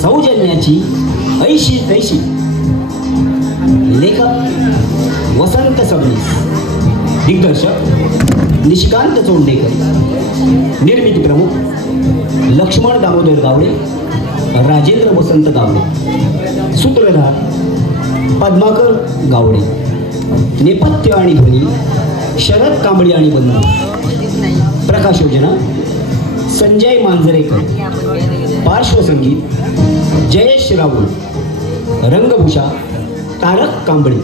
सौजन्याची ऐशी तैशी. लेखक वसंत सबनीस, दिग्दर्शक निशिकांत चोंडेकर, निर्मिती प्रमुख लक्ष्मण दामोदर गावडे, राजेंद्र वसंत गावडे, सूत्रधार पद्माकर गावडे, नेपथ्य आणि ध्वनी शरद कांबळी आणि बंधू, प्रकाशयोजना संजय मांजरेकर, पार्श्वसंगीत जयेश राहुल, रंगभूषा तारक कांबळे.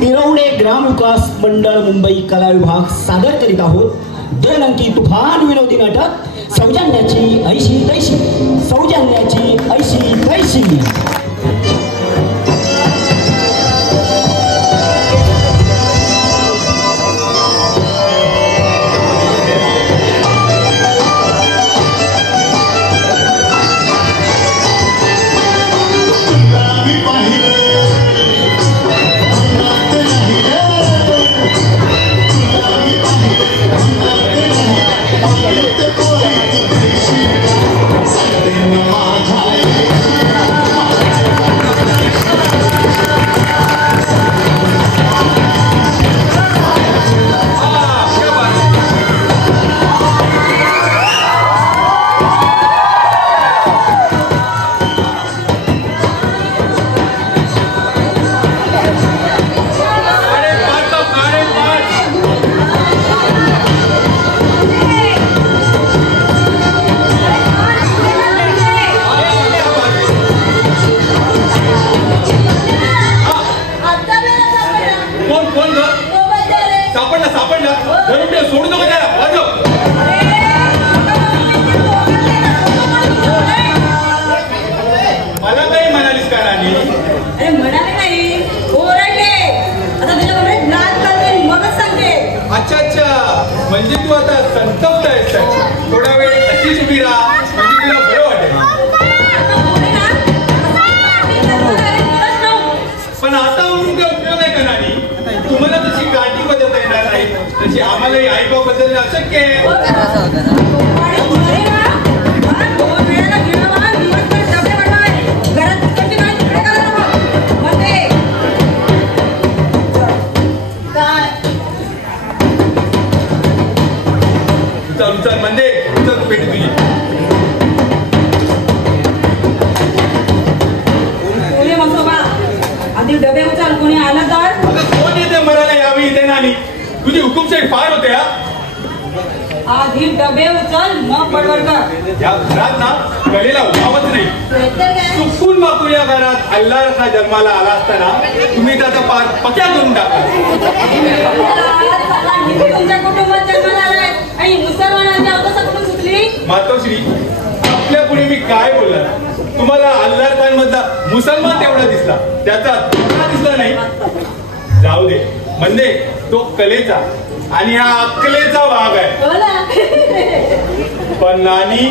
तिरवडे ग्रामविकास मंडळ मुंबई कला विभाग सादर करीत आहोत 2 अंकी तुफान विनोदी नाटक सौजन्याची ऐशी तैशी. सौजन्याची ऐशी तैशी. म्हणजे तू आता संतप्त आहेस. थोडा वेळ अशीच उभी राहा म्हणजे तुला बरं वाटेल. पण आता म्हणून काय उपयोग आहे का नाही. तुम्हाला जशी गाठी बदलता येणार नाही तशी आम्हालाही आईबा बदलणं अशक्य आहे. चल म्हणजे चल पेटी तुझी. आधी डबे उचल, कोणी आलं तर. कोण येते मरायला यावी इथे नाही. तुझी हुकुमशाही फार होते. आधी डबे उचल मग बडबड कर. या घरात ना गळीला उठावत नाही. चुकून बापू या घरात अल्लाह जन्माला आला असताना तुम्ही त्याचा पार पक्या करून टाकला. तुमच्या कुटुंबात जन्माला आलाय आणि मुसलमानांची अवस्था कुठून सुटली. मातोश्री आपल्या पुढे मी काय बोलला. तुम्हाला अल्लाह खान मधला मुसलमान तेवढा दिसला, त्याचा तुकडा दिसला नाही. जाऊ दे म्हणजे तो कलेचा आणि हा अक्कलेचा भाग आहे. पण नानी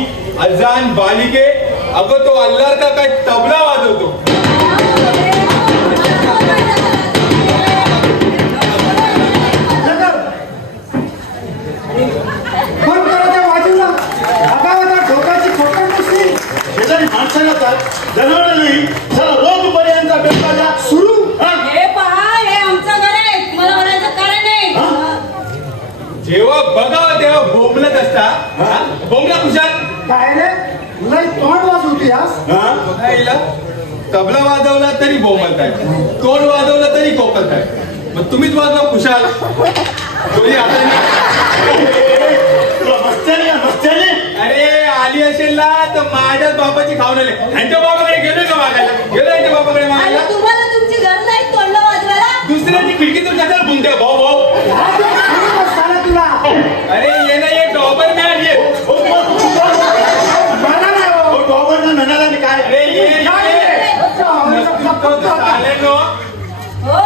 अजान बालिके अगं तो अल्लाह का काय तबला वाजवतो. तबला वाजवला तरी बोंबलताय, तोंड वाजवला तरी कोकलताय. मग तुम्हीच वाजवा खुशाल. दोन्ही अरे आली असेल ना तर माझ्याच बापाची खाऊन आले. ह्यांच्या बाबाकडे गेलो का मागायला? गेलो यांच्या बाबाकडे मागायला. तुम्हाला तुमची गरज नाही तोंड वाजवायला. दुसऱ्याची खिडकीतून कशाला बुंदे भाऊ भाऊ. अरे ये ना ये डॉबर मॅन ये. काय अरे ये हो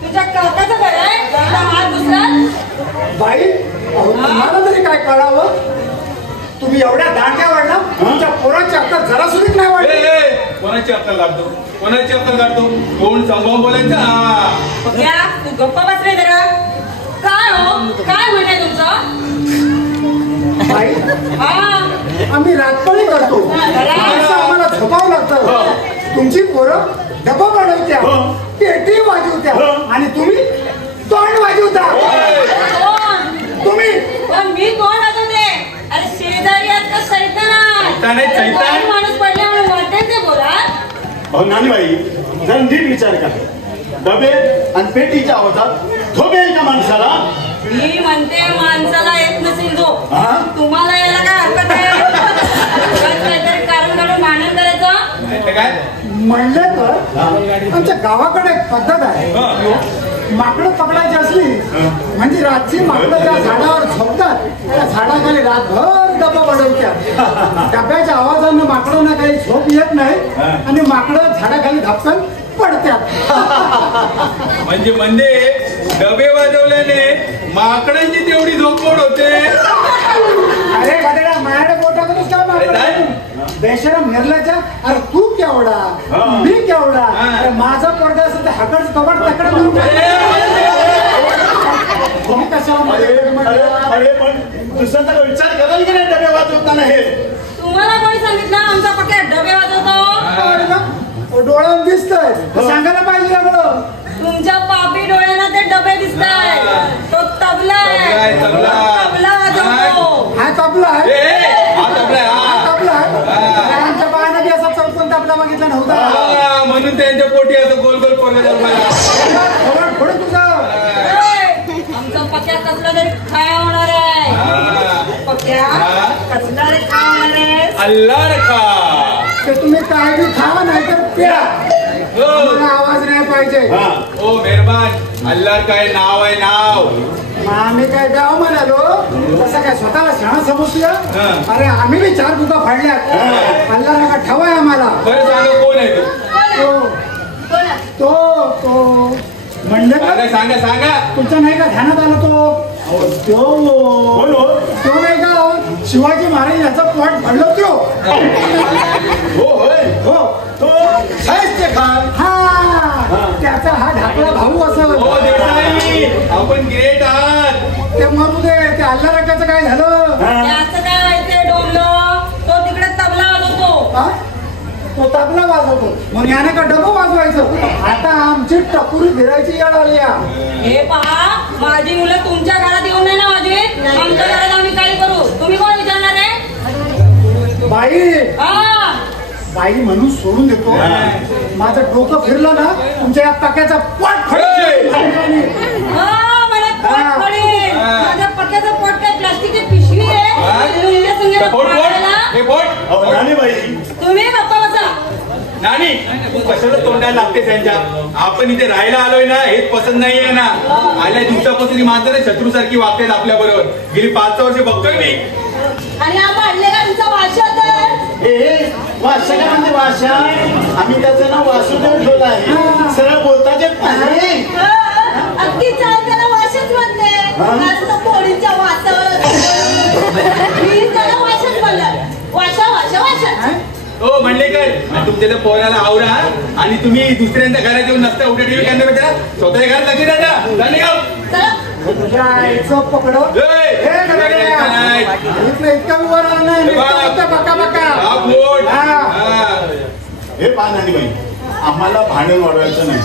तुझ्या काकाचं घर आहे हात दुसरा. बाई तुम्हाला तरी काय कळावं. तुम्ही एवढ्या दांड्या वाढला तुमच्या पोराची अक्कल जरा सुद्धा नाही वाढली. कोणाची अक्कल काढतो, कोणाची अक्कल काढतो. कोण संभाव बोलायचं. तू गप्पा बस रे जरा. काय हो काय म्हणे तुमचं. बाई आम्ही रातपाळी करतो असं आम्हाला झोपावं लागतं. तुमची पोरं डबा वाढवत्या, पेटी वाजवत्या आणि तुम्ही तोंड वाजवता. तुम्ही पण मी कोण वाजवते. अरे शेजारी आज का सैतान माणूस पडले म्हणून वाटते ते बोला. नानीबाई जरा नीट विचार करा. डबे आणि पेटीच्या आवाजात झोप येईल का माणसाला. मी म्हणते माणसाला येत नसेल जो. तुम्हाला यायला काय हरकत आहे. काहीतरी कारण काढून भांडण करायचं. काय म्हणलं तर आमच्या गावाकडे एक पद्धत आहे. माकडं पकडायची असली म्हणजे रात्री माकडं ज्या झाडावर झोपतात त्या झाडाखाली रातभर डबा वाढवतात. डब्याच्या आवाजानं माकडांना काही झोप येत नाही आणि माकडं झाडाखाली धापकन पडतात. म्हणजे डबे वाजवल्याने माकडांची तेवढी झोपमोड होते. अरे गड्या माझ्या पोटातच काय माकड बेशरम निर्लज्जा. अरे तू केवढा मी केवढा. अरे माझा पोरगा असेल तर हाकड कबड तकड तुम्ही कशाला. अरे पण दुसऱ्यांचा विचार कराल की नाही डबे वाजवताना. हे तुम्हाला कोणी सांगितलं आमचा पक्या डबे वाजवतो. डोळ्यात दिसतंय सांगायला पाहिजे. एवढं तुमच्या पापी डोळ्यांना ते डबे दिसताय. तो तबला आहे. तबला वाजवतो. हा तबला आहे. तबला आमच्या बाळानं बी असा चौकोन तबला बघितला नव्हता म्हणून त्यांच्या पोटी असं गोल गोल पोरगा. पुढे तुझं आमचा पक्या कसला तरी खाया होणार आहे. पक्या कसला तरी खाया होणार आहे. अल्ला रखा ते तुम्ही काय बी खा नाही तर प्या. आवाज नाही पाहिजे. ओ मेहरबान अल्लाह काय नाव आहे नाव. आम्ही काय गाव म्हणालो तसं काय स्वतःला शहाणा समजलं. अरे आम्ही बी 4 दुका फाडल्यात. अल्लाह नका ठेवाय आम्हाला. बरं सांगा कोण आहे तो तो म्हणलं सांगा सांगा. तुमच्या नाही का ध्यानात आलं तो नाही का शिवाजी महाराज याचा प्लॉट फाडलो तो. हो तो खान. हा त्याचा हा ढाकळा भाऊ असं. आपण ग्रेट आहात. ते मरू दे. ते अल्ला रकाचं काय झालं. त्याचं काय माहितीये डोमलो. तो तिकडे तबला वाजवतो. तो तबला वाजवतो मग याने का डबं वाजवायचं. आता आमची टकुरी फिरायची येळ आली. हे पहा माझी मुलं तुमच्या घरात येऊन नाही ना वाजवीत. आमच्या घरात आम्ही काय करू. तुम्ही कोण विचारणार आहे. बाई म्हणून सोडून देतो. माझं डोकं फिरलं ना तुमच्या या पक्याचा पोट माझ्या पक्याचं पोट काय प्लास्टिकची पिशवी आहे. तुम्ही गप्पा बसा. नानी तू कशाला तोंडाला लागते त्यांच्या. आपण इथे राहायला आलोय ना हेच पसंत नाहीये ना. आल्या दिवसापासून ही माणसं शत्रू सारखी वागतात आपल्या बरोबर. गेली 5 वर्ष बघतोय मी. आणि हा वाढलेला तुमचा वाशा वाशा काय म्हणजे वाशा. आम्ही त्याचं नाव वासुदेव ठेवलं आहे. सरळ बोलता जे अगदी त्याला वाशच म्हणते. पोळीच्या वासावर मी त्याला वाशच म्हणलं. वाशा वाशा वाशा. हो म्हणले काय तुमच्या त्या पोराला आवडा आणि तुम्ही दुसऱ्यांच्या घरात येऊन नसता उठे टीव्ही कॅमेरा बेटा स्वतःच्या घरात लक्ष द्या. पकड इतका विवर नाही. हे पाहणारी बाई आम्हाला भांडण वाढवायचं नाही.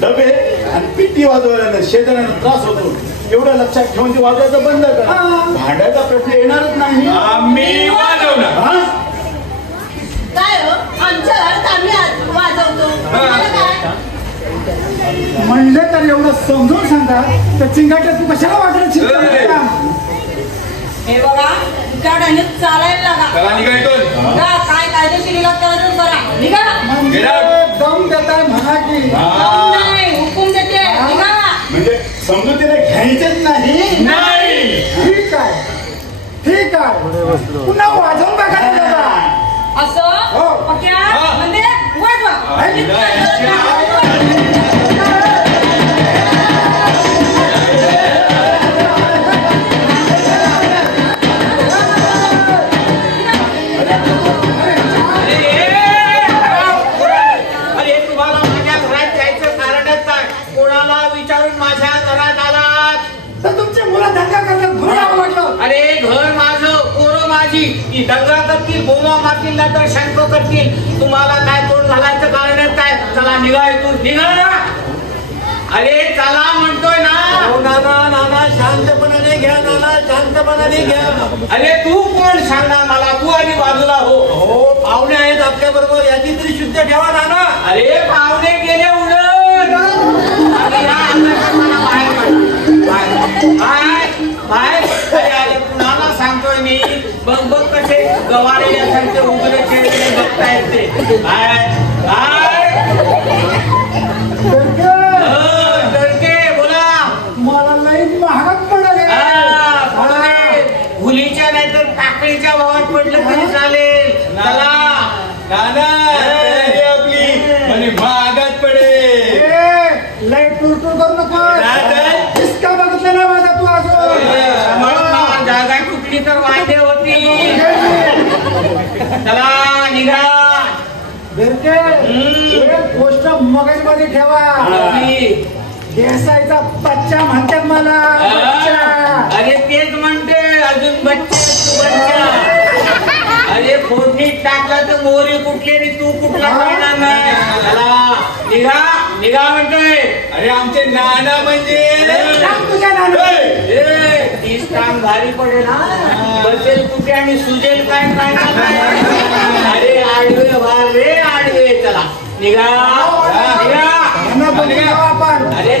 डबे आणि पिट्टी वाजवायला नाही. शेजाऱ्यांना त्रास होतो. एवढं लक्षात ठेवून ते वाजवायचं बंद करा. भांड्याचा प्रश्न येणारच नाही. आम्ही वाजवणार. काय हो आमच्या घरात आम्ही वाजवतो तुम्हाला काय? म्हणले तर एवढं समजून सांगा तर चिंगाट्या तू कशाला वाटत हे बघा तुमच्या डायने चालायला लागा. चला निघा इथून. जा, काय कायदेशीर इलाज करायचं करा. निघा. म्हणजे दम देताय म्हणा की जाऊ नाही, हुकूम देते. निघा. म्हणजे समजुतीने घ्यायचेच नाही. नाही. ठीक आहे ठीक आहे पुन्हा वाजवून बघा दादा. असं हो. पक्या हा. म्हणजे वाजवा. अरे तुम्हाला माझ्या घरात जायचं कारणच काय? कोणाला विचारून माझ्या घरात आलात? तर तुमचे मुलं दंगा करतात घरी यावं लागलं. अरे घर माझं, पोरं माझी. ती दंगा करतील, बोमा मारतील, ना तर शंक करतील. तुम्हाला काय तोंड घालायचं कारणच काय? चला निघा इथून, निघा. अरे चला म्हणतोय ना. नाना नाना शांतपणाने घ्या नाना शांतपणाने घ्या. अरे तू कोण सांगणार मला? तू आधी बाजूला हो. हो पाहुणे आहेत आपल्या बरोबर याची तरी शुद्ध ठेवा नाना. अरे पाहुणे गेले उडत. अरे या अंगाला बाहेर काढ. बाहेर अरे अरे कुणाला सांगतोय मी? बघ बघ कसे गवारेल्यासारखे उघडे चेहरे बघतायत ते. दणके बोला. मला लई महाग पडले. भुलीच्या नाहीतर काकडीच्या भावात पडलं तरी चालेल. चला नाना तयारी आपली म्हणे महागात पडे. लई टूर करू नको. इसका बघितलं ना माझा तू अजून जागा कुठली तर वाद्य होती. चला निघा. एक गोष्ट मगजमध्ये ठेवा. देसाईचा बच्चा म्हणतात मला. बच्चा. अरे तेच म्हणते अजून बच्चा. अरे फोडणीत टाकला तर मोरी कुठली आणि तू कुठला करणार नाही. चला निघा निघा म्हणतोय. अरे आमचे नाना म्हणजे सांग तुझ्या नाना. तीच काम भारी पडेल ना. बसेल कुठे आणि सुजेल काय काय अरे आडवे भार रे आडवे. चला निघा निघा. यांना बघून जाऊ आपण. अरे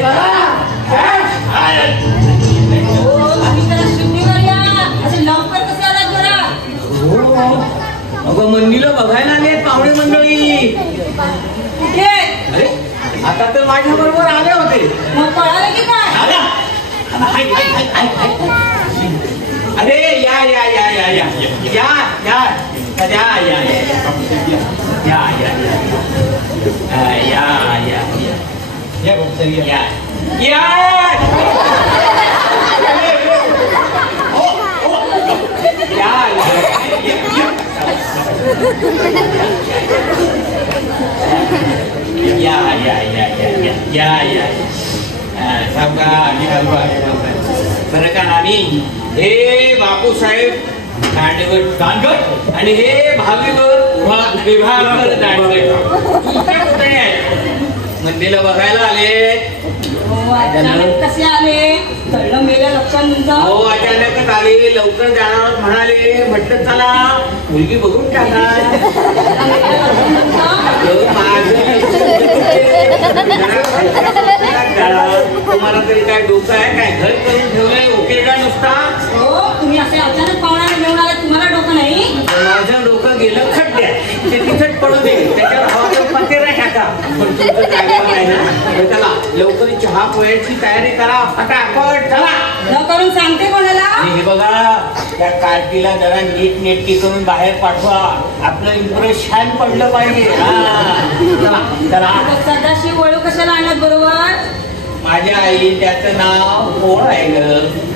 हो, तुम्ही जरा शुद्धीवर या. असे लवकर कसे आलात जरा? अगं मंदिरला बघायला आले पाहुणे मंडळी. कुठे? अरे आता तर माझ्या बरोबर आले होते. मग पळाले की काय? आल्या. अरे या या या या या या या या या या या या बरं का नानी. हे बापूसाहेब दांडगट आणि हे भावीवर विभागकर दांडगट कुठे आहेत? मंदिरला बघायला आले. अचानक कसे आले? कळलं मेल्या लक्षात तुमचं? हो अचानकच आले. लवकर जाणार म्हणाले. म्हटलं चला मुलगी बघून टाका. तुम्हाला तरी काय डोकं आहे काय? घर करून ठेवलंय उकेडा नुसता. हो, तुम्ही असे अचानक पाहुण्याला घेऊन आले. तुम्हाला डोकं नाही? माझं डोकं गेलं खड्ड्यात. ते तिथेच पडू दे. त्याच्यावर हवाचा पत्तेरा टाका. पण तुमचं जागेवर नाही ना. तर चला लवकर चहा पोह्याची तयारी करा फटाफट. चला न करून सांगते कोणाला? हे बघा त्या कार्टीला जरा नीट नेटकी करून बाहेर पाठवा. आपलं इम्प्रेशन पडलं पाहिजे. चला चला. सदाशिव वळू कशाला आणत बरोबर? माझ्या आई त्याचं नाव कोण आहे ग?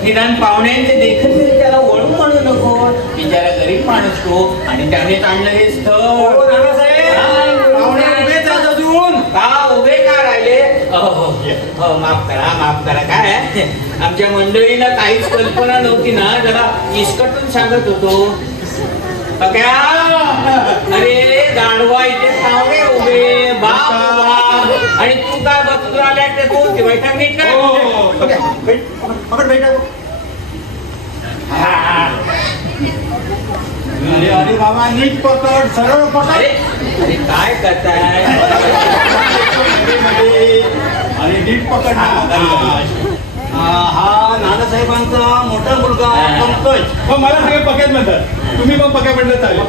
निदान पाहुण्यांचे देखत तरी त्याला वळू म्हणू नको. बिचारा गरीब माणूस तो आणि त्यानेच आणलं हे स्थळ. पाहुणे उभेच आहेत अजून. का उभे का राहिले? हो माफ करा काय आमच्या मंडळीला काहीच कल्पना नव्हती ना. जरा इसकटून सांगत होतो. अरे गाढवा इथे पाहुणे उभे बाप उभा आणि तू काय बसतो आल्या ते तू बैठक नीट काय अरे अरे बाबा नीट पकड, सरळ पकड. अरे काय करताय? अरे नीट पकड ना. हा नानासाहेबांचा मोठा मुलगा पंकज. मग मला सगळे पक्यात म्हणतात, तुम्ही पण पक्या पडलं चालेल.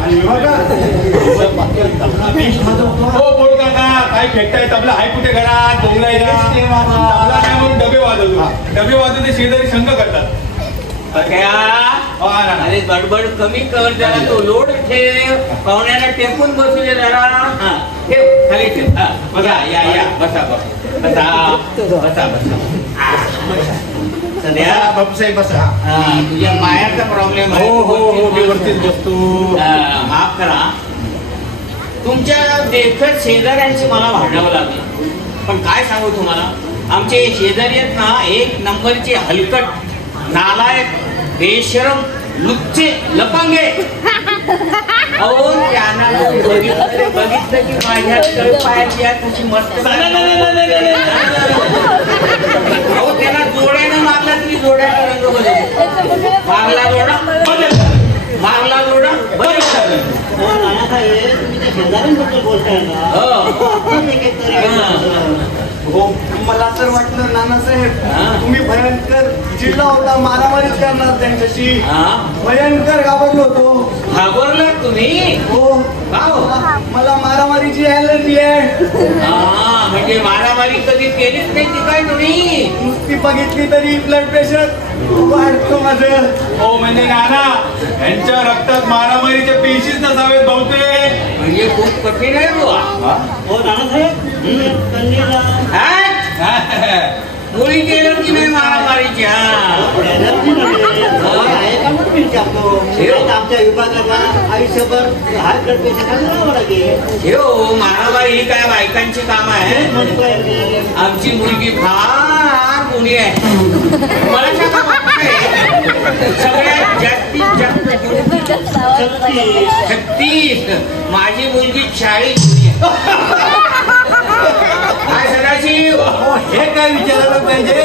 हो बोल काका, काय फेकतायत? आपला हाय कुठे घरात बोंगलाय का? आपला काय म्हणून डबे वाजवतो, डबे वाजवते शेजारी शंका करतात. अरे बडबड कमी कर जरा, तो लोड ठेव, पाहुण्याला टेकून बसू दे जरा. ठेव खाली ठेव. बघा या या बसा बसा बसा बसा. सध्या बापूसाहेब बसा. तुझ्या मायाचा प्रॉब्लेम आहे. हो हो हो व्यवस्थित बसतो. माफ करा, तुमच्या देखत शेजाऱ्यांशी मला भांडावं लागलं. पण काय सांगू तुम्हाला, आमचे शेजारी आहेत ना, एक नंबरचे हलकट, नालायक, बेशरम, लुच्चे, लपंगे. अहो त्यांना बघितलं की माझ्या तळपायाची कशी मस्त. अहो त्याला जोड्यानं मारला तरी जोड्याचा रंग बदलतो. मारला जोडा बदल, मारला जोडा बदल. हो मला तर वाटलं नानासाहेब तुम्ही भयंकर चिडला होता, मारामारीच करणार त्यांच्याशी. भयंकर घाबरलो होतो. घाबरलात तुम्ही? हो मला मारामारीची ॲलर्जी आहे. म्हणजे मारामारी कधी केलीच नाही ती काय तुम्ही? नुसती बघितली तरी ब्लड प्रेशर वाढतो माझं. हो म्हणजे नाना, यांच्या रक्तात मारामारीच्या पेशीच नसावेत बहुतेक. म्हणजे खूप कठीण आहे बुवा. हो नानासाहेब, मुली केलं की नाही मारामारीची? आमच्या विभागाला आयुष्यभर हाय ब्लड पेशंट लागेल. हो मारामारी ही काय बायकांची काम आहे? आमची मुलगी फार गुणी आहे. मला सगळ्यात जास्तीत जास्त 36. माझी मुलगी 40 गुणी आहे. काय सदाशिव, हे काय विचारायला पाहिजे?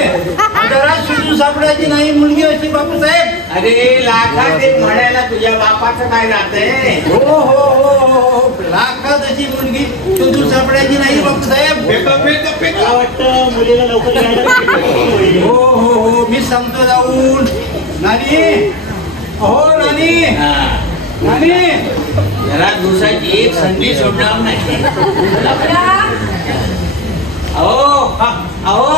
जरा सुजू सापडायची नाही मुलगी अशी बापूसाहेब. अरे लाखात एक म्हणायला तुझ्या बापाचं काय जातंय? हो हो हो हो लाखात अशी मुलगी सुजू सापडायची नाही बापूसाहेब. मला वाटतं मुलीला लवकर हो हो हो मी सांगतो जाऊन. नानी, हो नानी, नानी, जरा दिवसाची एक संधी सोडणार नाही. अहो अहो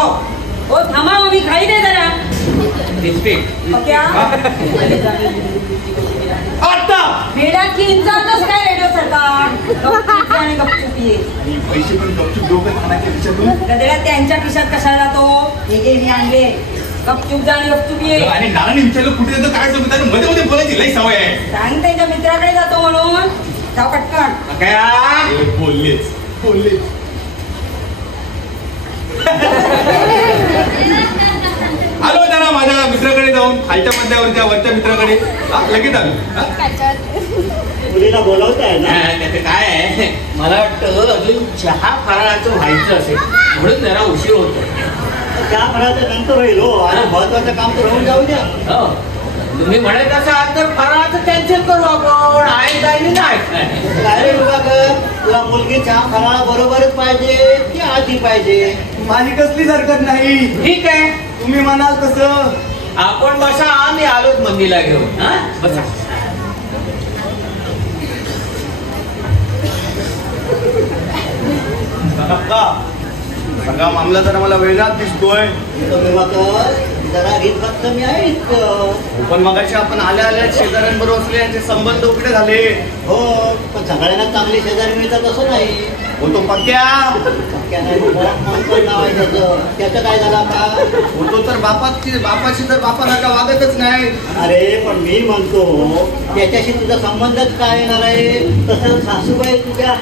हो थांबा, मी खाई दे जरा. आता वेड्या किंचातच काय रेडिओ सरकार आणि गपचुपी पैसे पण गपचूप डोकं खाण्याच्या विचारून. गदड्या त्यांच्या खिशात कशाला जातो? हे घे मी आणले. गपचूप जा आणि गपचूप ये. आणि नानाने विचारलं कुठे जातो काय सांगतो, त्याने मध्ये मध्ये बोलायची लई सवय आहे. सांग त्यांच्या मित्राकडे जातो म्हणून. जाऊ पटकन. बोललेच बोललेच. आलो जरा माझ्या मित्राकडे जाऊन, खालच्या मध्यावरच्या वरच्या मित्राकडे. लगेच आलो. मुलीला बोलावताय ना? त्याचं काय आहे, मला वाटतं अजून चहा फराळाचं व्हायचं असेल म्हणून जरा उशीर होतो. त्या फराळाचं नंतर होईल हो, आणि महत्वाचं काम तर होऊन जाऊ द्या. हो तुम्ही म्हणत असाल तर फराळाचं कॅन्सल करू आपण. आहे काय नाही काय रे विभाकर, तुला मुलगी चहा फराळा बरोबरच पाहिजे की आधी पाहिजे? माझी कसलीच हरकत नाही. ठीक आहे, तुम्ही म्हणाल तसं. आपण बसा, आम्ही आलोच मंदीला घेऊन. बसा. सगळा मामला जरा मला वेगळाच दिसतोय. विभाकर जरा रीतभात कमी आहे इतकं. पण मगाशी आपण आल्या आल्या शेजाऱ्यांबरोबर असले यांचे संबंध उघडे झाले. हो, पण सगळ्यांना चांगले शेजारी मिळतात असं नाही. होतो पक्क्या. पक्क्या नाही, पण नाव आहे त्याचं. त्याचं काय झालं आता? होतो तर बापाशी तर बापाला वागतच नाही. अरे पण मी म्हणतो त्याच्याशी तुझा संबंधच काय येणार आहे? तसं सासूबाई तुझ्या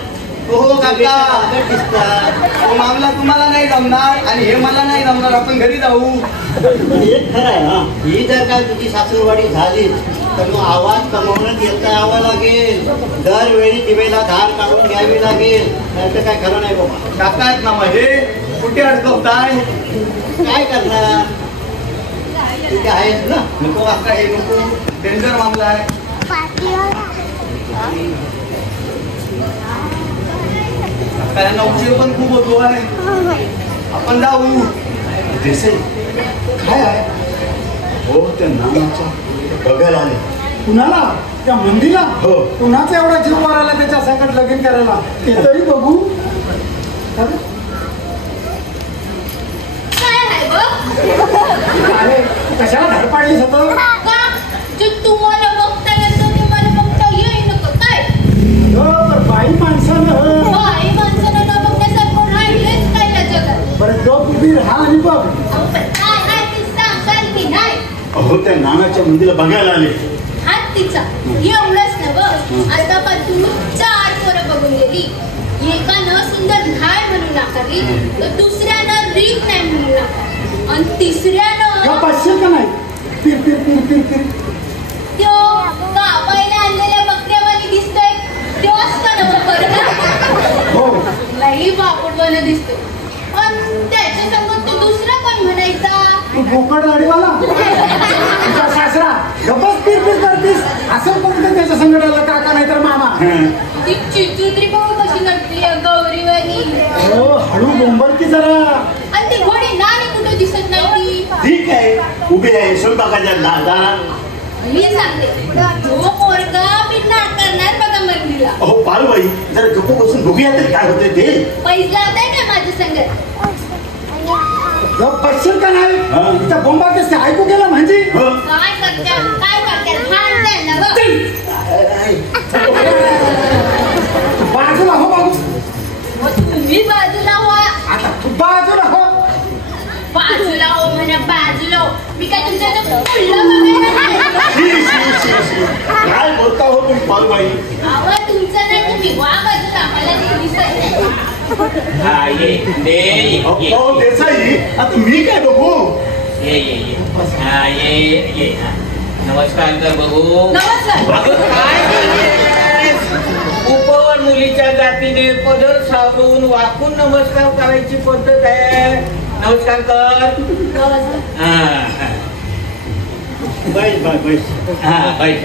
हो काका, दिसतात. मामला तुम्हाला नाही जमणार आणि हे मला नाही जमणार. आपण घरी जाऊ. एक खरं आहे हा, ही जर काय तुझी सासूरवाडी झाली तर मग आवाज कमवण्यात येता यावं लागेल. दरवेळी दिवेला धार काढून घ्यावी लागेल. नाही तर काय खरं नाही बाबा. काका आहेत ना माझे, कुठे अडकवताय? काय करणार? तुझे आहेस ना. नको काका, हे नको. डेंजर मामला आहे. कारण उशीर पण खूप होतो आहे. आपण जाऊ. देसाई काय आहे? हो त्या नानाच्या बघायला आले. कुणाला? त्या मंदीला? हो. कुणाचा एवढा जीव मारायला त्याच्या संकट लगीन करायला? ते तरी बघू. अरे, काय आहे बघ? अरे, कशाला धड पाडली सतत? का? जे तुम्हाला बघता येतं ते मला बघता येई नको काय? बरं, बाई माणसानं बाई माणसानं न बघण्यासारखं राहिलेच काय त्या जगात? बरं गप उभी राहा आणि बघ. अहो, पण काय आहे ते सांगाल की नाही? हो त्या नानाच्या मंदिरला बघायला आले. हात तिचा एवढंच नवं. आतापासून 4 पोरं बघून गेली. एकानं सुंदर घाय म्हणून नाकारली, तर दुसऱ्यानं रीत नाही म्हणून नाकारली, आणि तिसऱ्यानं का पाचशे का नाही? फिर फिर फिर फिर फिर. त्यो कापायला आणलेल्या बकऱ्यावानी दिसतोय. त्योच का नवं पोरगा? हो. लई बापुडवाला दिसतो. आणि त्याच्या संगत तो दुसरा कोण म्हणायचा? तू बोकड दाढीवाला? तुझा सासरा गप्पच फिर फिर करतीस. असं कोणतं त्याच्या संकटाला काका नाही तर मामा? ती चिचुंद्री बघू कशी नटली गौरीवानी. हो, हळू बोंबल की जरा. आणि ती घोडी नाणी कुठे दिसत नाही ती. ठीक आहे उभे आहे स्वयंपाकाच्या दादा. मी सांगते तो पोरगा मी नाकारणार बघा मंदिरला. अहो पालबाई जरा गप्प बसून बघूया तरी काय होते ते. पैसा आहे का माझ्या संगत? गप बसशील का नाही? हा. तिचा बोंबा कसं ऐकू गेला म्हणजे? हो. काय करत्या भांडताय ना बघ. बाजूला हो बाबू. मग तुम्ही बाजूला व्हा. आता तू बाजूला हो. बाजूला हो म्हणा बाजूला हो. मी काय तुमच्या इथं पुढलं बघायला नाही. शी, शी, शी, शी. काय बोलता हो तुम्ही पालबाई? आवाज तुमचा नाही तुम्ही वा बाजूला. मला ते दिसत नाही. हा ये दे अहो देसाई आता मी काय बघू? ये हा ये हा. नमस्कार कर बघू. नमस्कार. अगं काय करतेस? उपवर मुलीच्या जातीने पदर सावरून वाकून नमस्कार करायची पद्धत आहे. नमस्कार कर. नमस्कार. हा बैस बाय बैस. हा बैस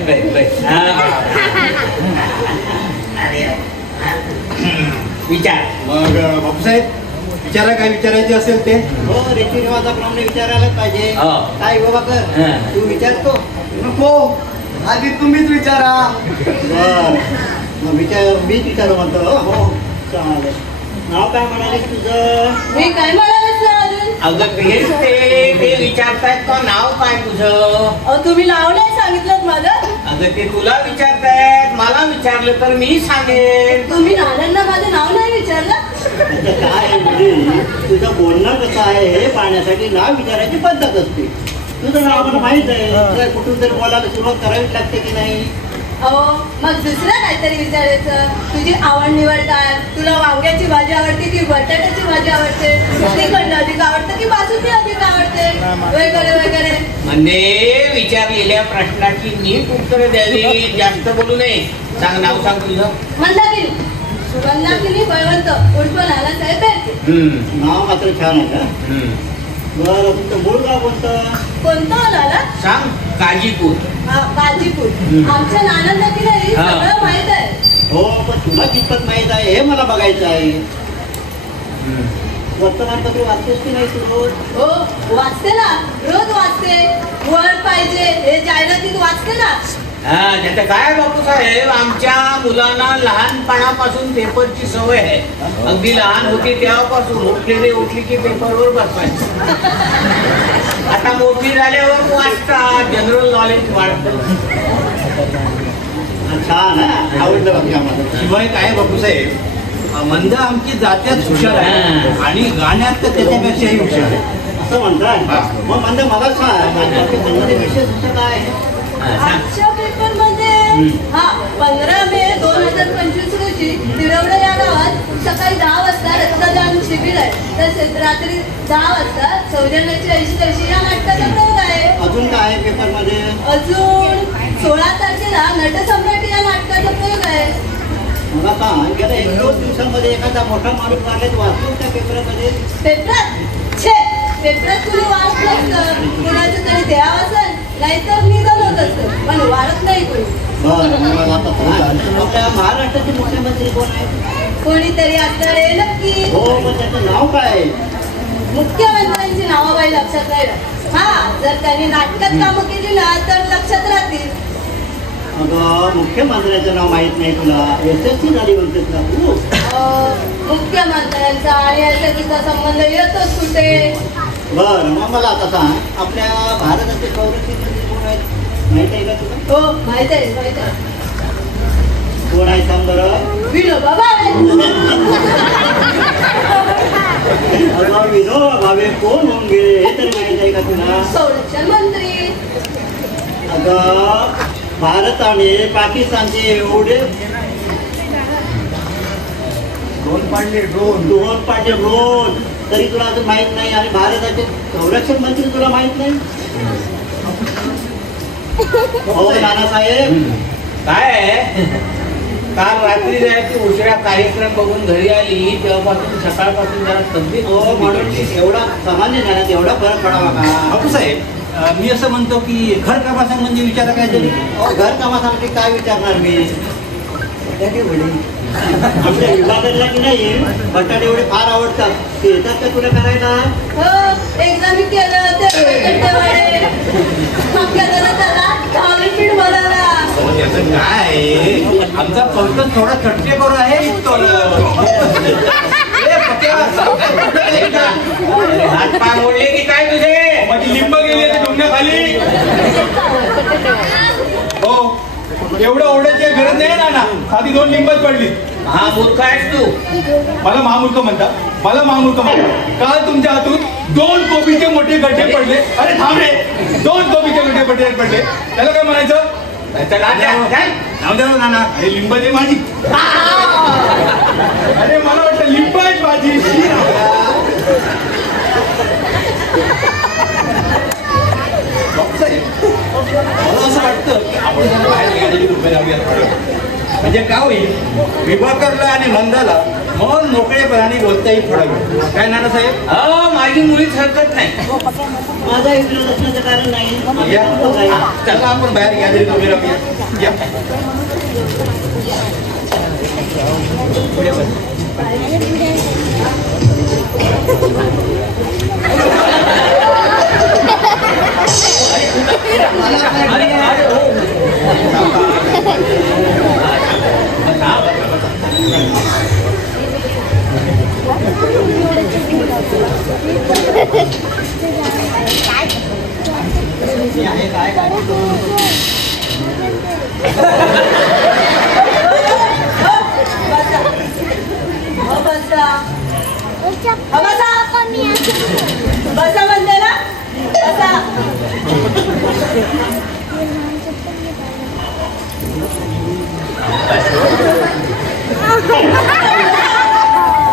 विचार. मग बापूसाहेब विचारा काय विचारायचे असेल ते. हो रीतिरिवाजाप्रमाणे विचारायलाच पाहिजे. हो. काय बाबा कर हा. तू विचारतो. नको आधी तुम्हीच विचारा. बर मग मीच विचारू म्हणतो. हो चालेल. नाव काय म्हणालीस तुझं? मी काय म्हणाले सर अजून? अगं तेच ते विचारतायत का नाव काय तुझं? अहो तुम्ही नाव नाही सांगितलं माझं. अगं ते तुला विचारतायत मला विचारलं तर मी सांगेन. तुम्ही नानांना माझं नाव नाही विचारलं. म्हणजे काय आहे म्हणजे तुझं बोलणं कसं आहे हे पाहण्यासाठी नाव विचारायची पद्धत असते. तुझं नाव मला माहित आहे. तुला कुठून तरी बोलायला सुरुवात करावीच लागते की नाही? अहो मग दुसरं काहीतरी विचारायचं. तुझी आवड निवड काय? तुला वांग्याची भाजी आवडते की बटाट्याची भाजी आवडते? श्रीखंड अधिक आवडतं की बासुंदी अधिक आवडते? वगैरे वगैरे. म्हणजे विचारलेल्या प्रश्नाची नीट उत्तर द्यावी. जास्त बोलू नये. सांग नाव सांग तुझं. मंदाकिनी. मंदाकिनी बळवंत उर्फ नानासाहेब बेळके. नाव मात्र छान आहे का? बरं तुमचं मूळ गाव कोणतं? कोणतं हो नाना? सांग काजीपूर. काजीपूर. आमच्या नानांना की नाही हा. सगळं माहित आहे. हो पण तुला कितपत माहित आहे हे मला बघायचं आहे. वर्तमानपत्र वाचतेस की नाही तू रोज? हो वाचते ना. रोज वाचते. वर पाहिजे हे जाहिरातीत वाचते ना. हा त्याचं काय बापू साहेब आमच्या मुलांना लहानपणापासून पेपरची सवय आहे. अगदी लहान होती तेव्हापासून उठलेले उठली की पेपरवर बसवायचे. आता मोठी झाल्यावर वाचतात. जनरल नॉलेज वाढतं. छान आहे. आवडलं बाकी आम्हाला. शिवाय काय बापूसाहेब मंद आमची जात्यात हुशार आहे आणि गाण्यात तर त्याच्यापेक्षाही हुशार आहे. असं म्हणताय. मग म्हणजे मला सांग विशेष असं काय आहे? आजच्या पेपर मध्ये 15 मे 2025 रोजी तिरवडा या गावात सकाळी 10 वाजता रक्तदान शिबिर आहे. तसेच रात्री 10 वाजता सौजन्याची ऐशी तैशी या नाटकाचा प्रयोग आहे. अजून काय आहे पेपर मध्ये? अजून 16 तारखेला नटसम्राट या नाटकाचा प्रयोग आहे. मला सांग गेल्या 1-2 दिवसांमध्ये एखादा मोठा माणूस मारल्यात वाचतो त्या पेपरमध्ये? पेपरात छे पेपरात कुणी वाचलं नसतं. कुणाचं तरी देव असेल नाहीतर निधन होत असतं पण वाढत नाही कोणी. आपल्या महाराष्ट्राचे मुख्यमंत्री कोण आहे? कोणीतरी असणार आहे नक्की. हो, पण त्याचं नाव काय? मुख्यमंत्र्यांची नावं बाई लक्षात राहिलं. हा, जर त्यांनी नाटकात कामं केली ना तर लक्षात राहतील. अगं, मुख्यमंत्र्याचं नाव माहित नाही तुला? SSC झाली म्हणतेस ना तू? मुख्यमंत्र्यांचा आणि SSCचा संबंध येतोच कुठे? बरं, मग मला आता सांग, आपल्या भारताचे संरक्षण मंत्री कोण आहेत? माहित आहे का तुला? हो, माहित आहे, माहित आहे. कोण आहे सांग बरं? विनोबा भावे. विनोबा भावे कोण होऊन गेले हे तरी माहित आहे का तुला? संरक्षण मंत्री. अगं, भारताने पाकिस्तानचे एवढे ड्रोन पाडले ड्रोन तरी तुला अजून माहित नाही आणि भारताचे संरक्षण मंत्री तुला माहित नाही? हो नानासाहेब, काय आहे? काल रात्री जायची उशिरा कार्यक्रम बघून घरी आली तेव्हापासून सकाळपासून जरा तब्येत हो म्हणून एवढा सामान्य ज्ञानात एवढा फरक पडावा का? बापू साहेब, मी असं म्हणतो की घर कामासंबंधी विचारा काय तरी. घर कामासाठी काय विचारणार मी? आपल्या विभागातला की नाही बटाटे एवढे फार आवडतात, ते येतात का तुला करायला? हो, एकदा मी केलं ते मागच्या त्याला पीठ बनवला. त्याचं काय, आमचा पंकज थोडा चटकेखोर आहे. हात पाय मोडले की काय तुझे? माझी लिंब गेली आहे डोंगण्याखाली. हो, एवढं ओढायची गरज नाही ना, साधी 2 लिंबच पडली. हा मूर्ख आहेस तू. मला महामूर्ख म्हणतात, मला महामूर्ख म्हणतात. काल तुमच्या हातून 2 कोबीचे मोठे गड्डे पडले. अरे थांब रे, 2 कोबीचे गड्डे पडले. त्याला काय म्हणायचं? नाव द्या नाना. अरे लिंब दे माझी. अरे मला वाटतं लिंब आहेत माझी. मला असं वाटतं की आपण जरा बाहेर गेलेली उभे राहूया. म्हणजे काय होईल, विभाकरला आणि मंदाला मन मोकळेपणाने बोलताही थोडा वेळ. काय नानासाहेब? माझी मुळीच हरकत नाही. माझा विरोध असण्याचं कारण नाही. या, चला आपण बाहेर गॅलरीत उभे राहूया. या. पुढे बस. बसा म्हणते ना, बसा.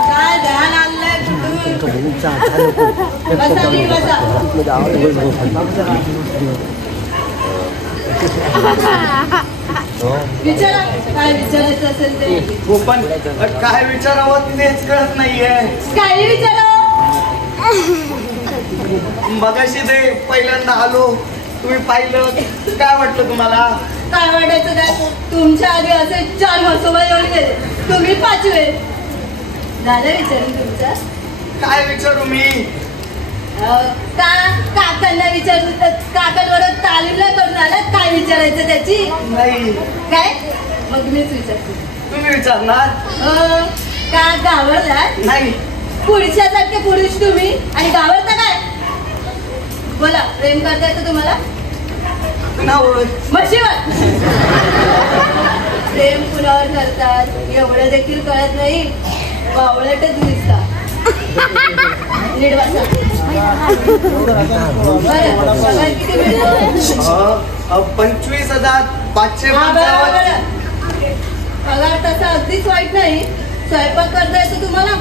काय ध्यान आणलंय कुठून? बसा नीट बसा. विचारा काय विचारायचं असेल ते. हो पण काय विचारावं तेच कळत नाहीये. काही विचारा. मगाशी ते पहिल्यांदा आलो, तुम्ही पाहिलं, काय वाटलं तुम्हाला? काय वाटायचं काय? तुमच्या आधी असे 4 मसोबा येऊन गेले, तुम्ही 5वे. झालं विचारून तुमचं? काय विचारू मी? काकांना विचारू, काकांबरोबर तालीम नाही करून आला, काय विचारायचं त्याची? नाही. काय? मग मीच विचारते. तुम्ही विचारणार? का गावरला? नाही. पुरुषासारखे पुरुष तुम्ही आणि गावरता काय? बोला, प्रेम करता येतं तुम्हाला? म्हशीवर. प्रेम कुणावर करतात एवढं देखील कळत नाही, बावळटच दिसता. नीट बसा. बरं, किती मिळतो? 25,500. पगार तसा अगदीच वाईट नाही. स्वयंपाक करता येतो तुम्हाला?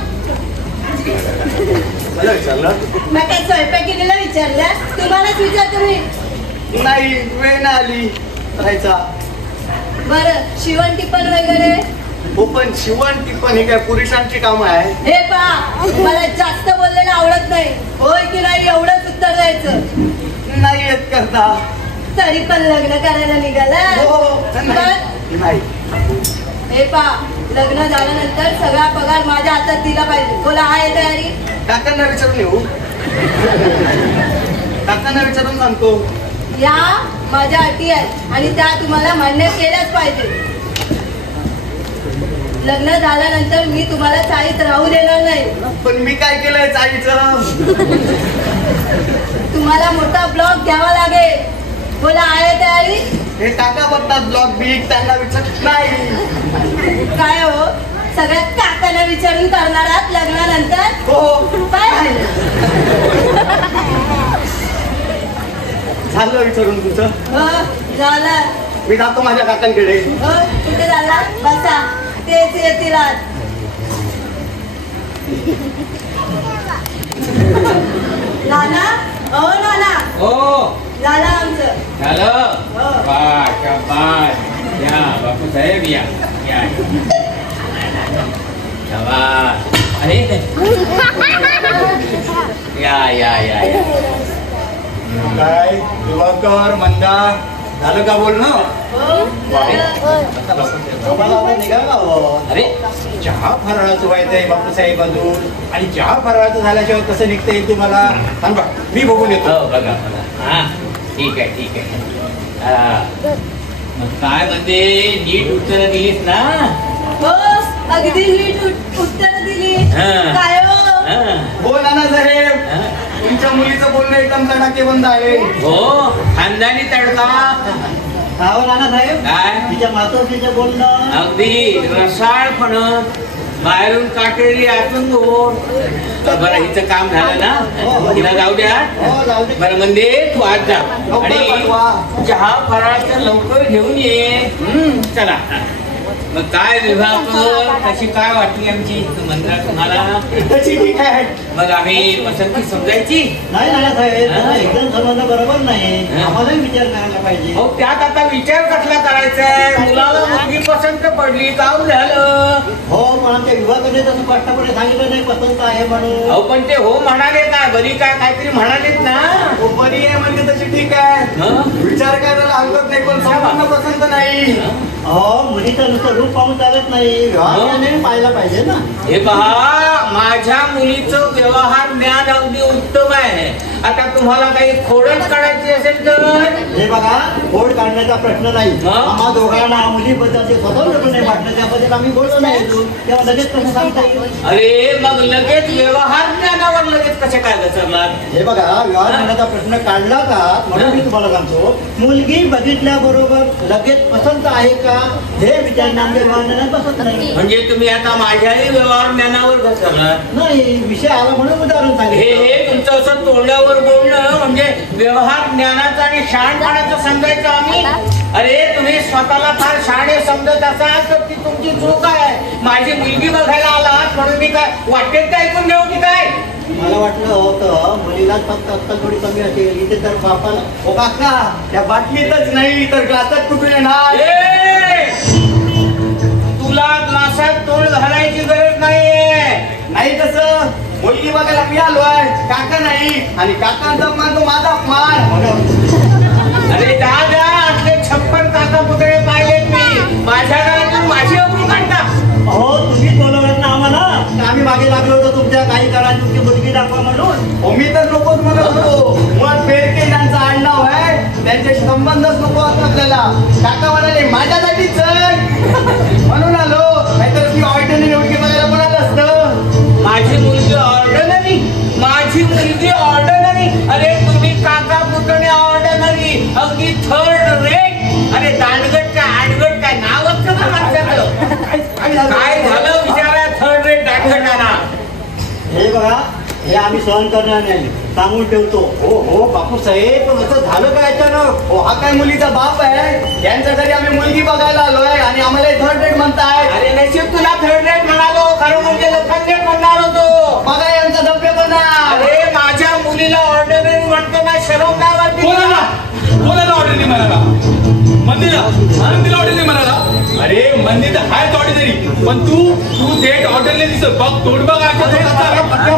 मला विचारलं? मग काय स्वयंपाकीला विचारल्या? तुम्हालाच विचारतो मी. नाही, वेळ नाही आली राहायचा. बरं, शिवण टिपण वगैरे? हो पण शिवण टिपण ही काय पुरुषांची कामं आहे? हे पहा, मला जास्त बोललेलं आवडत नाही. होय की नाही एवढंच उत्तर द्यायचं. नाही येत करता. तरी पण लग्न करायला निघाला नाही हे पा लग्न झाल्यानंतर सगळा पगार माझ्या हातात दिला पाहिजे. बोला आहे तयारी? काकांना विचारून येऊ. काकांना विचारून सांगतो. या माझ्या अटी आहेत आणि त्या तुम्हाला मान्य केल्याच पाहिजे. लग्न झाल्यानंतर मी तुम्हाला चाळीत राहू देणार नाही. पण मी काय केलंय चाळीचं? तुम्हाला मोठा ब्लॉक घ्यावा लागेल. बोला आहे तयारी? हे काका बघतात ब्लॉक बीक, त्यांना विचारत नाही. काय हो सगळ्या काकांना विचारून करणार आहात लग्नानंतर? हो काय झालं विचारून तुझं? हो झालं. मी जातो माझ्या काकांकडे. हो कुठे झाला? बसा तेच येतील आज. नाना हो नाना हो झालं आमचं. झालं हो. शाबास या बापू साहेब या या शाबास. अरे या या या या काय दिवाकर मंदा झालं का बोलणं? हो झालं. निघाला अरे चहा फराळाचं व्हायचंय बापूसाहेब अजून आणि चहा फराळाचं झाल्याशिवाय कसं निघता येईल तुम्हाला सांग बा मी बघून येतो. हो बघा बघा हा ठीक आहे ठीक आहे. मग काय म्हणते नीट उत्तर दिलीस ना? हो अगदी नीट उत्तर दिली. हा. काय हो हो नाना साहेब तुमच्या मुलीचं बोलणं एकदम तडाखे बंद आहे. हो खानदानी तडका. हो नाना साहेब काय तिच्या मातोश्रीचं बोलणं अगदी रसाळपण बाहेरून काटेरी आतून गोड. बरं हिचं काम झालं ना हिला जाऊ द्या. हो जाऊ दे. बरं म्हणजे तू आज जा लवकर आणि पाठवा. चहा फराळाचं लवकर घेऊन ये. चला मग काय विभाग कशी काय वाटली आमची मंदिरात तुम्हाला? तशी ठीक आहे. मग आम्ही पसंती समजायची. नाही नाना साहेब हा. तसं एकदम समजणं बरोबर नाही. हा. आम्हालाही विचार करायला पाहिजे. हो त्यात आता विचार कसला करायचाय? मुलाला मुलगी पसंत पडली काम झालं. हो पण आमच्या विभागाने तसं स्पष्टपणे सांगितलं नाही पसंत आहे म्हणून. अहो पण ते हो म्हणाले काय बरी काय काहीतरी म्हणालेत ना. हो, बरी आहे म्हणजे तशी ठीक आहे. हं? विचार करायला हरकत नाही पण संपूर्ण पसंत नाही. हो मुलीचं नुसतं रूप पाहून चालत नाही. व्यवहाराने पाहायला पाहिजे ना. हे पहा माझ्या मुलीचं व्यवहार ज्ञान अगदी उत्तम आहे. आता तुम्हाला काही खोडच काढायची असेल तर हे बघा खोड काढण्याचा प्रश्न नाही. हा? आम्हा दोघांना मुलीबद्दल स्वतंत्रपणे वाटलं त्याबद्दल आम्ही बोललो नाही तेव्हा लगेच कसं सांगता येईल? अरे मग लगेच व्यवहार ज्ञानावर लगेच कसे काय घसरणार? हे बघा व्यवहार करण्याचा प्रश्न काढला का म्हणून मी तुम्हाला सांगतो मुलगी बघितल्याबरोबर लगेच पसंत आहे का हे विचारणं आमच्या व्यवहार पसंत नाही. म्हणजे तुम्ही आता माझ्याही व्यवहार ज्ञानावर घसरणार? नाही विषय आला म्हणून उदाहरण हे सांगितलं. हे तुमचं असं तोंडावर बोलणं म्हणजे व्यवहार ज्ञानाचं आणि शहाणपणाचं समजायचं आम्ही? अरे तुम्ही स्वतःला फार शहाणे समजत असाल तर ती तुमची चूक आहे. माझी मुलगी बघायला आलात म्हणून मी काय वाटेत काय ऐकून घेऊ की काय? मला वाटलं होतं मुलीला फक्त अक्कल थोडी कमी असेल इथे तर बापाला. हो काका त्या बाटलीतच नाही तर ग्लासात कुठून येणार? ए! तुला ग्लासात तोंड घालायची गरज नाहीये. नाही तसं मुलगी बघायला मी आलोय काका नाही आणि काकांचा मान तो माझा मान. अरे दादा आपले 56 काका पुतळे पाहिलेत मी. माझ्या घरातून माझी अब्रू काढता. अहो तुम्ही बोलवत ना आम्हाला आम्ही मागे लागलो होतो तुमच्या काही करा तुमची मुलगी दाखवा म्हणून. हो मी तर नकोच म्हणत होतो. मुळात बेरके त्यांचं आडनाव आहे त्यांच्याशी संबंधच नको असतो आपल्याला. काका म्हणाले माझ्यासाठी चल म्हणून आलो नाहीतर मी ऑर्डरने मुलगी बघायला पण आलं असतं. माझी मुलगी ऑर्डनरी माझी मुलगी ऑर्डनरी. अरे तुम्ही काका पुतणे ऑर्डनरी अगदी थर्ड रेट. अरे दांडगट काय आडगट काय नावच का माणसाचं? काय झालं विचारा थर्ड रेट दांडगटाना? हे बघा हे आम्ही सहन करणार नाही सांगून ठेवतो. हो हो बापू साहेब पण असं झालं काय अचानक? हो हा काय मुलीचा बाप आहे यांच्या घरी आम्ही मुलगी बघायला आलोय आणि आम्हाला थर्ड रेट म्हणताय. अरे नशीब तुला थर्ड रेट म्हणालो खरं म्हणजे लोखंड रेट म्हणणार होतो. बघा यांचा धब्बेपणा. अरे माझ्या मुलीला ऑर्डनरी म्हणतो ना शरम काय वाटते? कोणाला ऑर्डर नाही म्हणाला? मंदीला ऑर्डर नाही म्हणाला? अरे मंदी तर हायच ऑर्डिनरी पण तू थेट ऑर्डर नाही दिसत. बघ तोड बघ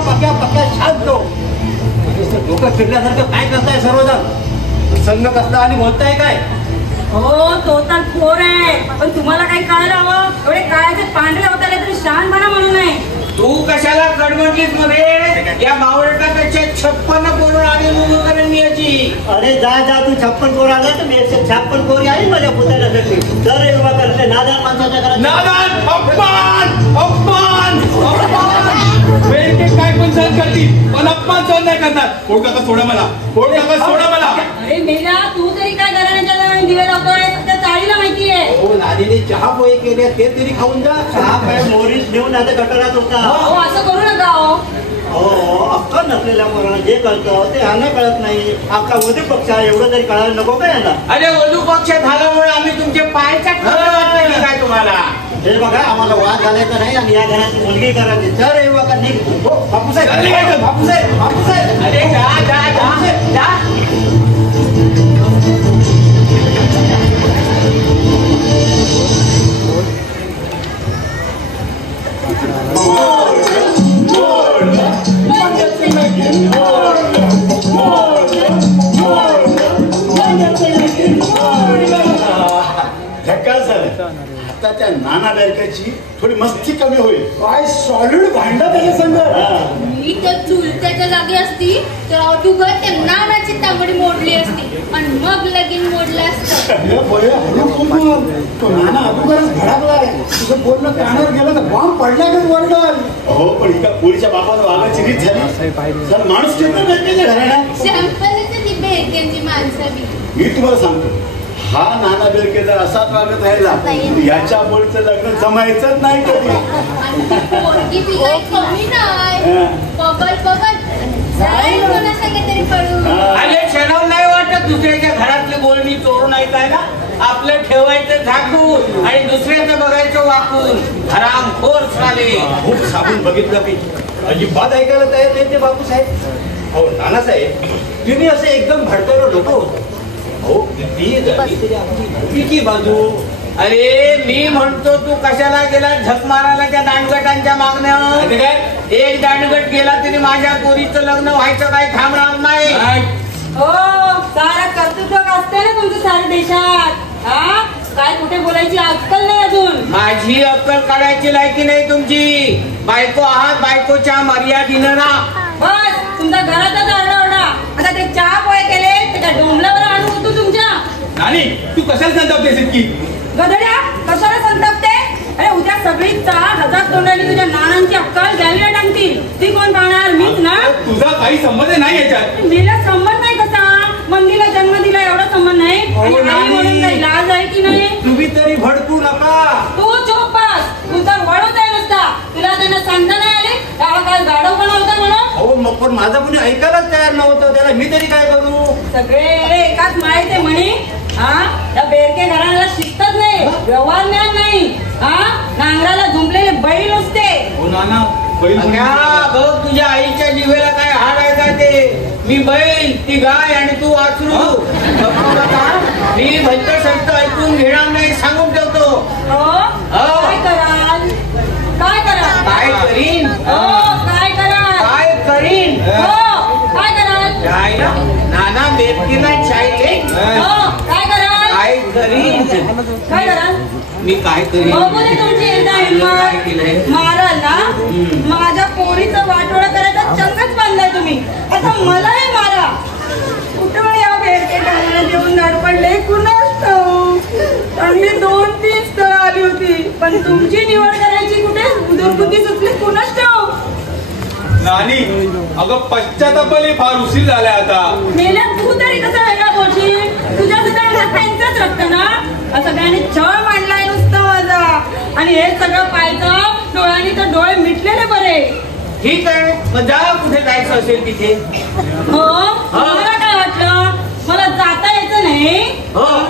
पक्या शांत लोक फिरल्यासारखं काय करताय सर्वजण? संघ कसला आणि बोलताय काय? हो तो तर पोर आहे, पण तुम्हाला काही कळलं हवं? एवढे काळाचे पांढरे होता तरी शहाणपणा म्हणून नाही. तू कशाला कडवटलीस मध्ये? या बावळटापेक्षा 56 पोरं आणि मुलं याची. अरे जा जा, तू 56 पोर आला तर मी 156 पोरी आली माझ्या पुतण्यासाठी. दर एक उभा करते नादान माणसाच्या घरात. नादान, अपमान, अपमान, अपमान. बेडके काय पण सहन करतील, पण अपमान सहन नाही करणार. कोण काका सोडा मला, कोण काका सोडा मला. अरे मेला, तू तरी काय घराण्याच्या जवळ दिवे लावतोय? त्या चाळीला माहितीये. हो नादीने चहा पोहे केले ते तरी खाऊन जा. चहा काय मोरीस नेऊन आता गटारात होता. हो असं करू नका हो. हो अक्कल नसलेल्या पोरांना जे कळतं ते ह्यांना कळत नाही. आपला वधू पक्ष आहे एवढं तरी कळायला नको का यांना? अरे वधू पक्ष झाल्यामुळे आम्ही तुमचे पायच्या वाटलं काय तुम्हाला? हे बघा आम्हाला वाद घालायचा नाही आणि या घराची मुलगी करायची. तर हे बघा निघ. हो बापूसाहेब, बापूसाहेब, बापूसाहेब. अरे जा जा जा जा. आता त्या नाना बेरक्याची थोडी मस्ती कमी होईल. काय सॉलिड भांडा त्याच्या संघ. मी तर चुलत्याच्या जागी असती तर अगोदर त्या नानाची तांबडी मोडली असती आणि मग लगीन मोडलं असतं. तो नाना अगोदरच भडकलाय. तुझं बोलणं कानावर गेलं तर बॉम्ब पडला का वरडल. हो पण एका पोरीच्या बापाला वागायची रीत झाली. जर माणूस किती भेटते घराण्यात. शॅम्पलच ती भेटत्यांची माणसं बी. मी तुम्हाला सांगतो, हा नाना बेरके जर असाच वागत राहिला याच्या मुळचं लग्न जमायचंच नाही कधी. आणि ती पोरगी बी काही कमी नाही. बबल बबल जाईल कोणा सांगे तरी पडू. अरे क्षणाव नाही वाटत दुसऱ्याच्या घरातली बोलणी चोरून ऐकाय ना. आपलं ठेवायचं झाकून आणि दुसऱ्याचं बघायचं वाकून. हरामखोर झाले. खूप साबून बघितलं मी, अजिबात ऐकायला तयार नाही ते बापूसाहेब. हो नानासाहेब, तुम्ही असं एकदम भडकायला डोकं होतं. हो किती झाली तरी आपली भूमिकी बाजू. अरे मी म्हणतो तू कशाला गेला झक मारायला त्या दांडगटांच्या मागण्या? एक दांडगट गेला तरी माझ्या पोरीचं लग्न व्हायचं काही थांबणार नाही. हो सारा कर्तृत्व असते ना तुमचं साऱ्या देशात. हा काय कुठे बोलायची अक्कल नाही अजून. माझी अक्कल काढायची लायकी नाही तुमची. बायको आहात, बायकोच्या मर्यादिनं ना. बस तुमचा घरातच आरडाओरडा. आता ते चहा पोहे केले ते त्या डोंबल्यावर आणू होतो तुमच्या. नानी तू कशाला संतापतेस इतकी? गधड्या कशाला संतापते? अरे उद्या सगळी 4,000 तोंडाने तुझ्या नानांची अक्कल गॅलरीला टाकतील. ती कोण पाहणार? मीच ना. तुझा काही संबंध नाही याच्यात. मेला संबंध नाही कसा? मंदीला जन्म दिला एवढा संबंध नाही. आणि आई म्हणून काही लाज आहे की नाही? तुम्ही तरी भडकू नका. तू चोप बस. तू तर वळूच आहे नुसता. तुला त्यांना सांगता नाही आले हा काय गाडवपणा होता म्हणून? हो मग पण माझा कोणी ऐकायलाच तयार नव्हतं. त्याला मी तरी काय करू? सगळे एकाच माहिती आहे म्हणे. हा त्या बेरके घराण्याला शिकतच नाही, व्यवहार ज्ञान नाही. हा नांगराला झुंपलेले बैल नुसते. हो नाना बैल बघ तुझ्या आईच्या जिभेला काय हाड आहे का ते? मी बैल, ती गाय आणि तू वासरू. मी भलतं सत्य ऐकून घेणार नाही सांगून ठेवतो. काय कराल? काय कराल? काय करीन? काय कराल? काय करीन? काय कराल? नाना बेरकीला चायले. काय कराल? काय करीन? काय कराल? मी काय करीन? बघू दे तुमची एकदा हिंमत. माराल ना? माझ्या पोरीचं वाटोळा करायचा चंगच बांधलाय तुम्ही. आता मलाही मारा. कुठं या बेरके घराण्यात येऊन धडपडले कुणाच ठाऊक. आणि मी 2-3 स्थळं आली होती, पण तुमची निवड करायची कुठे दुर्बुद्धी सुचली कुणाच ठाऊक. नानी अगं पश्चातापली फार उशीर झालाय आता. मेल्या तू तरी कसं वेगळा बोलशील? तुझ्या सुद्धा त्यांचंच रक्त ना. सगळ्यांनी छळ मांडलाय नुसतं माझा. आणि हे सगळं पाहायचं डोळ्यांनी तर डोळे मिटलेले बरे. ठीक आहे मग जा कुठे जायचं असेल तिथे. हो मला काय वाटलं? मला जाता यायचं नाही.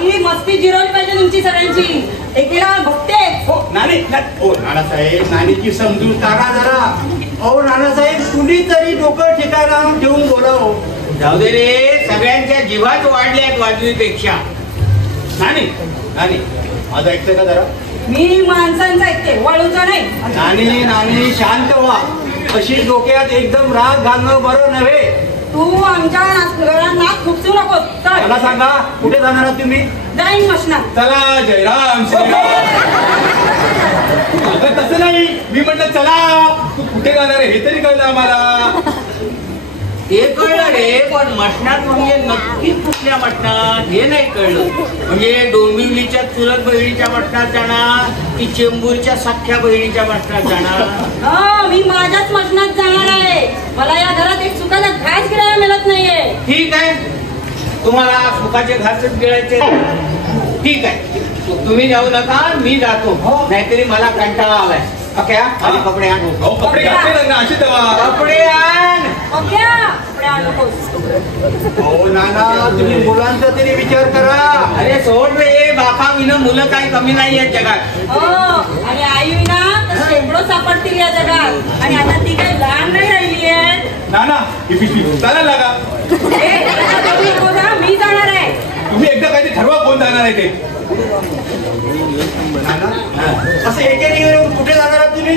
ही मस्ती जिरवली पाहिजे तुमची सगळ्यांची. एकेला बघते. हो नानी हो नानासाहेब, नानीची समजून काढा जरा. अहो नानासाहेब कुणीतरी डोकं ठिकाणा ठेवून बोलाव. जाऊ दे रे, सगळ्यांच्या जीवात वाढल्यात वाजवीपेक्षा. नानी नानी माझं ऐकतं का जरा? मी माणसांचं ऐकते, वळूचा नाही. नानी नानी शांत व्हा. अशी डोक्यात एकदम राग घालणं बरं नव्हे. तू आमच्या घरात नाक खुपसू नको. मला सांगा कुठे जाणार आहात तुम्ही? जाईन मशनात. चला जयराम श्रीराम. अगं तसं नाही, मी म्हटलं चला. तू कुठे जाणार आहे हे तरी कळलं आम्हाला. ते कळलं रे, पण मटणात म्हणजे नक्की कुठल्या मटणात हे नाही कळलं. म्हणजे डोंबिवलीच्या चुलत बहिणीच्या मटणात जाणार की चेंबूरच्या सख्या बहिणीच्या मटणात जाणार? मी माझ्याच मशनात जाणार आहे. मला या घरात एक सुखाचा घास गिळायला मिळत नाहीये. ठीक आहे, तुम्हाला सुखाचे घासच गिळायचे. ठीक आहे, तुम्ही जाऊ नका, मी जातो. नाहीतरी मला कंटाळा आलाय. ओके, आणि कपडे आण. कपडे घातले ना अशी तेव्हा. कपडे आण. ओके, कपडे आण नकोस. हो नाना, तुम्ही मुलांचा तरी विचार करा. अरे सोड रे बापा, विना मुलं काय कमी नाही आहेत जगात. आणि आई विना तर शेकडो सापडतील या जगात. आणि आता ती काही लहान नाही राहिली आहे. नाना ही पिशवी चालायला लागा. मी जाणार आहे. तुम्ही एकदा काहीतरी ठरवा कोण जाणार आहे ते. असं एकेरीवर कुठे जाणार आहात तुम्ही?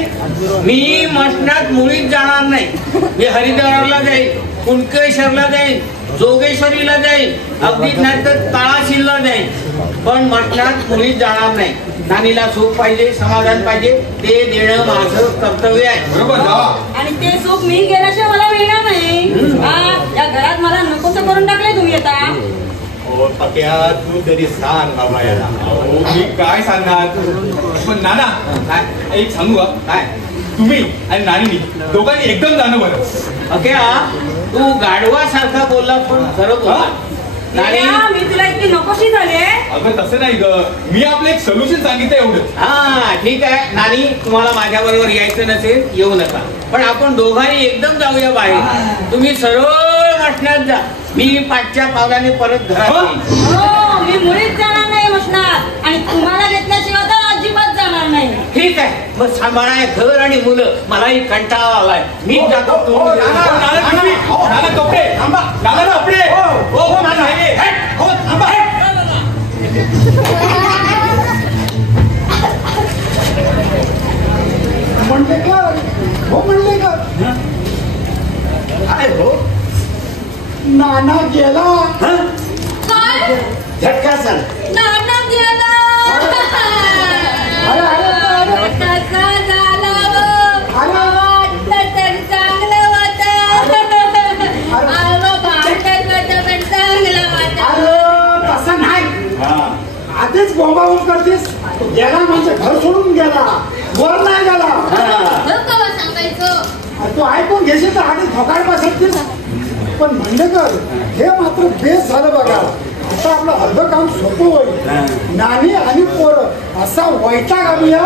मी मटणात मुळीच जाणार नाही. मी हरिद्वारला जाईल, कुणकेश्वरला जाईल, जोगेश्वरीला जाईल, अगदीच नाही तर तळाशीला जाईल. पण मटणात मुळीच जाणार नाही. नानीला सुख पाहिजे, समाधान पाहिजे, ते देणं माझं कर्तव्य आहे. बरोबर जावा. आणि ते सुख मी गेल्याशिवाय मला मिळणार नाही. या घरात मला नकोसं करून टाकले तुम्ही आता. हो पक्या, तू तरी सांग बाबा याला. मी काय सांगणार. पण नाना काय एक सांगू का? काय तुम्ही आणि नानी दोघांनी एकदम जाणं बरं. ओके, तू गाढवासारखा बोलला पण खरं बोला. नानी, मी तुला इतकी नकोशी झाले. अगं तसं नाही ग, मी आपलं एक सोल्युशन सांगितलं एवढं. हा ठीक आहे नानी, तुम्हाला माझ्या बरोबर यायचं नसेल येऊ नका, पण आपण दोघांनी एकदम जाऊया बाहेर. तुम्ही सरळ मटणात जा, मी पाठच्या पावलाने परत घरात येईन. मी मुळीच जाणार नाही मशनात. आणि तुम्हाला घेतल्याशिवाय तर अजिबात जाणार नाही. ठीक आहे, मग सांभाळा घर आणि मुलं. मलाही कंटाळा आलाय, मी जातो. नाना कपडे थांबा. नाना कपडे. हो नाना हे. हो थांबा. मंडलेकर, हो मंडलेकर. काय हो? नाना गेला. काय? झटका सर. नाना गेला. अरे अरे अरे कसा झाला अरे वाटलं तर चांगलं वाटत. भांडण वाटत पण चांगलं वाटत. अरे तसं नाही. आधीच बोंबाबोंब करतीस. गेला म्हणजे घर सोडून गेला, वर नाही गेला. केव्हा सांगायचं? तू ऐकून घेशील तर आधी ठोकाय बसतीस. पण मंडलेकर, हे मात्र बेस झालं बघा. आता आपलं अर्ध काम सोपं होईल. नानी आणि पोरं असा वैताग आणूया.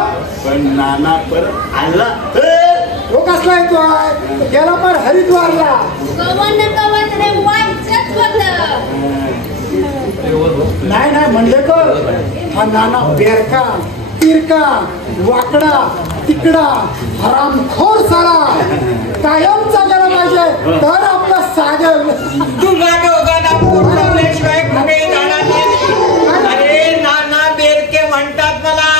पण नाना परत आला तर तो कसला येतोय? गेला पण हरिद्वारला. कवन रे वाईटच होतं. नाही नाही मंडलेकर, हा नाना बेरका, तिरका, वाकडा, तिकडा, हरामखोर सारा कायमचा गेला पाहिजे तर आपला सागल. तुला दोघांना पुरवल्याशिवाय कुठे जाणार नाही. अरे नाना बेरके म्हणतात मला.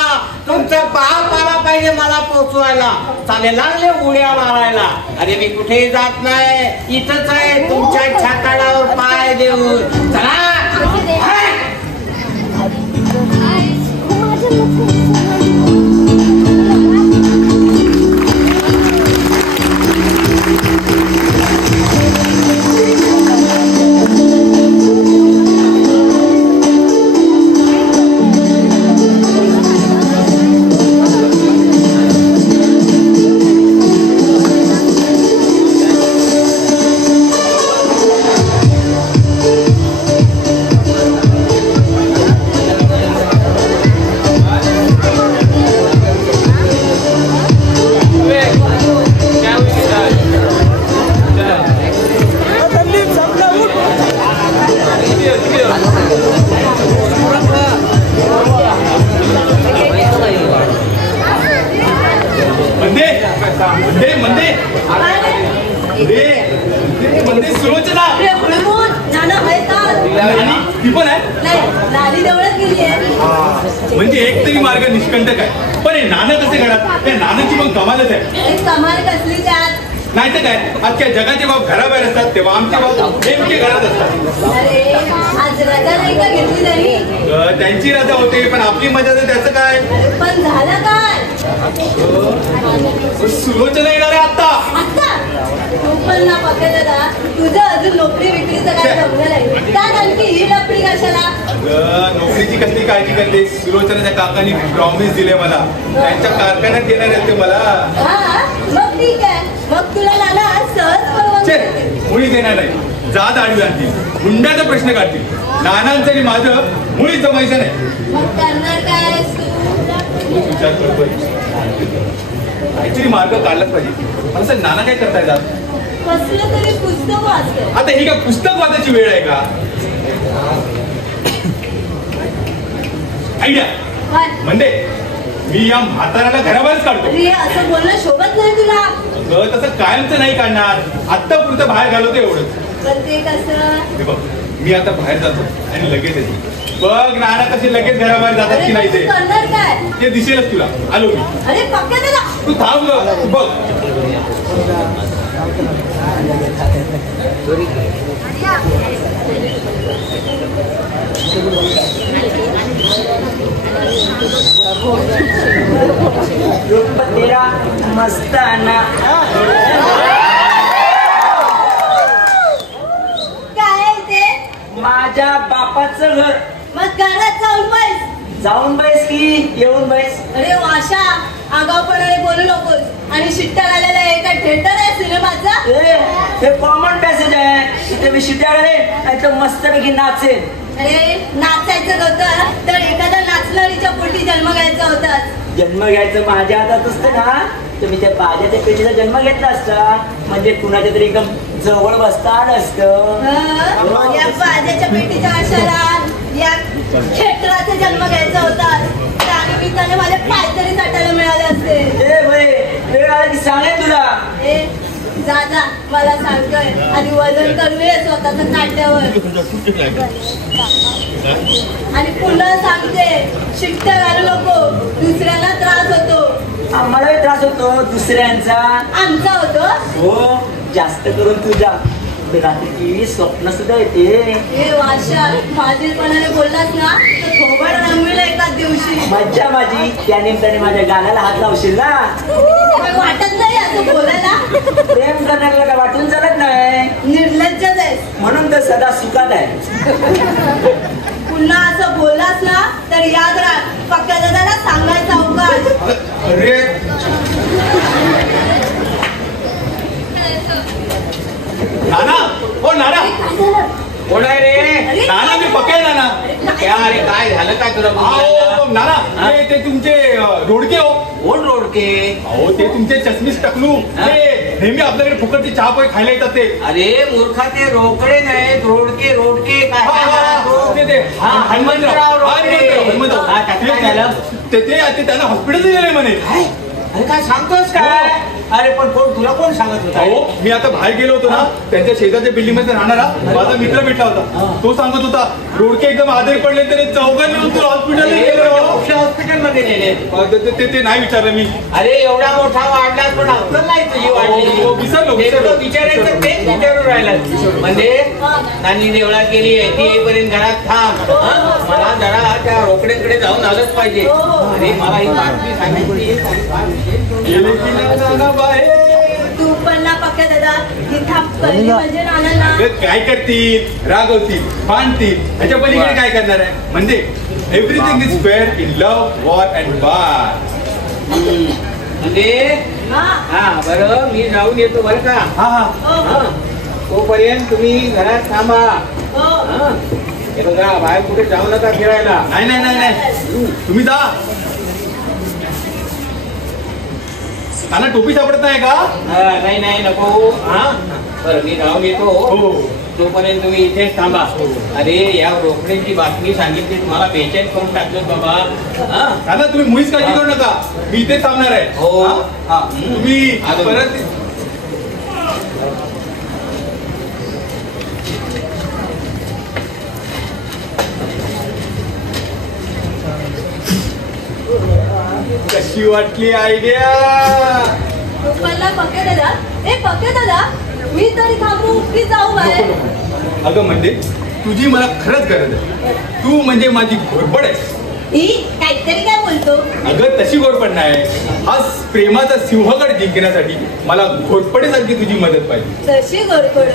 तुमचा बाप आला पाहिजे मला पोचवायला. चाले लागले उड्या मारायला. अरे मी कुठेही जात नाही, इथंच आहे तुमच्या छाताडावर पाय देऊन. चला. म्हणजे एक तरी मार्ग निष्कंटक आहे. पण हे नाना कसे घडतात? त्या नानाची पण कमालच आहे. कमाल कसली त्यात? नाही तर काय, अख्ख्या जगाचे बाप घराबाहेर असतात तेव्हा आमचे बाप नेमके घरात असतात. अरे आज रजा नाही का घेतली त्यांनी? त्यांची रजा होते पण आपली मजा तर त्याचं काय. पण झालं काय? सुलोचना येणार आहे आता. आता तू पण ना पकडला, तुझं अजून नोकरी विक्रीचं काय जमलं नाही, त्यात आणखी ही लपडी कशाला? नोकरीची कसली काळजी करते. सुलोचनाच्या काकांनी प्रॉमिस दिले मला, त्यांच्या कारखान्यात घेणार आहेत ते मला. हा मग ठीक आहे, मग तुला नाना सहज परवानगी. मुळी देणार नाही, जात आडवी आणतील, हुंड्याचा प्रश्न काढतील. नानांचं आणि माझं मुळीच जमायचं नाही. मग करणार काय तू? विचार करतोय काहीतरी मार्ग काढलाच पाहिजे. मला असं नाना काय करता येतात? कसलं तरी पुस्तक वाचतंय. आता ही काय पुस्तक वाचायची वेळ आहे का? आयडिया काय? म्हणजे मी या म्हाताऱ्याला घराबाहेरच काढतो. अरे असं बोलणं शोभत नाही तुला. तसं कायमचं नाही काढणार, आत्ता पुरतं बाहेर घालवतो एवढंच. पण ते कसं? हे बघ, मी आता बाहेर जातो आणि लगेच येते. बघ नाना कसे लगेच घराबाहेर जातात की नाही ते. करणार काय? ते दिसेलच तुला. आलो मी. अरे पक्का त्याला. तू थांब ग, बघ. तेरा मस्ताना. काय आहे ते? माझ्या बापाचं घर. मग घरात जाऊन बैस. जाऊन बैस की येऊन बैस? अरे वाशा, आगाऊपणाने बोलू नकोस. आणि शिट्ट्या घालायला एका थिएटर आहे सिनेमाचा. हे कॉमन पॅसेज आहे, इथे मी शिट्ट्या घालेन आणि तो मस्तपैकी नाचेन. अरे नाचायचं होतं तर एखाद्या नाचणारीच्या पोटी जन्म घ्यायचा होता. जन्म घ्यायचं माझ्या हातात असतं ना, तुम्ही त्या बाजाच्या पेटीचा जन्म घेतला असता, म्हणजे कुणाच्या तरी एकदम जवळ बसता आलं असतं. या बाजाच्या पेटीच्या आशाला या क्षेत्राचा जन्म घ्यायचा होता. त्यानिमित्ताने मला पाय तरी चाटायला मिळाले असते. वेळ आला की सांगेन तुला. जा जा, मला सांगतोय आधी वजन करून ये स्वतःच काट्यावर. आणि पुन्हा सांगते, शिट्ट्या घालू नको, दुसऱ्यांना त्रास होतो. आम्हालाही त्रास होतो दुसऱ्यांचा. आमचा होतो. हो, जास्त करून तुझा. रात्रीची स्वप्न सुद्धा येते. हे वाशा, माझीपणाने बोललास ना तर थोबड रंगविलं एकाच दिवशी. मज्जा माझी, त्या निमित्ताने माझ्या गाण्याला हात लावशील ना. वाटत नाही असं बोलायला. प्रेम करण्याला काय वाटून चालत नाही. निर्लज्जच आहे म्हणून तर सदा सुखात आहे. पुन्हा असं बोललास ना तर याद राख, पक्का दादाला सांगायचा अवकाश. अरे नाना, हो नाना. कोण आहे रे? नाना, मी पकेल नाना. अरे काय झालं काय तुला? नाना, ते तुमचे रोडके हो. कोण रोडके? अहो ते तुमचे चष्मीस टकलू, ते नेहमी आपल्याकडे फुकटची चहा पोहे खायला येतात ते. अरे मूर्खा, ते रोकडे नाही, रोडके. रोडके काय? हनुमंतराव. ते त्यांना हॉस्पिटल गेले म्हणे. अरे काय सांगतोस काय? अरे पण तुला कोण सांगत होता? हो, मी आता बाहेर गेलो होतो ना, त्यांच्या शेजारच्या बिल्डिंग मध्ये राहणारा माझा मित्र भेटला होता. तो सांगत होता रोडके एकदम आजारी पडले तरी चौघांनी हॉस्पिटल हॉस्पिटल मध्ये नेले. ते नाही विचारलं मी. अरे एवढा मोठा वाढला पण अक्कल नाही तुझी वाढली. विसरलो विचारायचं तेच विचारून राहिला. म्हणजे नानी देवळात गेली आहे, ती येईपर्यंत घरात थांब. मला जरा त्या रोकडेकडे जाऊन आलंच पाहिजे. अरे मला ही बातमी सांगितली. तू पण ना पक्का दादा, इथं कळली म्हणजे नाना काय करतील, रागवतील, भांडतील, ह्याच्या पलीकडे काय करणार आहे. म्हणजे everything is fair in love, war and bar. म्हणजे हा बरं, मी जाऊन येतो बरं का. हा, तोपर्यंत तुम्ही घरात थांबा. हे बघा, बाहेर कुठे जाऊ नका फिरायला. नाही, तुम्ही जा. नाना, टोपी सापडत नाही का? नाही नको. बरं, मी जाऊन येतो. तोपर्यंत तुम्ही इथेच थांबा. अरे या रोकड्यांची बातमी सांगितली, तुम्हाला बेचैन करून टाकलं बाबा. नाना, तुम्ही मुळीच काळजी करू नका, मी इथेच थांबणार आहे. हो, तुम्ही परत कशी वाटली आयडिया? पप्पाला पक्का दादा, ए पक्के दादा मी तरी थांबू की जाऊ बाहेर? अगं म्हणजे तुझी मला खरंच गरज आहे. तू म्हणजे माझी घोरपड आहेस. ही काहीतरी काय बोलतो? अगं तशी घोरपड नाही. आज प्रेमाचा सिंहगड जिंकण्यासाठी मला घोरपडीसारखी तुझी मदत पाहिजे. तशी गोडपड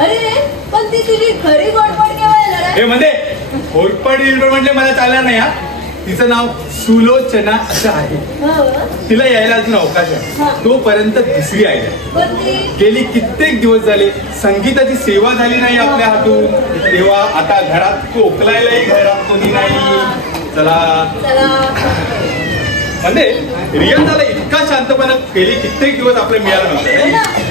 अरे रे पण ती तुझी खरी गोडपड केव्हा येणार? हे म्हणजे घोरपड म्हणजे मला चालणार नाही हा. तिचं नाव सुलोचना असं आहे. तिला यायला अजून अवकाश आहे. तोपर्यंत दुसरी आहे. गेली कित्येक दिवस झाले संगीताची सेवा झाली नाही आपल्या हातून. तेव्हा आता घरात कोकलायलाही घरात कोणी नाही. चला म्हणजे रियाला इतका शांतपणा गेली कित्येक दिवस आपले मिळाला नव्हतं.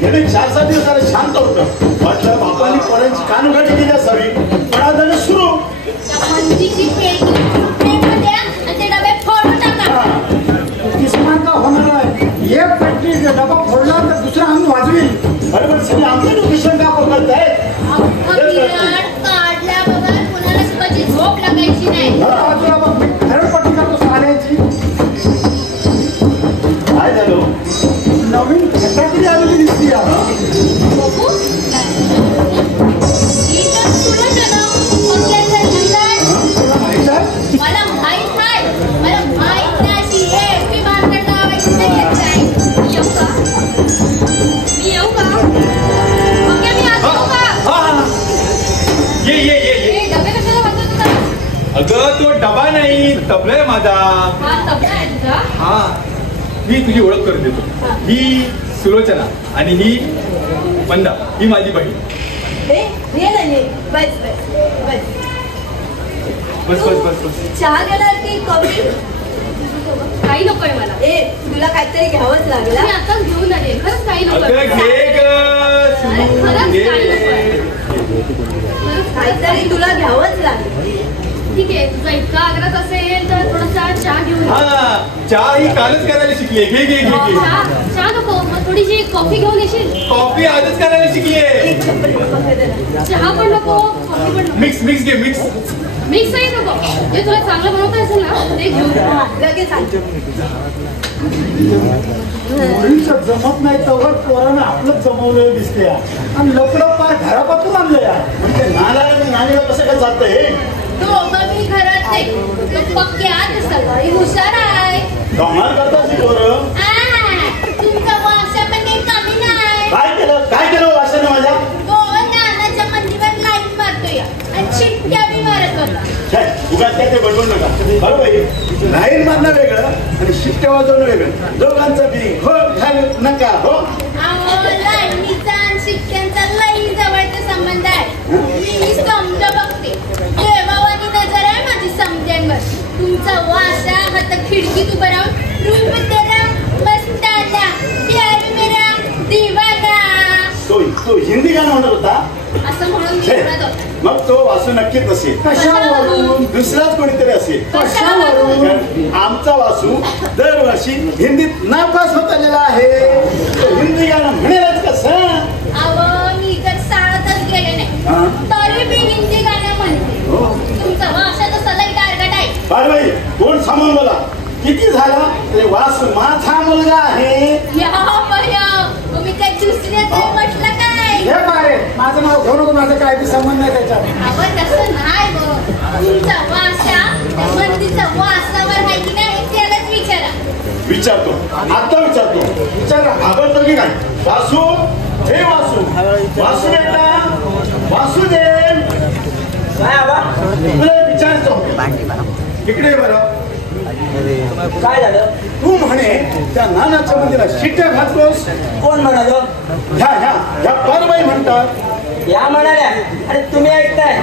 गेले 4-7 दिवस शांत होतं. म्हटलं बापांनी पोरांची कानउघाटी केली असावी. पण आज झालं सुरू. किस्मान का होणार आहे. एक पेटी डबा फोडला तर दुसरा अंग वाजवी. अरे पण सगळे आमचं लोकेशन का पकडतायत? झोप लागायची नाही. बाजूला बघ खरं पट्टी का तू साल्याची. काय झालं? नवीन फटाकडी आलेली दिसती आहे. मला माहित आहे. मला माहित नाही हे मी भानगड लावायची नाही येत आहे. मी येऊ का? मी येऊ का? ओके मी आज येऊ का? ये डबे कशाला वाजवत होता? अगं तो डबा नाही तबला आहे माझा. हा तबला आहे तुझा? हा मी तुझी ओळख करून देतो. ही सुलोचना आणि ही मंदा ही माझी बहीण. बस बस बस बस बस. चहा घेणार की कॉफी? काही नकोय मला. ए तुला काहीतरी घ्यावंच लागेल. मी आताच घेऊन आले. खरंच काही नकोय. काहीतरी तुला घ्यावंच लागेल. ठीक आहे तुझा इतका आग्रह असेल तर थोडासा चहा घेऊन. हा चहा ही कालच करायला शिकली. घे घे घे घे. चहा नको मग थोडीशी कॉफी घेऊन येशील? कॉफी आजच करायला शिकलीये. चहा पण नको कॉफी पण नको. मिक्स मिक्स घे मिक्स. मिक्सही नको. जे तुला चांगलं बनवता असेल ना ते घेऊन लगेच सांग. मुलीचं जमत नाही तर पोरानं आपलं जमवलेलं दिसते. आणि लपडं पार घरापासून आणलं या. म्हणजे नानीला कसं काय जातं हे? तो मी घरात नाही. तो पक्क्यात सकाळी हुशार आहे. कमाल करतात ती पोरं. तुमचा वाशा पण काही कमी नाही. काय केलं वाशाने माझ्या? तो नानाच्या मंदिरात लाईन मारतोय आणि चिट्ट्या बी मारत होता. उगाच काय ते बडबडू नका. बरं बाई लाईन मारणं वेगळं आणि शिट्ट्या वाजवणं वेगळं. दोघांचं बी हो नका हो. लाईनीचा आणि शिट्ट्यांचा लई जवळचा संबंध आहे. मी समजा बघते. देवावानी नजर आहे माझी समजेंवर. तुमचा वाशा हात खिडकीत उभं राहून रूप तेरा मस्ताना प्यार मेरा दीवाना. तो हिंदी गाणं म्हणत होता असं म्हणून मी म्हणत होता. मग तो वासू नक्कीच नसेल. कशावरून? दुसराच कोणीतरी असेल. कशावरून? आमचा वासू दरवर्षी हिंदीत नापास होत आलेला आहे. तो हिंदी गाणं म्हणेलच कसं? अहो मी जर शाळेतच गेले नाही तरी मी हिंदी गाणं म्हणते. तुमचा वाशा तर सलई टार्गेट आहे. बाई कोण सामान बोला. किती झाला तरी वासू माझा मुलगा आहे. या बया तुम्ही काय दुसऱ्याचं म्हटलं काय? हे बारे माझं नाव घेऊ नको. माझं काय बी संबंध नाही त्याच्यात. अहो तसं नाही गं. तुमचा वाशा त्या मंदीचा वासावर आहे की नाही त्यालाच विचारा. विचारतो आता विचारतो. विचार घाबरतो की काय? वासू हे वासू वासू बेटा वासुदेव तुला विचारतो. इकडे बरं काय झालं? तू म्हणे त्या नानाच्या मंदिरात शिट्ट्या घातलोस. कोण म्हणालो? ह्या परबाई म्हणतात. या म्हणाल्या. अरे तुम्ही ऐकताय?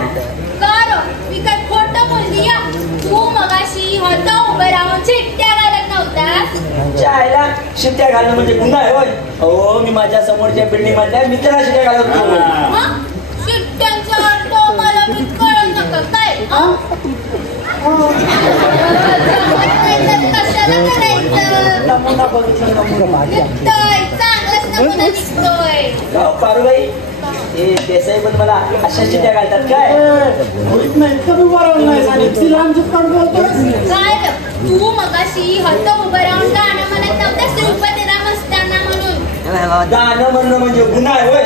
कर मी काय खोटं बोलली या? तू मगाशी होता उभं राहून चिट्ट्या घालत नव्हता. चायला शिट्ट्या घालणं म्हणजे गुन्हा आहे होय? हो मी माझ्या समोरच्या बिल्डिंग मधल्या मित्राला शिट्ट्या घालत होतो. शिट्ट्यांचा अर्थ मला मी कळत नका काय? कशाला करायचं? नमुना बघितलं नमुना निघतोय, चांगलाच नमुना निघतोय. पारुबाई हे देसाई पण मला अशा चिट्या घालतात काय? होईत नाही इतकं उभं राहून नाही सांगितलं लांबची पण बोलतोय काय रे? तू मगाशी हद्द उभं राहून गाणं म्हणत नव्हतास द्रौपदी राम असताना म्हणून. गाणं म्हणणं म्हणजे गुन्हा आहे होय.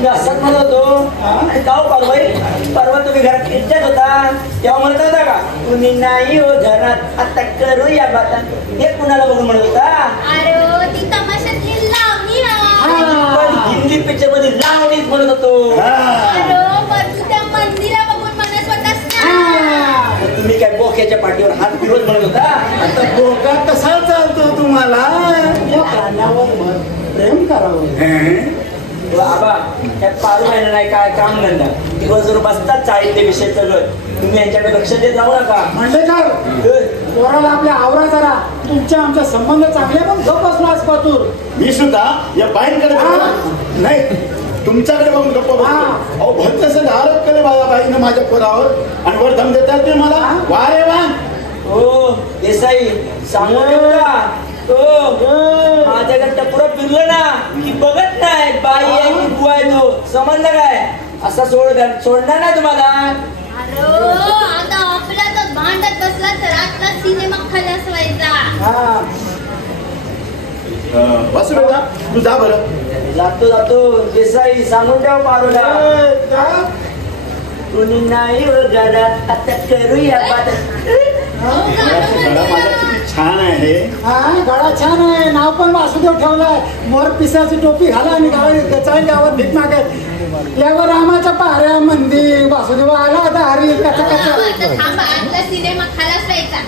मी असंच म्हणत होतो. आणि का हो पारुबाई, परवा तुम्ही घरात किचन होता तेव्हा म्हणत होता का कुणी नाही हो घरात आता करूया बाता, हे कुणाला बघून म्हणत होता? अरे ती तमाशातली लावणी पण हिंदी पिक्चर मध्ये लावणीच म्हणत होतो. अरे पण तू त्या मंदिरा बघून म्हणत होतास ना. तुम्ही काय बोक्याच्या पाठीवर हात फिरवत म्हणत होता? आता बोका कसा चालतो तुम्हाला? या गाण्यावर प्रेम करावं. आबा त्या पारुबाईला नाही काय काम धंदा, दिवसभर बसतात चाळीतले विषय सगळं. तुम्ही यांच्याकडे लक्ष देत जाऊ नका. मंडेकर पोराला आपल्या आवरा जरा. तुमच्या आमच्या संबंध चांगले पण गप बसलो आज पातूर. मी सुद्धा या बाईंकडे नाही तुमच्याकडे बघून गप्प बसतो. अहो भलतसं आरोप केले माझ्या बाईनं माझ्या पोरावर आणि वर दम देतात ते मला. वा रे वा. हो देसाई सांगू का? माझ्याकडे टपुरा फिरलं ना की बघत नाही बाई आहे की बुवा आहे तो, समजलं काय? असा सोडणार नाही तुम्हाला. अरे आता आपल्यातच भांडत बसला तर आजचा सिनेमा खलास व्हायचा. बस बेटा तू जा बरं. जातो देसाई सांगून ठेव पारूला. कुणी नाही घरात आता करूया बात. माझा किती छान आहे. गळा छान आहे. नाव पण वासुदेव ठेवलाय. मोर पिसाची टोपी घाला आणि गचाळी गावात भीक मागत. यावर रामाच्या पाऱ्या मंदिर वासुदेव आला होता हरी कचा कचा. थांबा आजचा सिनेमा खलास व्हायचा.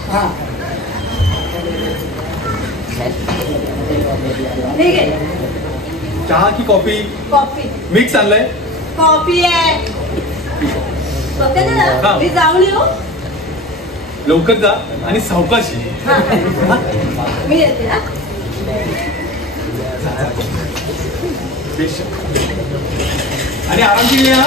ठीक आहे. चहा की कॉफी? कॉफी. मिक्स आणलंय. कॉफी आहे. बघते ना मी जाऊन येऊ. लवकर जा आणि सावकाशी. मी येते ना. आणि आरामशीर या.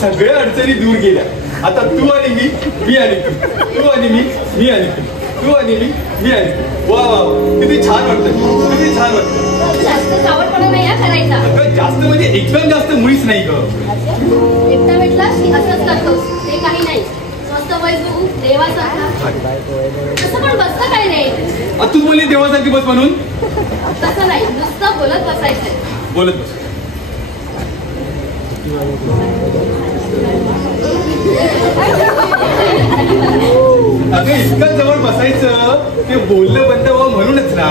सगळ्या अडचणी दूर गेल्या. आता तू आणि मी आणि तू आणि मी आणि तू आणि मी आणि वा वा किती छान वाटतं. किती छान वाटतं. जास्त सावधपणा नाही करायचा. अगं जास्त म्हणजे एकदम जास्त मुळीच नाही ग. एकटा भेटला की असंच करतोस ते काही नाही. मस्त वैभव देवासारखा तसं पण बसतं काय नाही. तू बोलली देवासारखी बस म्हणून? तसं नाही नुसतं बोलत बसायचं. बोलत बस. अगं इतकं जवळ बसायचं ते बोलणं बंद व्हावं म्हणूनच ना.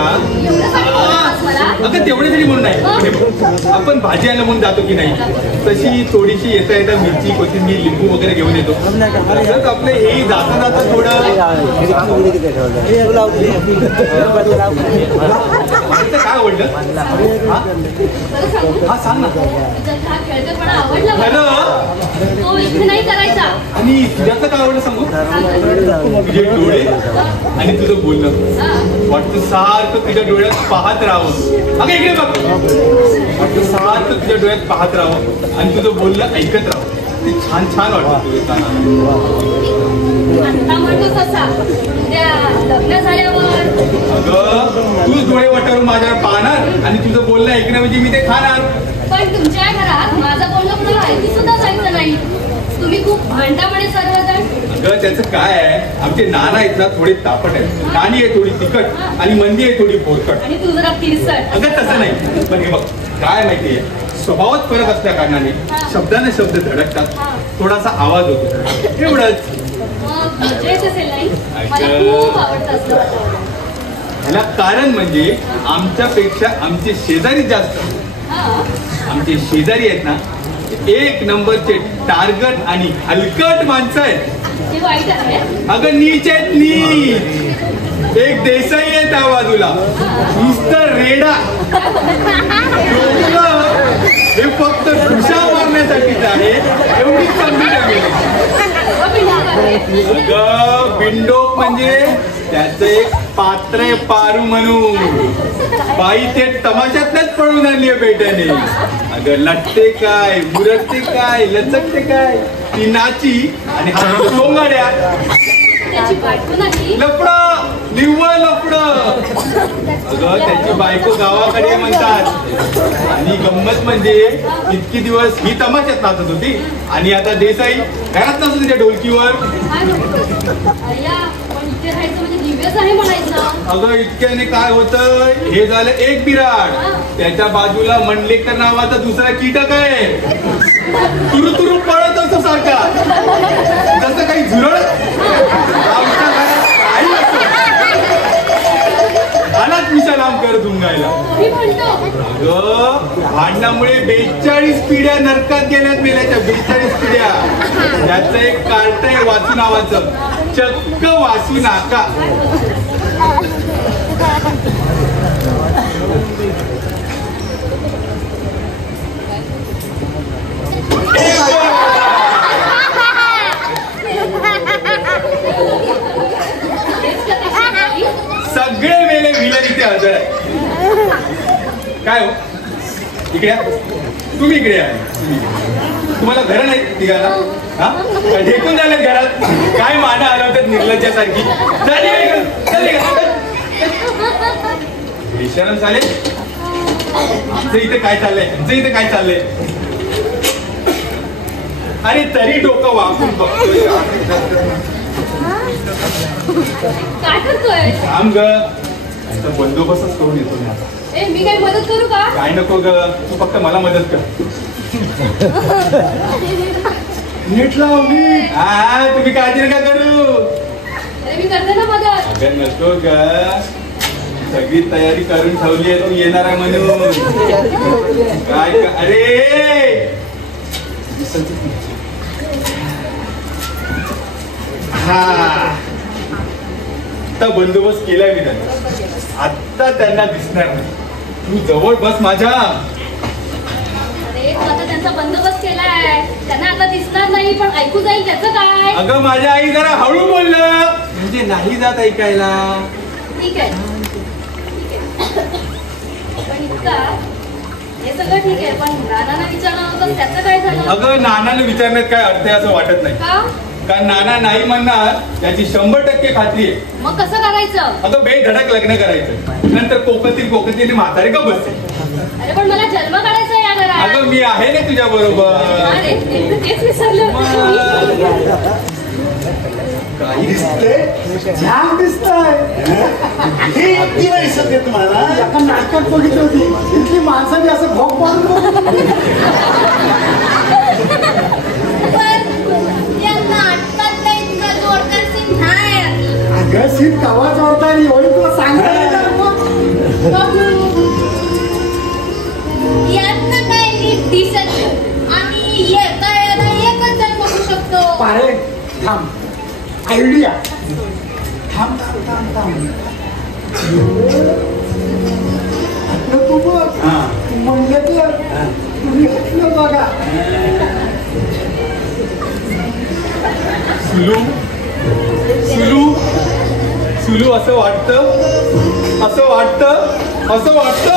अगं तेवढ्यासाठी म्हणून नाही. आपण भाजी आणायला म्हणून जातो की नाही तशी थोडीशी येता येता मिरची कोथिंबीर लिंबू वगैरे घेऊन येतो. तसंच आपलं हे जाता जाता थोडं काय आवडलं? हा सांग ना. खेळतेपणा आवडला. तो इथे नाही करायचा. आणि तुझ्याचं काय आवडलं सांगू? तुझे डोळे आणि तुझं बोलणं. वाटतं सारखं तुझ्या डोळ्यात पाहत राहावं. अगं इकडे बघ. वाटतं सारखं तुझ्या डोळ्यात पाहत राहावं आणि तुझं बोलणं ऐकत राहावं. ते छान छान वाटतं तुझं कानाला. आता म्हणतो तसा लग्न झाल्यावर. अगं तूच डोळे वाटारून माझ्यावर पाहणार आणि तुझं बोलणं ऐकणं म्हणजे मी ते खाणार. पण तुमच्या घरात माझं बोलणं कुणाला ऐकू सुद्धा जायचं नाही. तुम्ही खूप भांडा म्हणे सर्वजण. अगं त्याचं काय आहे आमचे नाना आहेत ना थोडे तापट आहेत. नानी आहे थोडी तिखट आणि मंदी आहे थोडी बोरकट. आणि तू जरा तिरसट. अगं तसं नाही. पण हे बघ काय माहितीये स्वभावात फरक असल्या कारणाने शब्दाने शब्द धडकतात. थोडासा आवाज होतो एवढंच. मग मजा येत असेल नाही. मला खूप आवडतं असं वातावरण. ह्याला कारण म्हणजे आमच्यापेक्षा आमचे शेजारी जास्त. आमचे शेजारी आहेत ना एक नंबरचे टार्गट आणि हलकट माणसं आहेत. ते वाईट आहे. अगं नीच आहेत नीच. एक देसाई आहे त्या बाजूला नुसतं रेडा. हे फक्त घुसा मारण्यासाठीच आहे. एवढी चांगली अगं बिंडोक म्हणजे त्याचं एक पात्र आहे पारू म्हणून. बाई ते तमाशातच पळून आणली पेट्याने. अगं लटते काय, मुरटते काय, लचकते काय, ती नाची आणि सोंगाड्या लफड, निव्वळ लफड. अगं त्याची बायको गावाकडे म्हणतात. आणि गंमत म्हणजे इतकी दिवस ही तमाशात नाचत होती आणि आता देसाई घरात नसतो तिच्या ढोलकीवर. अगं इतक्याने काय होतं, हे झालं एक बिराड. त्याच्या बाजूला मंडलेकर नावाचा दुसरा कीटक आहे. तुरु तुरु पळत असतो सारखा, जसं काही झुरळ. आलाच मिशा लांब कर धुंगायला. अगं भांडणामुळे 42 पिढ्या नरकात गेल्यात मेल्याच्या. 42 पिढ्या. त्याचं एक कार्ट आहे वासू नावाचं, चक्क वासू नाका. सगळे वेळे विलन इथे हजर आहे. काय हो इकडे या. तुम्ही इकडे या. तुम्हाला घर नाही तिघाला? हा ढेकून झाले घरात. काय माना हलवतात निर्लज्जासारखी. बेशरम झाले. आमचं इथे काय चाललंय, आमचं इथे काय चाललंय. अरे तरी डोकं वापरून बघतोय. काय करतोय? काम ग, बंदोबस्तच करून येतो मी आता. मी काही मदत करू का? काय नको ग, तू फक्त मला मदत कर. नीट लाव नीट. हा तुम्ही काळजी नका करू. मी करते ना मदत. अगं नको ग, सगळी तयारी करून ठेवली आहे तू येणार आहे म्हणून. काय अरे हा आता बंदोबस्त केलाय मी त्यांना. आता त्यांना दिसणार नाही. तू जवळ बस माझ्या. अरे आता त्यांचा बंदोबस्त केलाय, त्यांना आता दिसणार नाही पण ऐकू जाईल त्याचं काय. अगं माझ्या आई जरा हळू बोललं म्हणजे नाही जात ऐकायला. ठीक आहे पण इतका हे सगळं ठीक आहे पण नानांना विचारलं होतं त्याचं काय झालं. अगं नानाने विचारण्यात काय अर्थ आहे असं वाटत नाही. का? कारण नाना नाही म्हणणार याची 100% खात्री आहे. मग कसं करायचं. अगं बेधडक लग्न करायचं, नंतर कोकणतील म्हातारे का बसते. अरे पण मला जन्म काढायचा या घरात. अगं मी आहे ना तुझ्या बरोबर. अरे तेच विसरले होते. काही दिसतंय, छान दिसतंय. हे अगदी नाही दिसत तुम्हाला. एका नाटकात बघितली होती, इथली माणसं बी असं भोग पाडून अगं सीट कवा जोडता एवढी तुला सांगता येणार मग. यातनं काय नीट दिसत आणि एकच जण बघू शकतो. पारे थांब, आयडिया. थांब थांब थांब थांब. तू बघ म्हणलं तर तुम्ही हटलं बघा. सुलू सुलू सुलू असं वाटतं, असं वाटतं, असं वाटतं.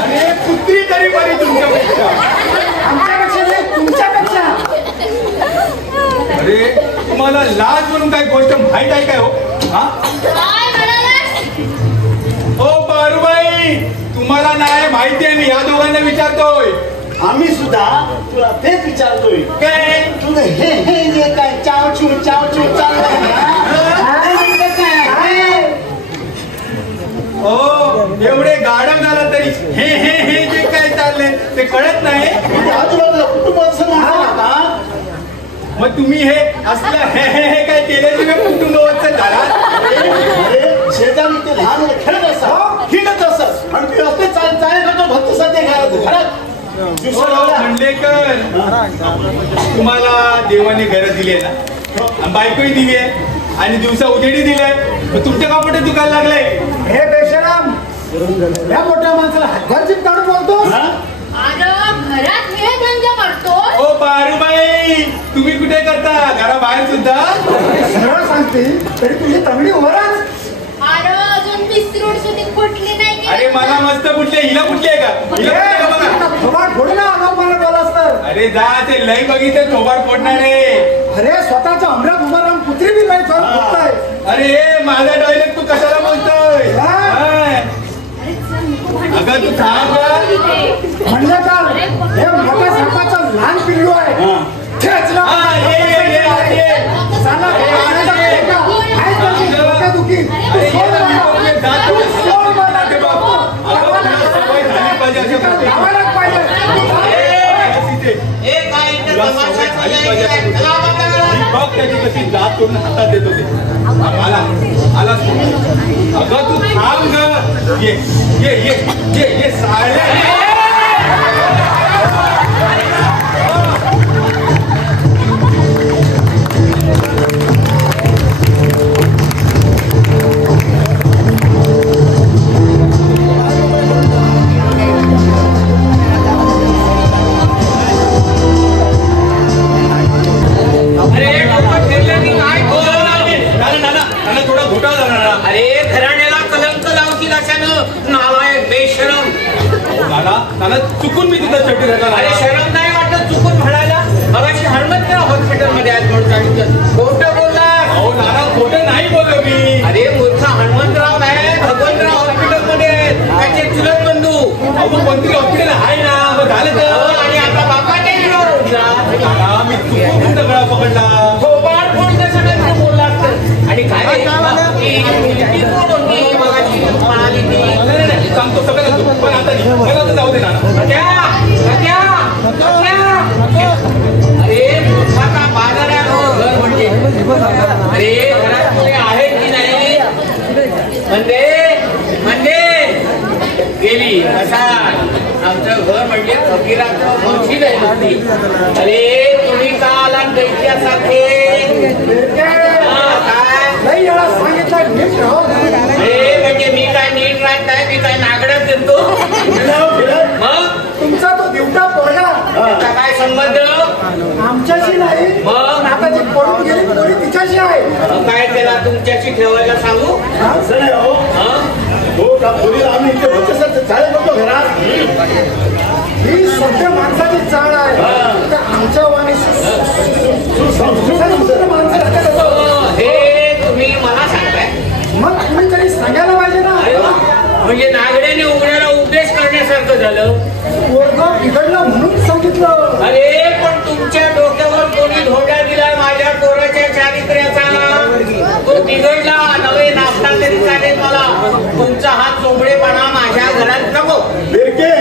अरे कुत्री तरी बरी तुमच्यापेक्षा. आमच्यापेक्षा नाही तुमच्यापेक्षा. अरे तुम्हाला लाज म्हणून काय गोष्ट माहित आहे काय हो. हा हो पारुबाई, तुम्हाला नाही माहिती आहे. मी या दोघांना विचारतोय. आम्ही सुद्धा तुला तेच विचारतोय. काय तुझं हे काय चावचू चावचू चाललंय ना. हो एवढे गाढव झाला तरी हे हे हे जे काय चाललंय ते कळत नाही. आजूबाजूला कुटुंबाचं म्हणाला का. मग तुम्ही हे असलं हे हे हे काय केल्याशिवाय कुटुंबावरचं झाला. शेजारी ते लहान खेळत असतात, हिंडत असतात आणि ते असते चाल करतो भक्त सध्या घरात. मंडलेकर, तुम्हाला देवाने घरं दिली आहे ना, बायकोही दिली आहे आणि दिवसा उजेडी दिलाय. तुमच्या कापडे दुखायला लागलंय. हे बेशराम, या मोठ्या माणसाला हातभार चिप काढून बोलतो. अरे घरात हे धंदा करतो. ओ पारुबाई, तुम्ही कुठे करता? घराबाहेर सुद्धा? सरळ सांगते तरी तुझी तंगडी वरच. अरे अजून बिस्त्रूड सुद्धा फुटली नाही की. अरे मला मस्त कुठले, हिला कुठली आहे का? हिला कुठली आहे का बघा? थोबाड फोडून आगाऊ मला बोलास तर. अरे जा, ते लय बघितले थोबाड फोडणारे. अरे स्वतःच्या अमरात उभा राहून कुत्री बी नाही सर बोलताय. अरे माझा डायलेक्ट तू कशाला बोलतोय? अगं तू थांब गं. म्हणलं का हे मोठ्या सापाचं लहान पिल्लू आहे. खेचला. चला, पाण्याचा फेका. आहे तशी डोकेदुखी. सोड मला. सोड मला. लावायलाच पाहिजे. बघ त्याची कशी दात करून हातात देत होते. आला अगं तू थांब ग. ये ये ये ये ये साळ्या. अरे घराण्याला कलंक लावतील अशानं नालायक बेशरम. नाना चुकून मी तिथं चट्टी घातला. अरे शरम नाही वाटत चुकून म्हणायला. मगाशी हनुमंतराव हॉस्पिटल मध्ये आहेत म्हणून सांगितलं. खोटं बोलला. अहो नाना खोटं नाही बोललो मी. अरे मूर्खा हनुमंतराव नाही भगवंतराव हॉस्पिटल मध्ये आहेत. त्याचे चुलत बंधू. अहो कोणतरी हॉस्पिटल आहे ना. मग झालं तर. आणि आता बापाच्या जीवावर उठला. मी चुकून दगडा पकडला. थोबाड फोडणं सगळ्यांना बोलला असतं. आणि काय म्हणाली ती सांगतो सगळं पण आता मला तर जाऊ दे नाना. अरे मोठाचा बाजार आहे घर म्हणजे. अरे घरात कोणी आहे की नाही? म्हणजे गेली कसा आमचं घर म्हणजे फकीराचं मशीद आहे नुसती. अरे तुम्ही का आला दैत्यासारखे? नाही याला सांगितलं नीट राहू. अरे म्हणजे मी काय नीट राहत नाही. मी काय नागडच देतो. मग तुमचा तो दिवटा पोरगा त्याचा काय संबंध? आमच्याशी नाही. मग आता जी पळून गेली पोरी तिच्याशी आहे. काय त्याला तुमच्याशी ठेवायला सांगू? असं नाही हो. हो का पोरीला आम्ही इथे होते चालेल बघतो घरात. ही सभ्य माणसाची चाळ आहे. तर आमच्या वाणी हे तुम्ही मला सांगताय. मग तुम्ही तरी सांगायला पाहिजे ना. म्हणजे नागड्याने उघड्याला उपदेश करण्यासारखं झालं. पोरगं बिघडलं म्हणून सांगितलं. अरे पण तुमच्या डोक्यावर कोणी धोंडा दिलाय माझ्या पोराच्या चारित्र्याचा. तो बिघडला नवे नाचता तरी चालेल मला. तुमचा हा चोबडेपणा माझ्या घरात नको. बेरके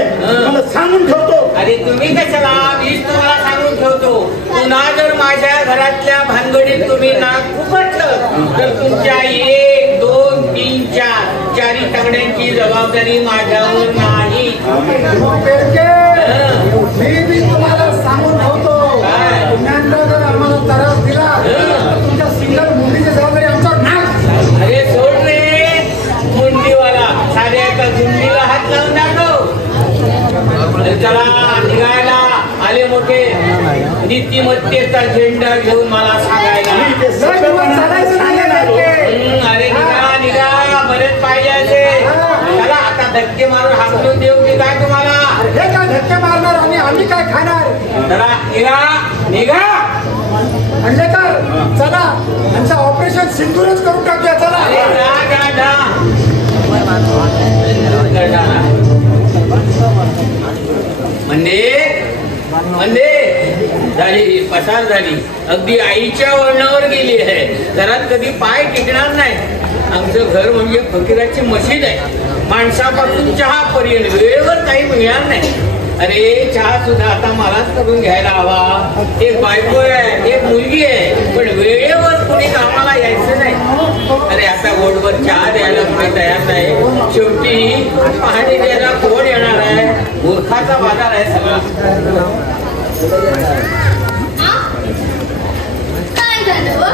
मला सांगून ठेवतो. अरे तुम्ही कशाला? मीच तुम्हाला सांगून ठेवतो. पुन्हा जर माझ्या घरातल्या भानगडीत तुम्ही नाक फुकटलं तर तुमच्या 1, 2, 3, 4 चारी तगड्यांची जबाबदारी माझ्यावर नाही. मी बी तुम्हाला सांगून ठेवतो. पुण्याला जर आम्हाला त्रास दिला तर तुमच्या सिंगल मुंडीची जबाबदारी आमच्यावर नाही. अरे सोड रे मुंडीवाला. साध्या एका गुंडीला हात लावून दाखव. चला निघायला आले मोठे नीतिमत्तेचा झेंडा घेऊन मला सांगायला. अरे निघा निघा बरेच पाहिजे असे. चला आता धक्के मारून हाकलून देऊ की काय तुम्हाला? हे काय धक्के मारणार आणि आम्ही काय खाणार? चला निघा निघा. अंडेकर चला आमचं ऑपरेशन सिंदूरच करून टाकूया. चला म्हणजे झाली पसार झाली. अगदी आईच्या वर्णावर गेली आहे. घरात कधी पाय टिकणार नाही. आमचं घर म्हणजे फकीराची मशीद आहे. माणसापासून चहा पर्यंत वेळेवर काही मिळणार नाही. अरे चहा सुद्धा आता मलाच करून घ्यायला हवा. एक बायको आहे एक मुलगी आहे पण वेळेवर कोणी कामाला यायचं नाही. अरे आता गोडवर चहा द्यायला कोणी तयार नाही. शेवटी पाणी द्यायला कोण येणार आहे? मूर्खाचा बाजार आहे सगळा. काय झालं?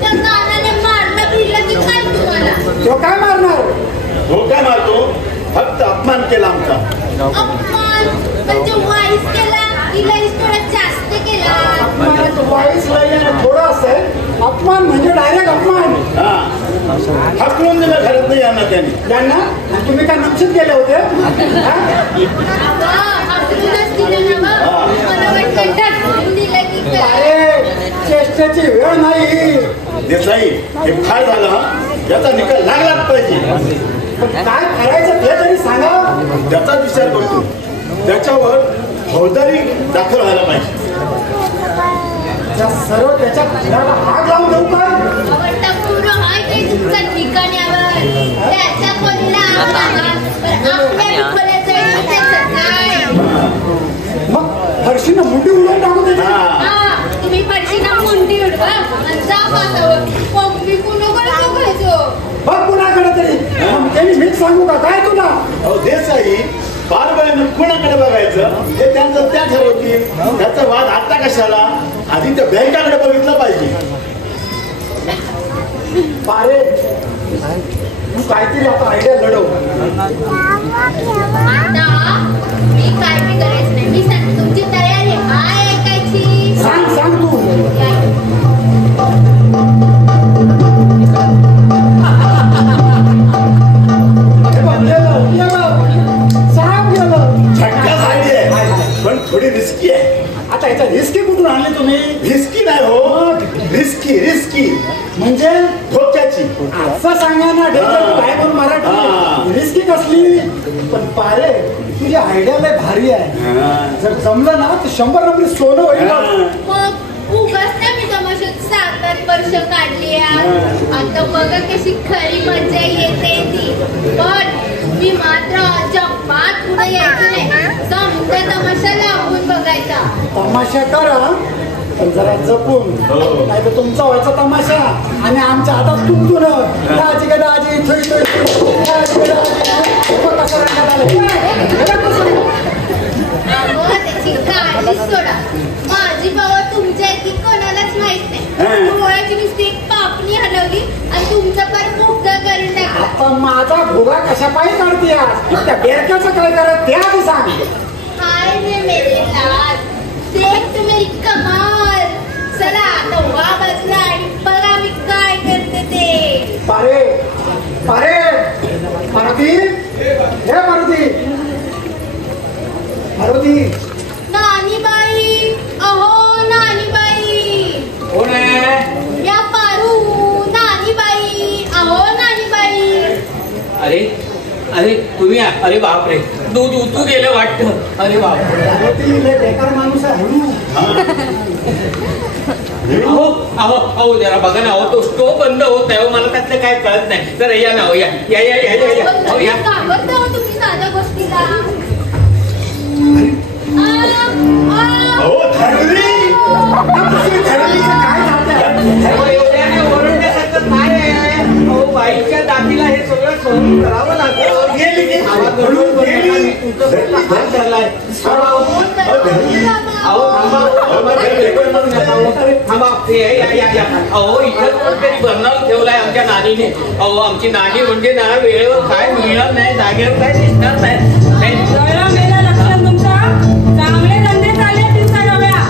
त्या कानाने मारलं भिडलं की काय तुम्हाला? तो काय मारणार? हो काय मारतो? फक्त अपमान केला आमचा. अपमान म्हणजे वाईट वाईस केला की लईच थोडा जास्त केला. वाईस लई थोडं असेल. अपमान म्हणजे डायरेक्ट अपमान. हकलून दिलं घरात नाही यांना त्यांनी. यांना तुम्ही काय निश्चित केले होते? आपणच दिलं ना मग. मला वाटतं टाकून दिलं की काय. अरे चेष्टेची वेळ नाही. देसाई हे फार झालं हा. याचा निकाल लागलाच पाहिजे. पण काय करायचं ते तरी सांगा. त्याचा विचार करतो. त्याच्यावर फौजदारी दाखल व्हायला पाहिजे. सर्व त्याच्या घराला आग लावून देऊ का? आवडता पूर्ण हाय काही तुमच्या ठिकाण्यावर. त्याच्या कोणीला आपल्या खोल्याचं काय. मग हर्षीनं मुंडी उडवून टाकू दे. तुम्ही पडशीना मुंडी उडवा आणि जा पासावर. मग मी कुणाकडे बघायचो. बघ कुणाकडे तरी. त्यांनी मीच सांगू का काय तुला? अहो देसाई बारबाईनं कुणाकडे बघायचं हे त्यांचं त्या ठरवतील. त्याचा वाद आता कशाला. आधी त्या बँकाकडे बघितलं पाहिजे. पारे तू काहीतरी आता आयडिया लढव. आता मी काय बी करायचं नाही. मी सांगते तुमची तयारी हाय ऐकायची. सांग सांग तू. झटकाच आयडिया आहे पण थोडी रिस्की आहे. आता याचा रिस्की कुठून आणले तुम्ही? रिस्की नाही हो. रिस्की रिस्की म्हणजे धोक्याची. असं सांगा ना. काय पण मराठी रिस्की कसली. पण पारे तुझी आयडिया लय भारी आहे. जर जमलं ना तर 100 नंबर सोनं होईल. मग उगाच ना मी तमाशात 7-8 वर्ष काढली. आता बघा कशी खरी मजा येते ती. पण मी मात्र अजिबात पुढे यायचं नाही. जमत्या तमाशा लावून बघायचा. तमाशा करा पण जरा जपून. नाही तर तुमचा व्हायचा तमाशा आणि आमच्या हातात तुमतून दाजी ग दाजी थोडी त्याची काळजी सोडा. माझी बाबा तुमच्या इतकी कोणालाच माहित नाही. डोळ्याची मिस्टेक पापणी हलवली आणि तुमचा पर मुग्धा करून टाकला. आता माझा भोगा कशा पायी काढते. त्या बेरक्याचं काय करत ते आधी सांग. हाय रे मेरे लाल, देख तू मेरी कमाल. चला आता वा बाजूला आणि बघा मी काय करते ते. पारे पारे मारुती हे मारुती मारुती. नानी बाई, अहो नानी बाई. कोण आहे? या पारू. नानी बाई, अहो नानी बाई. अरे अरे तुम्ही अरे बापरे. दूध उतू गेलं वाटतं. अरे बापरे. मारुती लय बेकार माणूस आहे. अहो अहो अहो जरा बघा ना. अहो तो स्टोव बंद होत आहे. मला त्यातलं काय कळत नाही. जरा या ना. या या या या या अहो या. घाबरता हो तुम्ही साध्या गोष्टीला. अहो ठरली. एवढ्याने ओरडण्यासारखं काय आहे. अहो बाईच्या दातीला हे सगळं सहन करावं लागेल. अहो इथं कोणतरी बर्नर ठेवलाय आमच्या नानीने. अहो आमची नानी म्हणजे ना वेळेवर काय मिळणार नाही. जागेवर काय दिसणार नाही. चांगले धंदे चालले दिवसाढवळ्या.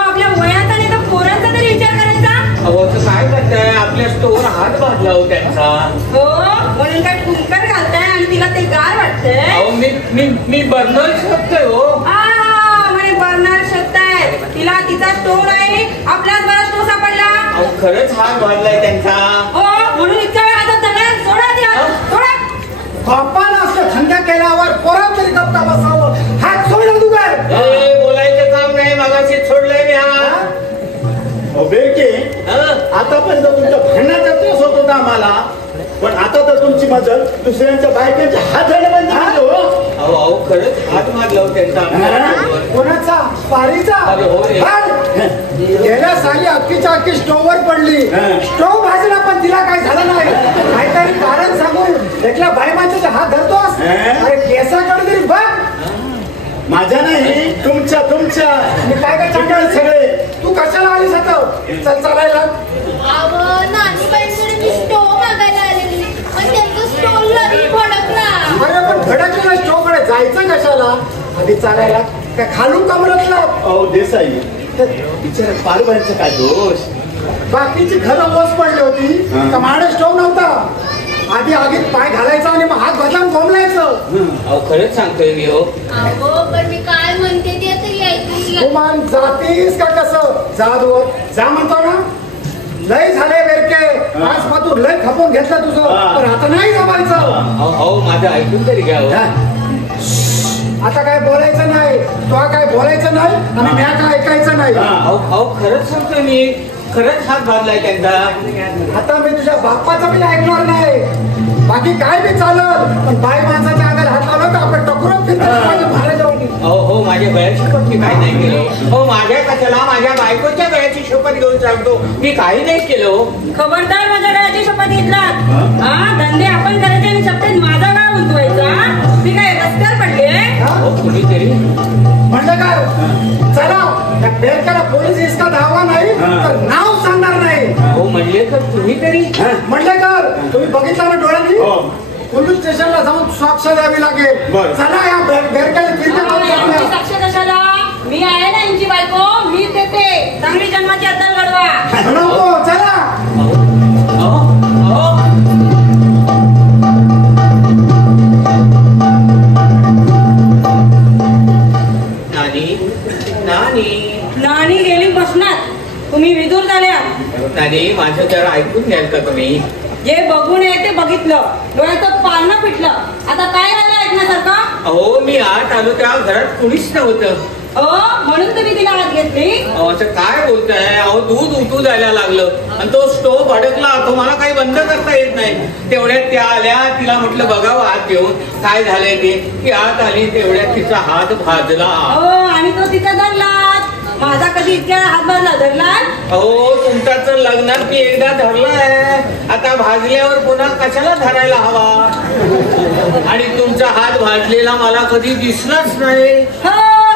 आपल्या वयाचा नाही तर पोरांचा तरी विचार करायचा. अहो तर काय करताय. आपल्या स्टोर हात भाजला हो त्यांचा. हो म्हणून काय कुंकर घालताय आणि तिला ते गार वाटतंय. अहो मी बर्नर शोधतोय हो. म्हणे बर्नर शोधताय. तिला तिचा स्टोर आहे. आपल्याच बरा स्टोर सापडला. अहो खरंच हात भाजलाय त्यांचा. हो म्हणून इतक्या वेळ आता दगड सोडा द्या. सोडा. बापानं असं थंड केल्यावर पोरात तरी गप्पा बसावं. हात सोडलं तू काय. बोलायचं काम नाही. मगाशी सोडलंय मी हा. बेरके आतापर्यंत तुमच्या भांडणाचा त्रास होत होता आम्हाला. पण आता तर तुमची मदत दुसऱ्यांच्या बायकांचे हात धरणे बंद झाले हो. अहो अहो खरंच हात मारला हो त्यांचा. कोणाचा? पारीचा. गेल्या साली अख्खीच्या अख्खी स्टोव्हवर पडली. स्टोव्ह भाजला पण तिला काय झालं नाही. काहीतरी कारण सांगून एकल्या बाई माणसाचे हात धरतोस. अरे केसाकडे तरी बघ. माझ्या नाही तुमच्या तुमच्या. मी काय काय चांगलं सगळे. तू कशाला आलीस आता? चल चालायला. अहो नानी बाईंकडे मी स्टोव मागायला आलेली. पण त्यांचं स्टोव लगेच भडकला. अरे पण भडकलेल्या स्टोव्हकडे जायचं कशाला? आधी चालायला. काय खालू कमरतला? अहो देसाई, बिचारा पारुबाईंचा काय दोष? बाकीची खरं ओस पडली होती तर माडे स्टोव नव्हता. आधी आगीत पाय घालायचा आणि मग हात बदलावून कोंबलायचं. अहो खरंच सांगतोय मी हो. अहो पण मी काय म्हणते ते तरी ऐकून घ्या. कुमान जातीस का कसं? जादू जा म्हणतो ना. लय झाले बेरके, आज मधून लय खपून घेतलं तुझं, पण आता नाही जमायचं. अहो माझं ऐकून तरी घ्या हो. आता काय बोलायचं नाही, तो काय बोलायचं नाही आणि म्या काय ऐकायचं नाही. अहो खरंच सांगतोय मी, खरंच हात भाजलाय त्यांचा. आता मी तुझ्या बाप्पाचं बी ऐकणार नाही. बाकी काय बी चालत, पण बाई माणसाच्या अंगाला हात लावला तर आपण टकुरत फिरतो महाराजांनी. हो माझ्या गळ्याची शपथ मी काही नाही केलं हो. माझ्या कशाला माझ्या बायकोच्या गळ्याची शपथ घेऊन सांगतो, मी काही नाही केलं. खबरदार माझ्या गळ्याची शपथ घेतलात. हा धंदे आपण करायचे आणि शपथ माझा गाव उठवायचा. मी काय रस्त्यावर पडले? कुणीतरी म्हणलं काय, चला त्या बेरक्याला पोलीस इसका धावा नाही तर नाव सांगणार नाही. हो म्हणले तर तुम्ही तरी म्हणले कर, तुम्ही बघितलं ना डोळ्यांनी. पोलीस स्टेशनला जाऊन साक्ष द्यावी लागेल. चला या बेरक्याला किती साक्ष कशाला? मी आहे ना यांची बायको, मी देते. चांगली जन्माची अद्दल घडवा. चला. नानी गेली बसणार. तुम्ही विदूर झाल्या. नानी माझं जरा ऐकून घ्याल का तुम्ही? जे बघून आहे ते बघितलं, डोळ्याचं पारणं पिटलं. आता काय झालं ऐकण्यासारखं? अहो मी आत आलो तेव्हा घरात कुणीच नव्हतं. म्हणून तुम्ही तिला हात घेतली? असं काय बोलताय? अहो दूध उतू जायला लागलं आणि तो स्टोव्ह भडकला. तो मला काही बंद करता येत नाही. तेवढ्यात त्या आल्या, तिला म्हटलं बघावं हात घेऊन काय झालंय ते. ती आत आली, तेवढ्यात तिचा हात भाजला. आणि तो तिचा धरला. माझा कधी इतक्या हात भाजला धरला? अहो तुमचा तर लग्नात मी एकदा धरलाय, आता भाजल्यावर पुन्हा कशाला धरायला हवा? आणि तुमचा हात भाजलेला मला कधी दिसलाच नाही.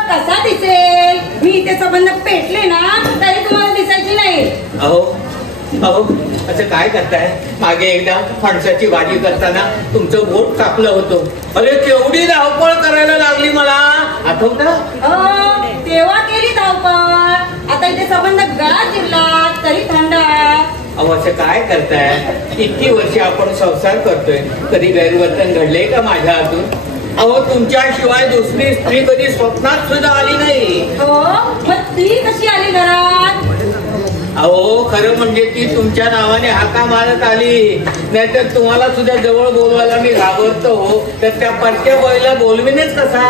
कसा दिसेल? मी इथे संबंध पेटले ना तरी तुम्हाला दिसायची नाही. अहो असं काय करताय? मागे एकदा फणसाची भाजी करताना तुमचं बोट कापलं होतं. अरे केवढी धावपळ करायला लागली मला, आठवतं? तेव्हा केली धावपळ. आता इथे संबंध गळा चिरला तरी थंड. अहो असं काय करताय? इतकी वर्षे आपण संसार करतोय, कधी गैरवर्तन घडले का माझ्या हातून? अहो तुमच्याशिवाय दुसरी स्त्री कधी स्वप्नात सुद्धा आली नाही. मग ती कशी आली घरात? अहो खरं म्हणजे ती तुमच्या नावाने हाका मारत आली. नाहीतर तुम्हाला सुद्धा जवळ बोलवायला मी घाबरतो हो. तर त्या परक्या बाईला बोलविनेच कसा?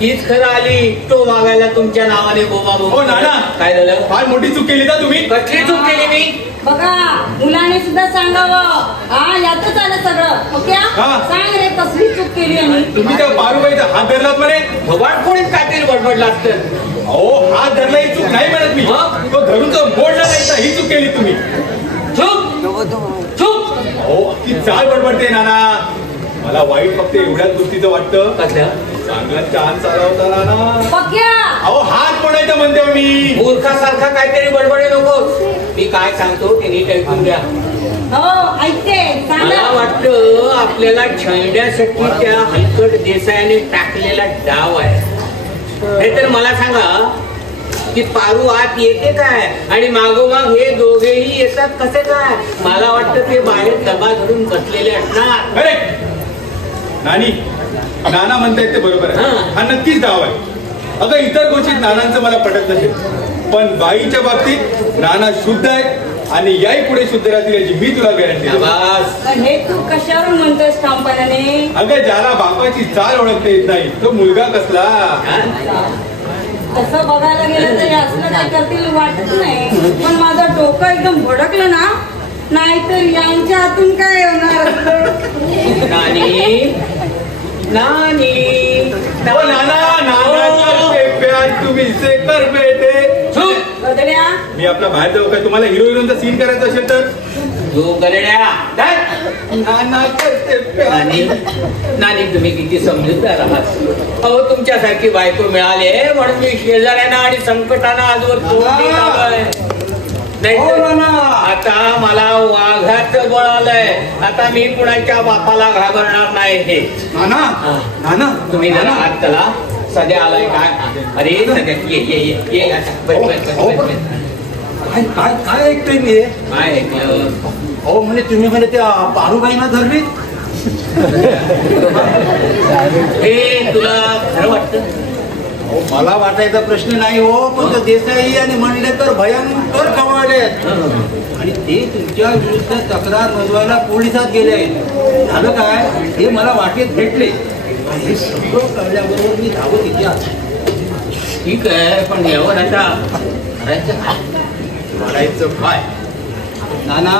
हीच खरं आली तो मागायला तुमच्या नावाने बोबा बोबा. नाना काय झालं? फार मोठी चूक केली का तुम्ही? कसली चूक केली मी? बघा मुलाने सुद्धा सांगावं. यातच आलं सगळं. ओके सांग रे कसली चूक केली आणि तुम्ही त्या पारुबाईचा हात धरलात म्हणे. भवाड कोणीच काहीतरी बडबडला असतं. अहो हात धरला ही चूक नाही म्हणत मी. तो धरून तो बोलला नाही, ही चूक केली तुम्ही. चूक अहो की चाल बडबडते नाना. मला वाईट फक्त एवढ्याच गोष्टीचं वाटतं. चांगला छान चालवता नाना. अहो हात पडायचं म्हणते मी. मूर्खासारखा काहीतरी बडबडे नको. मी काय सांगतो ते नीट ऐकून द्या. मला वाटतं आपल्याला छळण्यासाठी त्या हलकट देसायाने टाकलेला डाव आहे. हे तर मला सांगा की पारू आत येते काय आणि मागोमाग हे दोघेही येतात कसे काय? मला वाटतं ते बाहेर डबा धरून बसलेले असणार. अरे नानी, नाना म्हणतायत ते बरोबर आहे. हा नक्कीच डाव आहे. अगं इतर गोष्टीत नानांचं मला पटत नसेल, पण बाईच्या बाबतीत नाना शुद्ध आहेत आणि याही पुढे शुद्ध राहतील याची मी तुला गॅरंटी देतो. हे तू कशावर म्हणतोस ठामपणाने? अगं ज्याला बापाची चाल ओळखता येत नाही तो मुलगा कसला? तसं बघायला गेलं तरी असलं काय करतील वाटत नाही. पण माझं डोकं एकदम भडकलं ना, नाहीतर यांच्या हातून काय होणार? नानी नानी तुम्ही शेखर बेटे. मी आपला बाहेर जाऊ काय? तुम्हाला हिरो हिरोईनचा सीन करायचा असेल तर नानी तुम्ही किती समजूतदार आहात. अहो तुमच्यासारखी बायको मिळाली म्हणून मी शेजाऱ्यांना आणि संकटांना आजवर आता मला वाघाचं बळ आलंय. आता मी कुणाच्या बापाला घाबरणार नाही. हे नाना तुम्ही जरा हात चला. सध्या आलाय काय? अरे सध्या ये काय ऐकतोय मी? काय ऐकलं? अहो म्हणजे तुम्ही म्हणे त्या पारूबाईंना धरली? हे तुला खरं वाटतं? मला वाटायचा प्रश्न नाही हो, पण तो देसाई आणि मंडलेकर भयंकर खवळले आणि ते तुमच्या विरुद्ध तक्रार नोंदवायला पोलिसात गेले. झालं काय हे मला वाटेत भेटले. हे सगळं कळल्याबरोबर मी धावत इथे आलो. ठीक आहे, पण यावर आता मारायचं काय? नाना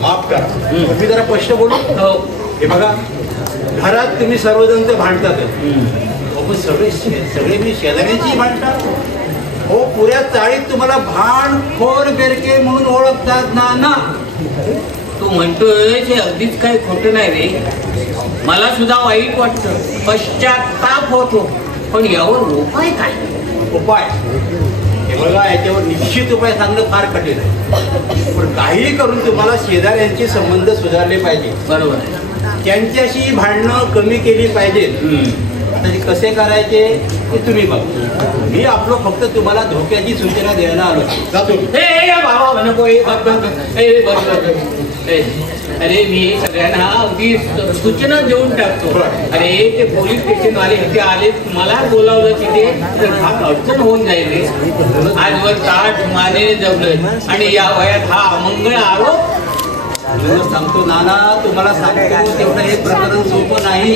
माफ करा, मी जरा स्पष्ट बोलू. हो. हे बघा, घरात तुम्ही सर्वजण ते भांडतात, सगळे मी शेजाऱ्याची भांडतात. हो, पुऱ्या चाळीत तुम्हाला भांडखोर बेरके म्हणून ओळखतात नाना. तू म्हणतोय ते अगदीच काही खोटं नाही रे. मला सुद्धा वाईट वाटतं, पश्चाताप होतो, पण यावर उपाय काय? उपाय हे बघा, याच्यावर निश्चित उपाय सांगणं फार कठीण आहे, पण काही करून तुम्हाला शेजाऱ्यांचे संबंध सुधारले पाहिजे. बरोबर. त्यांच्याशी भांडणं कमी केली पाहिजेत. आता ते कसे करायचे ते तुम्ही बघ. मी आपलं फक्त तुम्हाला धोक्याची सूचना द्यायला आलो जातो. बाबा नको. अरे मी सगळ्यांना अगदी सूचना देऊन टाकतो. अरे ते पोलीस स्टेशन वाले इथे आले, मला बोलावलं तिथे तर फार अडचण होऊन जाईल रे. आजवर ताट माने जमलं आणि या वयात हा अमंगळ आरोप. सांगतो नाना, तुम्हाला सांगतो तेवढं हे प्रकरण सोपं नाही.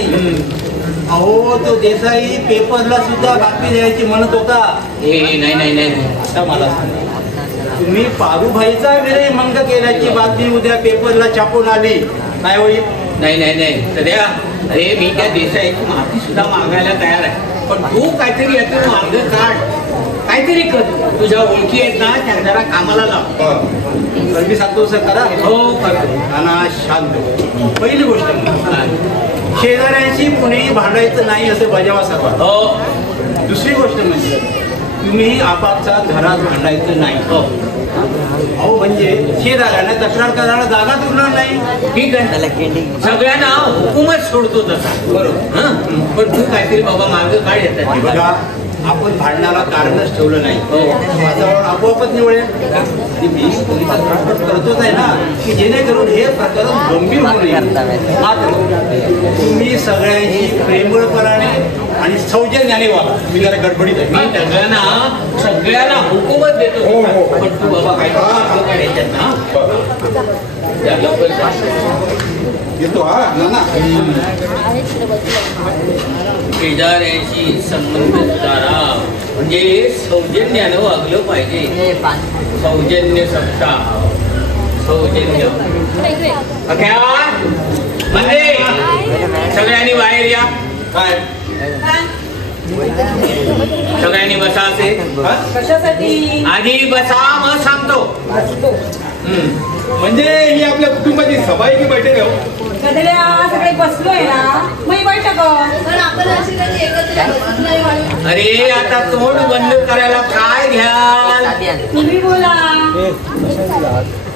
अहो, तो देसाई पेपरला सुद्धा बातमी द्यायची म्हणत होता. नाही. आता मला सांगा, तुम्ही पारूभाईचा विनयभंग केल्याची बातमी उद्या पेपरला छापून आली, काय होईल? नाही सध्या. अरे मी त्या देसाईची माफी सुद्धा मागायला तयार आहे, पण तू काहीतरी यातून मार्ग काढ, काहीतरी कर. तुझ्या ओळखी आहेत ना, त्या जरा कामाला लाव. तर मी सांगतो सर करा. हो करतो. नाना शांत. पहिली गोष्ट, शेजाऱ्यांशी कुणीही भांडायचं नाही असं बजावा सर्वात. हो. दुसरी गोष्ट म्हणजे तुम्ही आपापसात घरात भांडायचं नाही. हो. अहो म्हणजे शेजाऱ्यांना तक्रार करायला जागा उरणार नाही. ठीक आहे, सगळ्यांना हुकूमच सोडतो तसा. बरोबर. पण तू काहीतरी बाबा मार्ग काढ येतात. बघा, आपण भांडणाला कारणच ठेवलं नाही. वातावरण आपोआपच निवडेल. मी पोलिसात फटफट करतोच आहे ना, की जेणेकरून हे प्रकरण गंभीर होऊ नये. मात्र तुम्ही सगळ्यांशी प्रेमळपणाने आणि सौजन्याने वागा. मी जरा गडबडीत आहे. मी सगळ्यांना हुकूमत देतो. पण तू बाबा काय येतात ना, येतो. हा नाना, शेजाऱ्यांशी संबंध सुधारा म्हणजे सौजन्यानं वागलं पाहिजे. सौजन्य सत्ता, सौजन्य. म्हणजे सगळ्यांनी बाहेर या. काय सगळ्यांनी बसा असे. कशासाठी? आधी बसा, मग सांगतो. म्हणजे ही आपल्या कुटुंबाची सभा आहे की बैठक आहे? गदड्या सगळे बसलोय ना, मग बैठक. पण आपण अशी कधी एकत्र बसत नाही म्हणून. अरे आता तोंड बंद करायला काय घ्याल? तुम्ही बोला.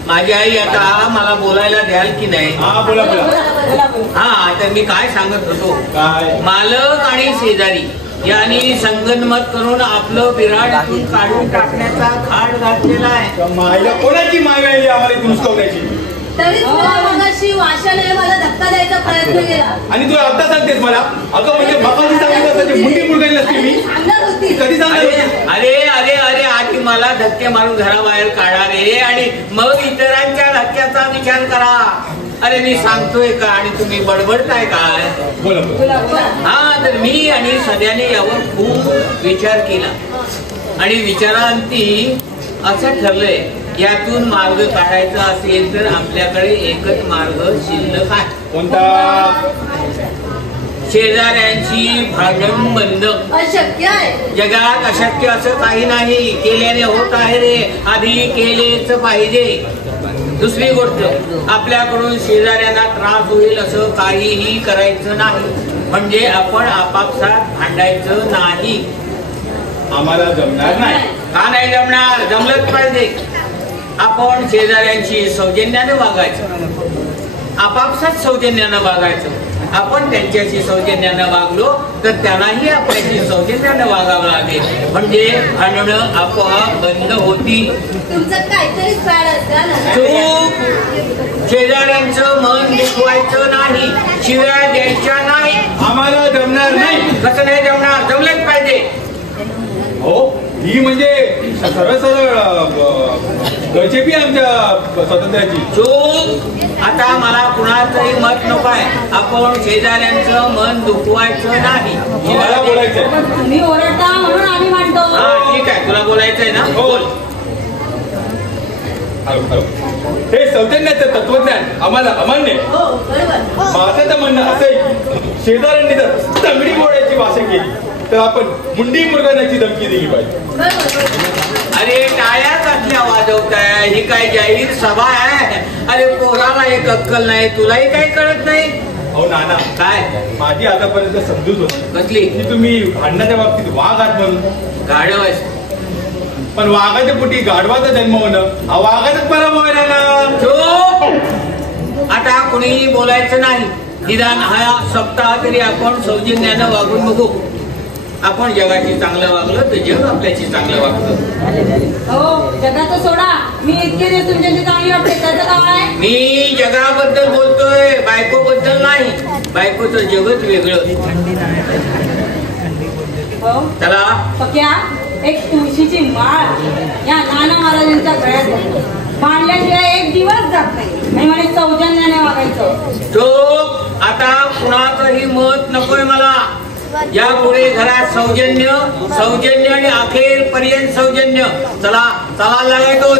माझी आई आता मला बोलायला द्याल की नाही? हा बोला. हा, तर मी काय सांगत होतो, काय? मालक आणि शेजारी यांनी संगनमत करून आपलं बिराड काढून टाकण्याचा घाट घातलेला आहे. मायला कोणाची माय मिळाली आम्हाला दुसकवण्याची? तरी तुला मगाशी वाशाने मला धक्का द्यायचा प्रयत्न केला. आणि तू आता सांगतेस मला? अगं म्हणजे बाबाची सांगितलं मुंडी मुलगायला असते मी सांगणार होती. कधी सांगणार होती? अरे आधी मला धक्के मारून घराबाहेर काढा रे, आणि मग इतरांच्या धक्क्याचा विचार करा. अरे मी सांगतोय का आणि तुम्ही बडबडताय काय? बोला. हा, तर मी आणि सध्याने यावर खूप विचार केला आणि विचारांती असं ठरलंय, यातून मार्ग काढायचा असेल तर आपल्याकडे एकच मार्ग शिल्लक आहे. कोणता? शेजाऱ्यांची भांडण बंद. अशक्य आहे. जगात अशक्य असं काही नाही, केल्याने होत आहे रे. आधी केलेच पाहिजे. दुसरी गोष्ट, आपल्याकडून शेजाऱ्यांना त्रास होईल असं काहीही करायचं नाही. म्हणजे आपण आपापसात भांडायचं नाही. आम्हाला जमणार नाही. का नाही जमणार? जमलंच पाहिजे. आपण शेजाऱ्यांशी सौजन्याने वागायचं. आपापसात सौजन्यानं वागायचं. आपण त्यांच्याशी सौजन्यानं वागलो तर त्यांनाही आपल्याशी सौजन्यानं वागावं लागेल. म्हणजे भांडणं आपोआप बंद होती. तुमचं काहीतरीच फॅड असतं ना. चूक. शेजाऱ्यांचं मन दुखवायचं नाही, शिव्या द्यायच्या नाही. आम्हाला जमणार नाही. कसं नाही जमणार? जमलंच पाहिजे. हो, ही म्हणजे सरळ सरळ गळचेपी आमच्या स्वातंत्र्याची. चूक. आता मला कुणाचंही मत नको आहे. आपण शेजाऱ्यांचं मन दुखवायचं नाही. मला बोलायचंय. तुम्ही ओरडता म्हणून आम्ही मांडतो. हा ठीक आहे, तुला बोलायचंय ना, बोल. हे सौजन्याचं तत्वज्ञान आम्हाला अमान्य आहे. हो बरोबर. माझं तर म्हणणं असं आहे, शेजाऱ्यांनी जर तंगडी मोडायची भाषा केली तर आपण मुंडी मुरगाण्याची धमकी दिली पाहिजे. बरोबर. अरे टाळ्या कसल्या वाजवताय? ही काय जाहीर सभा आहे? अरे पोराला एक अक्कल नाही, तुलाही काही कळत नाही. हो नाना, काय माझी आतापर्यंत समजूत होती कसली? की तुम्ही भांडणाच्या बाबतीत वाघ आहात म्हणून. गाढवच. पण वाघाच्या पोटी गाढवाचा जन्म होणं हा वाघाचाच पराभव आहे नाना. चूप. आता कुणीही बोलायचं नाही. निदान हा सप्ताह तरी आपण सौजन्यानं वागून बघू. आपण जगाशी चांगलं वागलो तर जग आपल्याशी चांगलं वागतं. हो, जगाचं सोडा. मी इतके दिवस तुमच्याशी चांगली वाटते, त्याचं काय? मी जगाबद्दल बोलतोय, बायकोबद्दल नाही. बायकोचं जगच वेगळं. हो, चला. पक्या एक तुळशीची माळ या नाना महाराजांच्या गळ्यात घातली. बांधल्याशिवाय एक दिवस जात नाही आणि म्हणे सौजन्याने वागायचं. चूप. आता कुणाचंही मत नकोय मला. यापुढे घरात सौजन्य, सौजन्य आणि अखेर पर्यंत सौजन्य. चला चला लागायचो.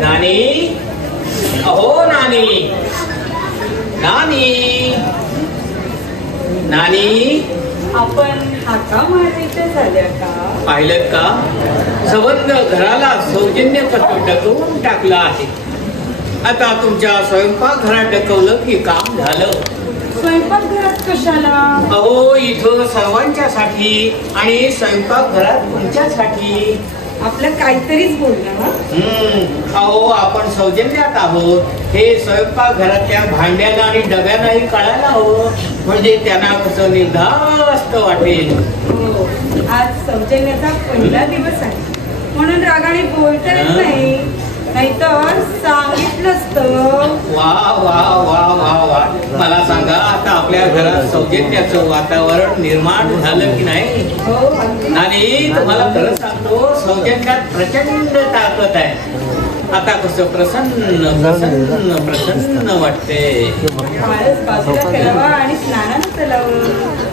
नानी, अहो नानी, नानी, नानी. आपण हाका मारायच्या झाल्या का? पाहिलं का? संबंध घराला सौजन्याचं डकवून टाकलं आहे. आता तुमच्या स्वयंपाक घरात डकवलं की काम झालं. स्वयंपाक घरात कशाला? अहो इथं सर्वांच्यासाठी आणि स्वयंपाक घरात तुमच्यासाठी. आपलं काहीतरीच बोलणं. अहो आपण सौजन्यात आहोत हे स्वयंपाक घरातल्या भांड्याला आणि डब्यालाही कळायला हवं. म्हणजे त्यांना कसं निर्धास्त वाटेल. हो, आज सौजन्याचा पहिला दिवस आहे म्हणून रागाने बोलता येत नाही, नाहीतर सांगितलं असतं. वा वा वा वा वा. मला सांगा, आता आपल्या घरात सौजन्याचं वातावरण निर्माण झालं की नाही? आणि तुम्हाला खरं सांगतो, सौजन्यात प्रचंड ताकद आहे. आता कसं प्रसन्न प्रसन्न प्रसन्न वाटते. बाजूला करावा आणि स्नानानं चलावं.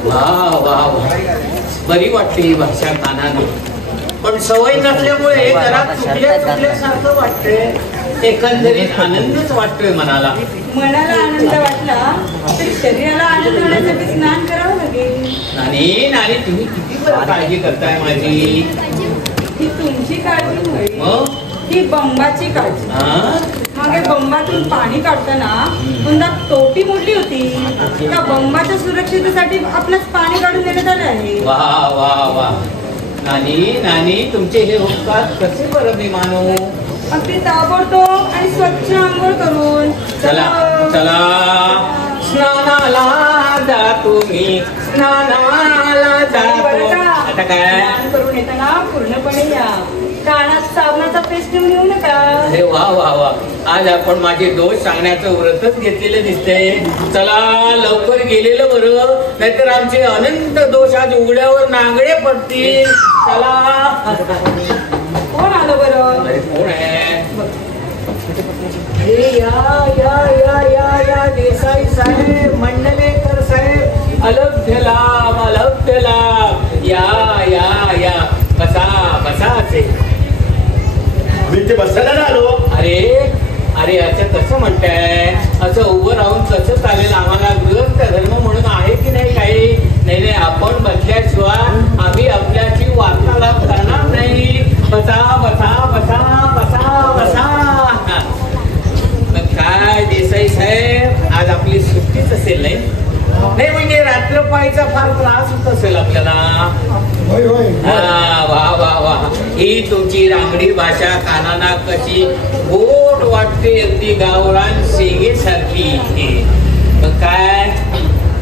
वा वा वा. बरी वाटते ही भाषा कानानं. पण सवय नसल्यामुळे जरा चुकल्यासारखं वाटतंय. एकंदरीत आनंदच वाटतोय मनाला. मनाला आनंद वाटला तर शरीराला आनंद होण्यासाठी स्नान करावं लागेल. नानी नानी, तुम्ही किती बरं काळजी करताय माझी. ही तुमची काळजी नव्हे, मग ही बंबाची काळजी. हा? मागे बंबातून पाणी काढताना पुन्हा तोटी मोडली होती. त्या बंबाच्या सुरक्षितेसाठी आपल्याच पाणी काढून देण्यात आलं आहे. वा वा वा. नानी नानी तुमचे हे उपकार कसे बरं मी मानू? अगदी ताबडतोब आणि स्वच्छ आंघोळ करून चला चला स्नानाला जातो मी, स्नानाला जातो. आता काय स्नान करून येताना पूर्णपणे या, कानात साबणाचा पेस्ट ठेवून येऊ नका. अरे वा वा वा, आज आपण माझे दोष सांगण्याचं व्रतच घेतलेलं दिसतंय. चला लवकर गेलेलं बरं, नाहीतर आमचे अनंत दोष आज उघड्यावर नांगडे पडतील. चला. कोण आलं बरं? अरे कोण आहे? हे या या या या या देसाई साहेब, मंडलेकर साहेब, अलभ्य लाभ अलभ्य लाभ. या या या, बसा बसा. असे मी ते बसायला ना आलो. अरे अरे असं कसं म्हणताय? असं उभं राहून कसं चालेल? आम्हाला गृहस्थ धर्म म्हणून आहे की नाही काही? नाही नाही, आपण बसल्याशिवाय आम्ही आपल्याची वार्तालाप करणार नाही. बसा बसा बसा बसा बसा. मग काय देसाई साहेब, आज आपली सुट्टीच असेल नाही? नाही म्हणजे रात्र पायचा फार त्रास होत असेल आपल्याला. होय होय. वा वा वा, ही तुमची रांगडी भाषा कानाना कशी गोड वाटते, अगदी गावरान शेंगेसारखी. मग काय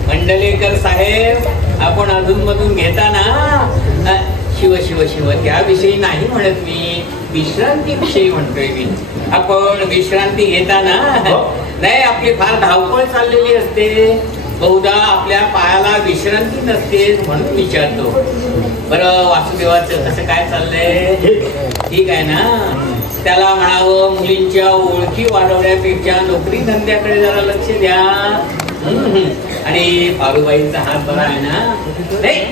मंडलेकर साहेब, आपण अधून मधून घेता ना शिव शिव शिव, त्याविषयी नाही म्हणत मी, विश्रांतीविषयी म्हणतोय मी. आपण विश्रांती घेताना नाही, आपली फार धावपळ चाललेली असते, बहुधा आपल्या पायाला विश्रांती नसते म्हणून विचारतो. बरं वासुदेवाचं कसं काय चाललंय? ठीक आहे ना? त्याला म्हणावं मुलींच्या ओळखी वाढवण्यापेक्षा नोकरी धंद्याकडे जरा लक्ष द्या. आणि पारुबाईंचा हात बरा आहे ना? नाही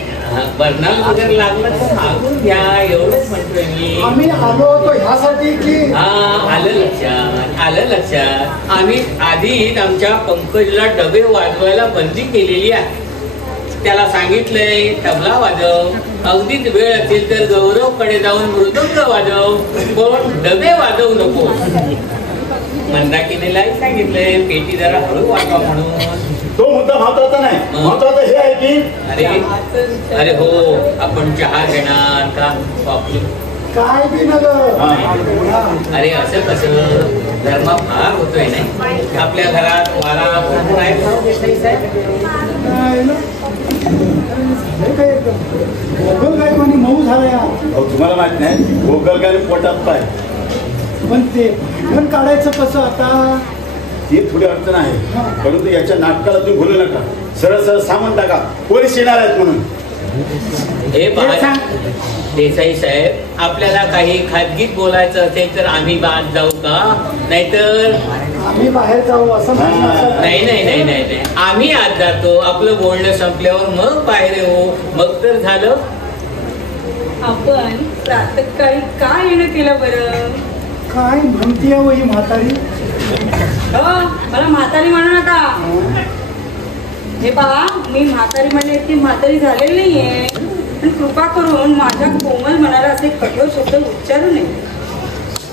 बर्नाल वगैरे लागलं तर मागून घ्या, एवढंच म्हणतोय मी. आम्ही आलो होतो ह्यासाठी की आलं लक्षात आलं लक्षात. आम्ही आधीच आमच्या पंकजला डबे वाजवायला बंदी केलेली आहे. त्याला सांगितलंय तबला वाजव, अगदीच वेळ असेल तर गौरवकडे जाऊन मृदंग वाजव, पण डबे वाजवू नको. मंदाकिनीलाही सांगितलंय पेटी जरा हळू वाजवा म्हणून. तो मुद्दा महत्वाचा नाही, महत्वाचं हे आहे की अरे अरे हो, आपण चहा घेणार का कॉफी? काय बी न अरे असं कसं, धर्म फार होतोय नाही आपल्या घरात, वारा भरपूर आहे. काय कोणी मऊ झाला. तुम्हाला माहित नाही गोगल काय पोटात पाय, पण ते भांडण काढायचं कसं आता? ही थोडी अडचण आहे, परंतु याच्या नाटकाला तुम्ही बोलू नका. सरळ सरळ सांगून टाका पोलीस येणार आहेत म्हणून. हे पहा देसाई साहेब, आपल्याला काही खाजगीत बोलायचं असेल तर आम्ही बाद जाऊ का? नाहीतर आम्ही बाहेर जाऊ असं नाही नाही नाही नाही नाही, आम्ही आज जातो, आपलं बोलणं संपल्यावर मग बाहेर येऊ, मग तर झालं. आपण प्रातःकाळी काय येणं केलं बरं? काय म्हणतीये वही म्हातारी? मला म्हातारी म्हणू नका. हे पहा, मी म्हातारी म्हणले की म्हातारी झालेली नाहीये, पण कृपा करून माझ्या कोमल मनाला असे कठोर शब्द उच्चारू नये.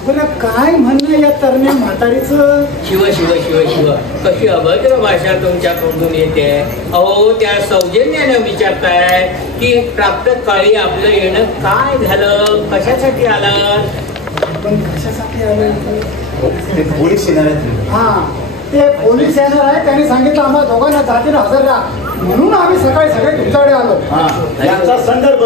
बरं काय म्हणणं या तरण्या म्हातारीचं? शिव शिव शिव शिव, कशी अभद्र भाषा तुमच्या तोंडून येते. अहो त्या सौजन्याने विचारताय की प्रातःकाळी आपलं येणं काय झालं, कशासाठी आलं? पण कशासाठी आलं? ते पोलीस येणार आहेत. हा, ते पोलीस येणार आहे, त्यांनी सांगितलं आम्हाला दोघांना जातीनं हजर राहा, म्हणून आम्ही सकाळी सकाळी तुमच्याकडे आलो. याचा संदर्भ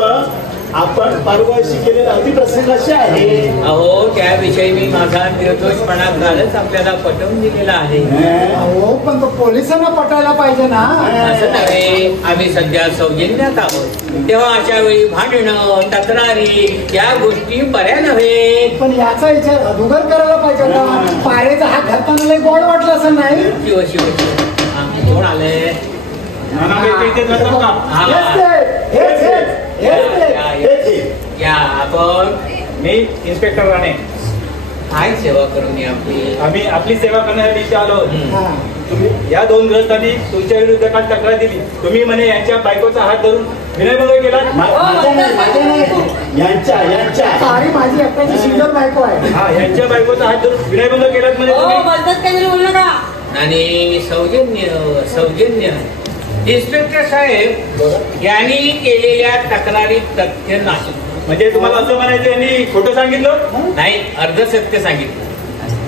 आपण पारुबाईशी केलेला अतिप्रसंगाशी आहे. अहो त्याविषयी मी माझा निर्दोषपणा कालच आपल्याला पटवून दिलेला आहे. अहो पण तो पोलिसांना पटायला पाहिजे ना. असं नव्हे, आम्ही सध्या सौजन्यात आहोत, तेव्हा अशा वेळी भांडणं तक्रारी या गोष्टी बऱ्या नव्हे. पण याचा विचार अधुगर करायला पाहिजे होता. पारेचा हात घालताना लई गोड वाटलं असं नाही? शिव शिव शिव, कोण आले? या आपण. मी इन्स्पेक्टर राणे. काय सेवा करून आपली? आम्ही आपली सेवा करण्यासाठी इथे आलो. तुम्ही या 2 ग्रस्तांनी तुमच्या विरुद्ध काल तक्रार दिली. तुम्ही म्हणे यांच्या बायकोचा हात धरून विनयभंग केला. सारी माझी एकट्याची सुंदर बायको आहे. हा, यांच्या बायकोचा हात धरून विनयभंग केलात म्हणे तुम्ही. बोलू नका. आणि सौजन्य सौजन्य इन्स्पेक्टर साहेब यांनी केलेल्या तक्रारीत तथ्य नाही. म्हणजे तुम्हाला असं म्हणायचं यांनी खोटं सांगितलं? नाही, अर्ध सत्य सांगितलं.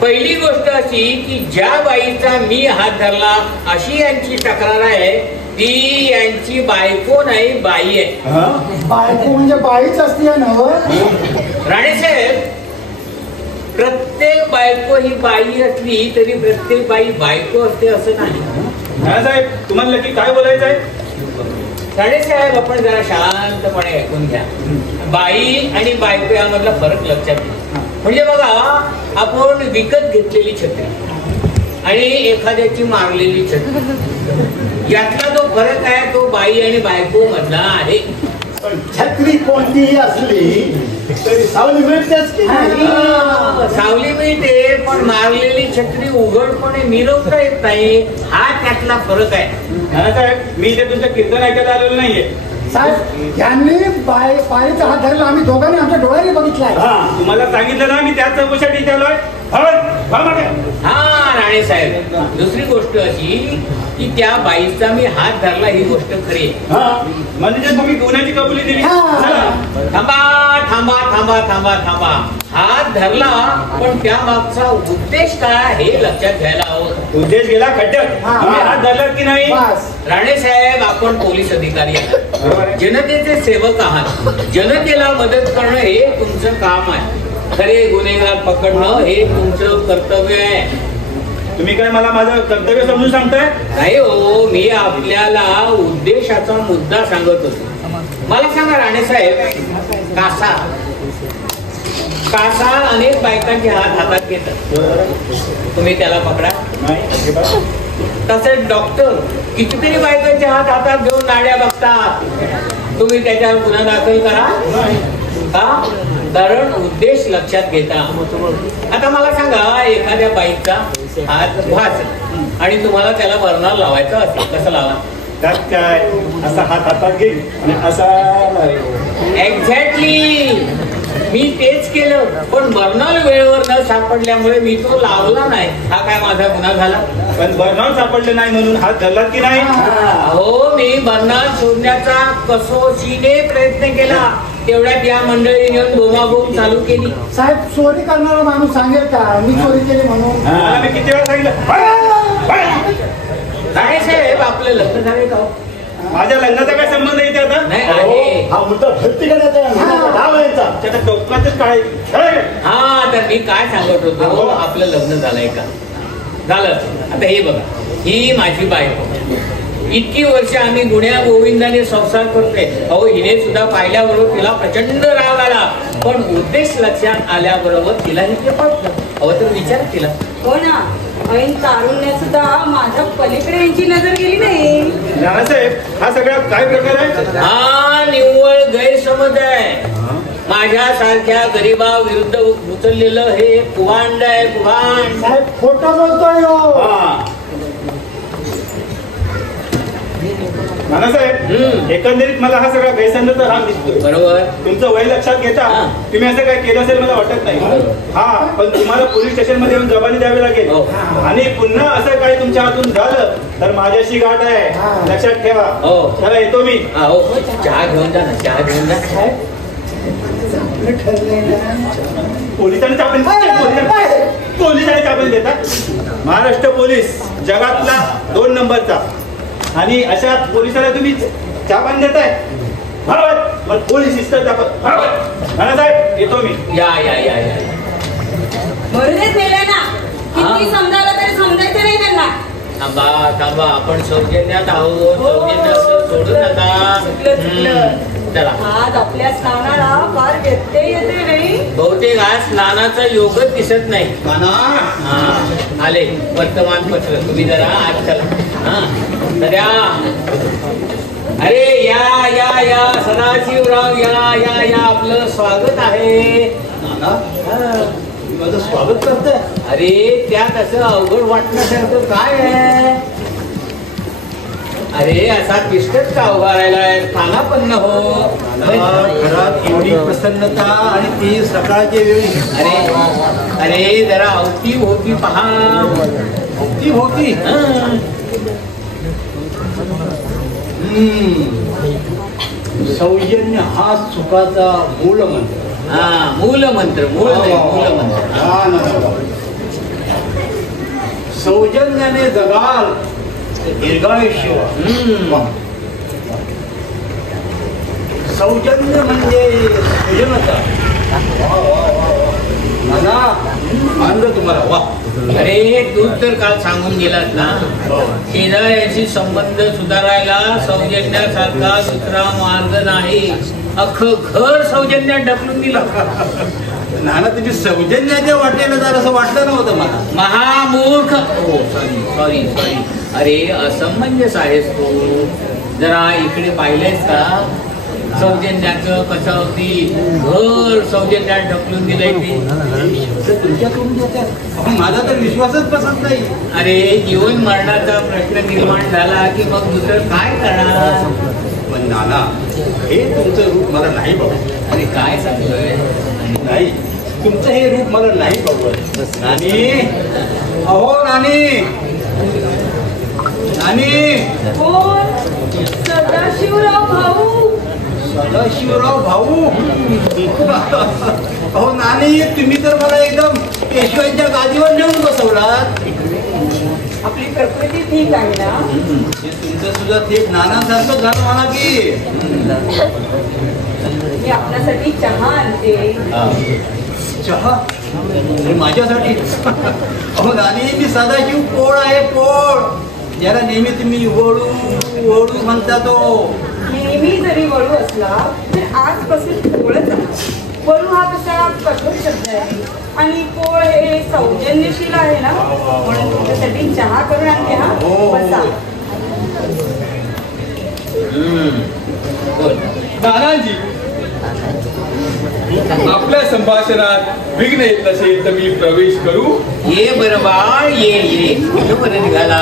पहिली गोष्ट अशी की ज्या बाईचा मी हात धरला अशी यांची तक्रार आहे, ती यांची बायको नाही, बाई आहे. बायको म्हणजे बाईच असते ना? राणेसाहेब, प्रत्येक बायको ही बाई असली तरी प्रत्येक बाई बायको असते असं नाही. राणेसाहेब, तुम्हाला नक्की काय बोलायचं आहे? राणेसाहेब, आपण जरा शांतपणे ऐकून घ्या. बाई आणि बायको यामधला फरक लक्षात घ्या. म्हणजे बघा, आपण विकत घेतलेली छत्री आणि एखाद्याची मारलेली छत्री यातला जो फरक आहे तो बाई आणि बायको मधला आहे. पण छत्री कोणतीही असली तरी सावली मिळतेच की नाही? सावली मिळते, पण मारलेली छत्री उघडपणे मिरवता येत नाही, हा त्यातला फरक आहे. राणेसाहेब, मी इथे तुमचं कीर्तन ऐकायला आलेलो नाहीये. साहेब, यांनी बाईचा हात धरला, आम्ही दोघांनी आमच्या डोळ्याने बघितलाय. तुम्हाला सांगितलं ना, मी त्याच चौकशासाठी इथे आलोय. हा राणेसाहेब, दुसरी गोष्ट अशी की त्या बाईचा मी हात धरला ही गोष्ट खरी आहे. म्हणजे तुम्ही गुन्ह्याची कबुली दिली. थांबा थांबा थांबा थांबा थांबा, हात धरला पण त्या मागचा उद्देश काय हे लक्षात घ्यायला हवं. उद्देश गेला खड्ड्यात, तुम्ही हात धरला की नाही? राणेसाहेब, आपण पोलीस अधिकारी आहात, जनतेचे सेवक आहात. जनतेला मदत करणं हे तुमचं काम आहे. खरे गुन्हेगार पकडणं हे तुमचं कर्तव्य आहे. तुम्ही काय मला माझं कर्तव्य समजून सांगताय? नाही हो, मी आपल्याला उद्देशाचा मुद्दा सांगत होतो. मला सांगा राणेसाहेब, कासा अनेक बायकांचे हात हातात घेतात, तुम्ही त्याला पकडा. तसेच डॉक्टर कितीतरी बायकांचे हात हातात घेऊन नाड्या बघतात, तुम्ही त्याच्यावर गुन्हा दाखल करा का? कारण उद्देश लक्षात घेता. आता मला सांगा, एखाद्या बाईचा हात व्हाच आणि तुम्हाला त्याला बर्नर लावायचा असेल, कसं लावा? त्यात काय, असा हात हातात घेईल आणि असा. एक्झॅक्टली, मी तेच केलं, पण बर्नर वेळेवर न सापडल्यामुळे मी तो लावला नाही. हा काय माझा गुन्हा झाला? पण बर्नर सापडले नाही म्हणून हात धरलात की नाही? हो, मी बर्नर शोधण्याचा कसोशीने प्रयत्न केला, तेवढ्यात या मंडळीने येऊन बोमाबोम चालू केली. साहेब, चोरी करणारा माणूस सांगेल का मी चोरी केली म्हणून? मला मी किती वेळा सांगितलं? साहेब, आपलं लग्न झालंय का? माझ्या लग्नाचा काय संबंध येते आता? नाही आहे. हा मुद्दा भरती करायचा, त्याच्या डोक्यातच काय. हा, तर मी काय सांगत होतो, आपलं लग्न झालंय का? झालं. आता हे बघा, ही माझी बायको. इतकी वर्ष आम्ही गुण्या गोविंदाने संसार करतोय. अहो, हिने सुद्धा पाहिल्याबरोबर तिला प्रचंड राग आला, पण उद्देश लक्षात आल्याबरोबर तिलाही ते पडलं. अहो, तर विचार केला. हो ना, ऐन तारुण्यात सुद्धा माझ्या पलीकडे यांची नजर गेली नाही. राणासाहेब, हा सगळा काय प्रकार आहे? हा निव्वळ गैरसमज आहे. माझ्यासारख्या गरीबाविरुद्ध उचललेलं हे कुभांड आहे, कुभांड. साहेब, खोटं बोलतोय हो. नानासाहेब, एकंदरीत मला हा सगळा गैरसमजाचा राग दिसतोय. बरोबर. तुमचं वय लक्षात घेता तुम्ही असं काय केलं असेल मला वाटत नाही. हा, पण तुम्हाला पोलीस स्टेशन मध्ये येऊन जबानी द्यावी लागेल. आणि पुन्हा असं काही तुमच्या हातून झालं तर माझ्याशी गाठ आहे, लक्षात ठेवा. चला, येतो मी. चहा घेऊन जा ना, चहा घेऊन जा. पोलिसांनी चापेल देतात. महाराष्ट्र पोलीस जगातला 2 नंबरचा, आणि अशा पोलिसाला तुम्ही चहा पाणी देताय? मग पोलीस साहेब, येतो मी. या या या या. मरुदेच नेल्या ना, किती समजावलं तरी समजायचं नाही त्यांना. थांबा थांबा, आपण सौजन्यात आहोत, सौजन्य सोडू नका. चला. आज आपल्या स्नानाला फार व्यत्यय येते नाही. बहुतेक आज स्नानाचा योगच दिसत नाही. आले वर्तमानपत्र, तुम्ही जरा आज चला. सध्या, अरे या या या, सदाशिवराव या या या, आपलं स्वागत आहे. माझं स्वागत करताय? अरे, त्यात असं अवघड वाटण्यासारखं काय आहे? अरे, असा तिष्ठच का उभा राहिलाय? खाना पण न हो. घरात एवढी प्रसन्नता आणि ती सकाळच्या वेळी. अरे अरे, जरा अवती होती पहा. अवती होती. सौजन्य हा सुखाचा मूलमंत्र. मूलमंत्र. सौजन्याने जगाल दीर्घायुष्य. सौजन्य म्हणजे सृजनता. आनंद तुम्हाला. वा. अरे तू तर काल सांगून गेलात ना, शेजाऱ्याशी संबंध सुधारायला सौजन्यासारखा दुसरा मार्ग नाही. अख्खं घर सौजन्यात ढकलून दिलं. नाना तुम्ही सौजन्याच्या वाटेला जर असं वाटलं नव्हतं मला. महामूर्ख. सॉरी. अरे असमंजस आहेस तू. जरा इकडे पाहिलंयस का सौजन्याचं कसं अगदी घर सौजन्यात ढकलून दिलंय ते. तुमच्याकडून देतात. माझा तर विश्वासच बसत नाही. अरे जीवन मरणाचा प्रश्न निर्माण झाला की मग दुसरं काय करणार. पण नाना हे तुमचं रूप मला नाही बघत. अरे काय सांगतोय. नाही तुमचं हे रूप मला नाही बघत. नानी. अहो नानी. कोण. सदाशिवराव भाऊ. सदाशिवराव भाऊ. अहो नानी तुम्ही तर मला एकदम पेशव्यांच्या गादीवर नेऊन बसवलात. आपली प्रकृती ठीक आहे ना. तुमचं सुद्धा थेट नानासारखं झालं म्हणा की. मी आपल्यासाठी चहा आणते. चहा माझ्यासाठी. अहो नानी मी सदाशिव पोळ आहे. पोळ ज्याला नेहमी तुम्ही वळू म्हणता तो. नेहमी जरी वळू असला तर आजपासून पोळच आहे. वळू हा कशा कठोर शब्द आहे आणि पोळ हे सौजन्यशील आहे ना, म्हणून तुमच्यासाठी चहा करून आणते. हा बसा. नानाजी आपल्या संभाषणात विघ्न येत नसेल तर मी प्रवेश करू. ये बरं बाळ ये. कुठं बरं निघाला.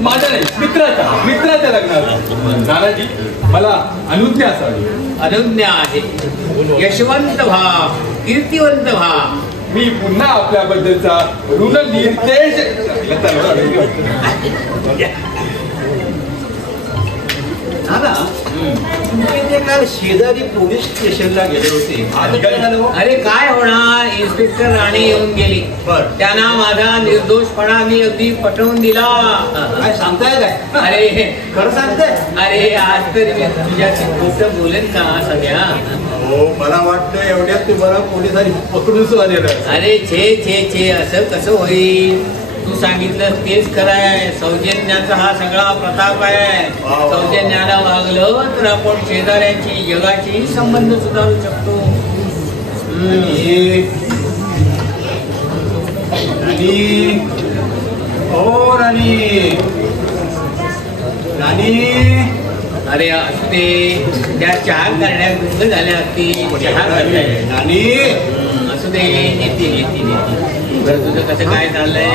माझ्या नाही मित्राच्या लग्नाला. नानाजी मला अनुज्ञा असावी. अनुज्ञा आहे. यशवंत व्हा, कीर्तिवंत व्हा. मी पुन्हा आपल्याबद्दलचा ऋण निर्देश. ते काल शेजारी पोलीस स्टेशनला गेले होते. आता काय झालं. अरे काय होणार. इन्स्पेक्टर राणे येऊन गेली. त्यांना माझा निर्दोषपणा मी अगदी पटवून दिला. काय सांगताय काय. अरे खरं सांगताय. अरे आज तर मी तुझ्याशी खोटं बोलेन का सगळ्या. हो मला वाटतं एवढ्यात तुम्हाला पोलिसांनी पकडून आलेलं. अरे छे असं कसं होईल. तू सांगितलं तेच खरंय. सौजन्याचा हा सगळा प्रताप आहे. सौजन्याला वागलं तर आपण शेजाऱ्याची जगाची संबंध सुधारू शकतो. अरे असू दे. त्या चहा करण्या गुंग झाल्या असतील. चहा करताय नानी. असू दे. येते. बरं तुझं कसं काय चाललंय.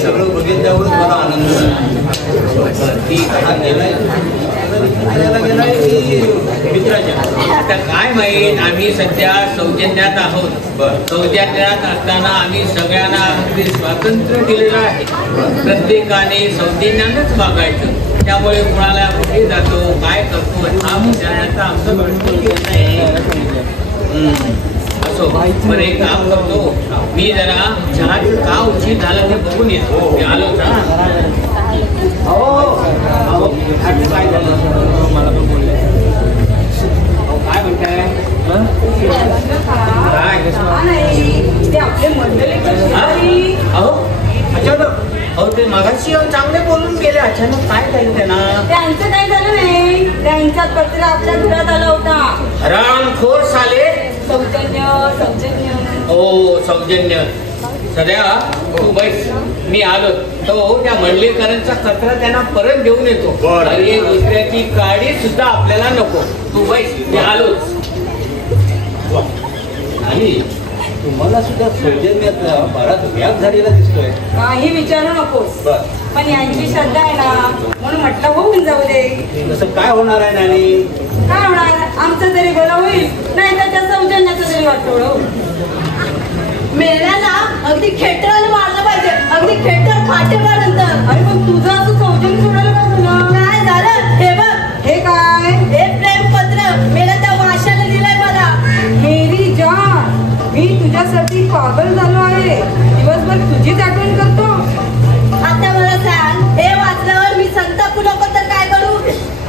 सगळं बघितल्यावरच मला आनंद मित्राच्या. आता काय माहित आम्ही सध्या सौजन्यात आहोत. सौजन्यात असताना आम्ही सगळ्यांना अगदी स्वातंत्र्य दिलेलं आहे. प्रत्येकाने सौजन्यानंच वागायचं. त्यामुळे कुणाला कुठे जातो काय करतो हा विचारण्याचा आमचा प्रश्न नाही. असो बरं एक काम करतो. मी जरा चहाचं का उशीर झाला ते बघून येतो. मी आलोच. काय म्हणताय. ते आपले मंडळी. अहो ते मगाशी चांगले बोलून गेले. अचानक काय झालं त्यांना. त्यांचं काही झालं नाही. त्यांचा पत्र आपल्या घरात आला होता. हरामखोर साले. सौजन्य. हो सौजन्य. सध्या तू बैस. मी आलो तो त्या मंडलेकरांचा कचरा त्यांना परत घेऊन येतो. अरे दुसऱ्याची काळी सुद्धा आपल्याला नको. तू बैस. मी आलोच. आणि तुम्हाला सुद्धा सौजन्याचा बराच व्याप झालेला दिसतोय. काही विचारू नकोस. पण यांची श्रद्धा आहे ना म्हणून म्हटलं होऊन जाऊ दे. तसं काय होणार आहे नानी. काय होणार. आमचं तरी बरं होईल नाही तर त्या सौजन्याचं तरी वाटोळं. मेल्याला अगदी खेटराला मारलं पाहिजे. अगदी आणि खेटर फाटेपर्यंत. अरे पण तुझं असं सौजन्य सोडायला काय झालं? काय झालं हे बघ. हे काय? हे प्रेमपत्र मेला त्या वाशाने दिलंय मला. मेरी जान, मी तुझ्यासाठी पागल झालो आहे. दिवसभर तुझीच आठवण करतो. आता मला सांग, हे वाचल्यावर मी संतापू नको तर काय करू?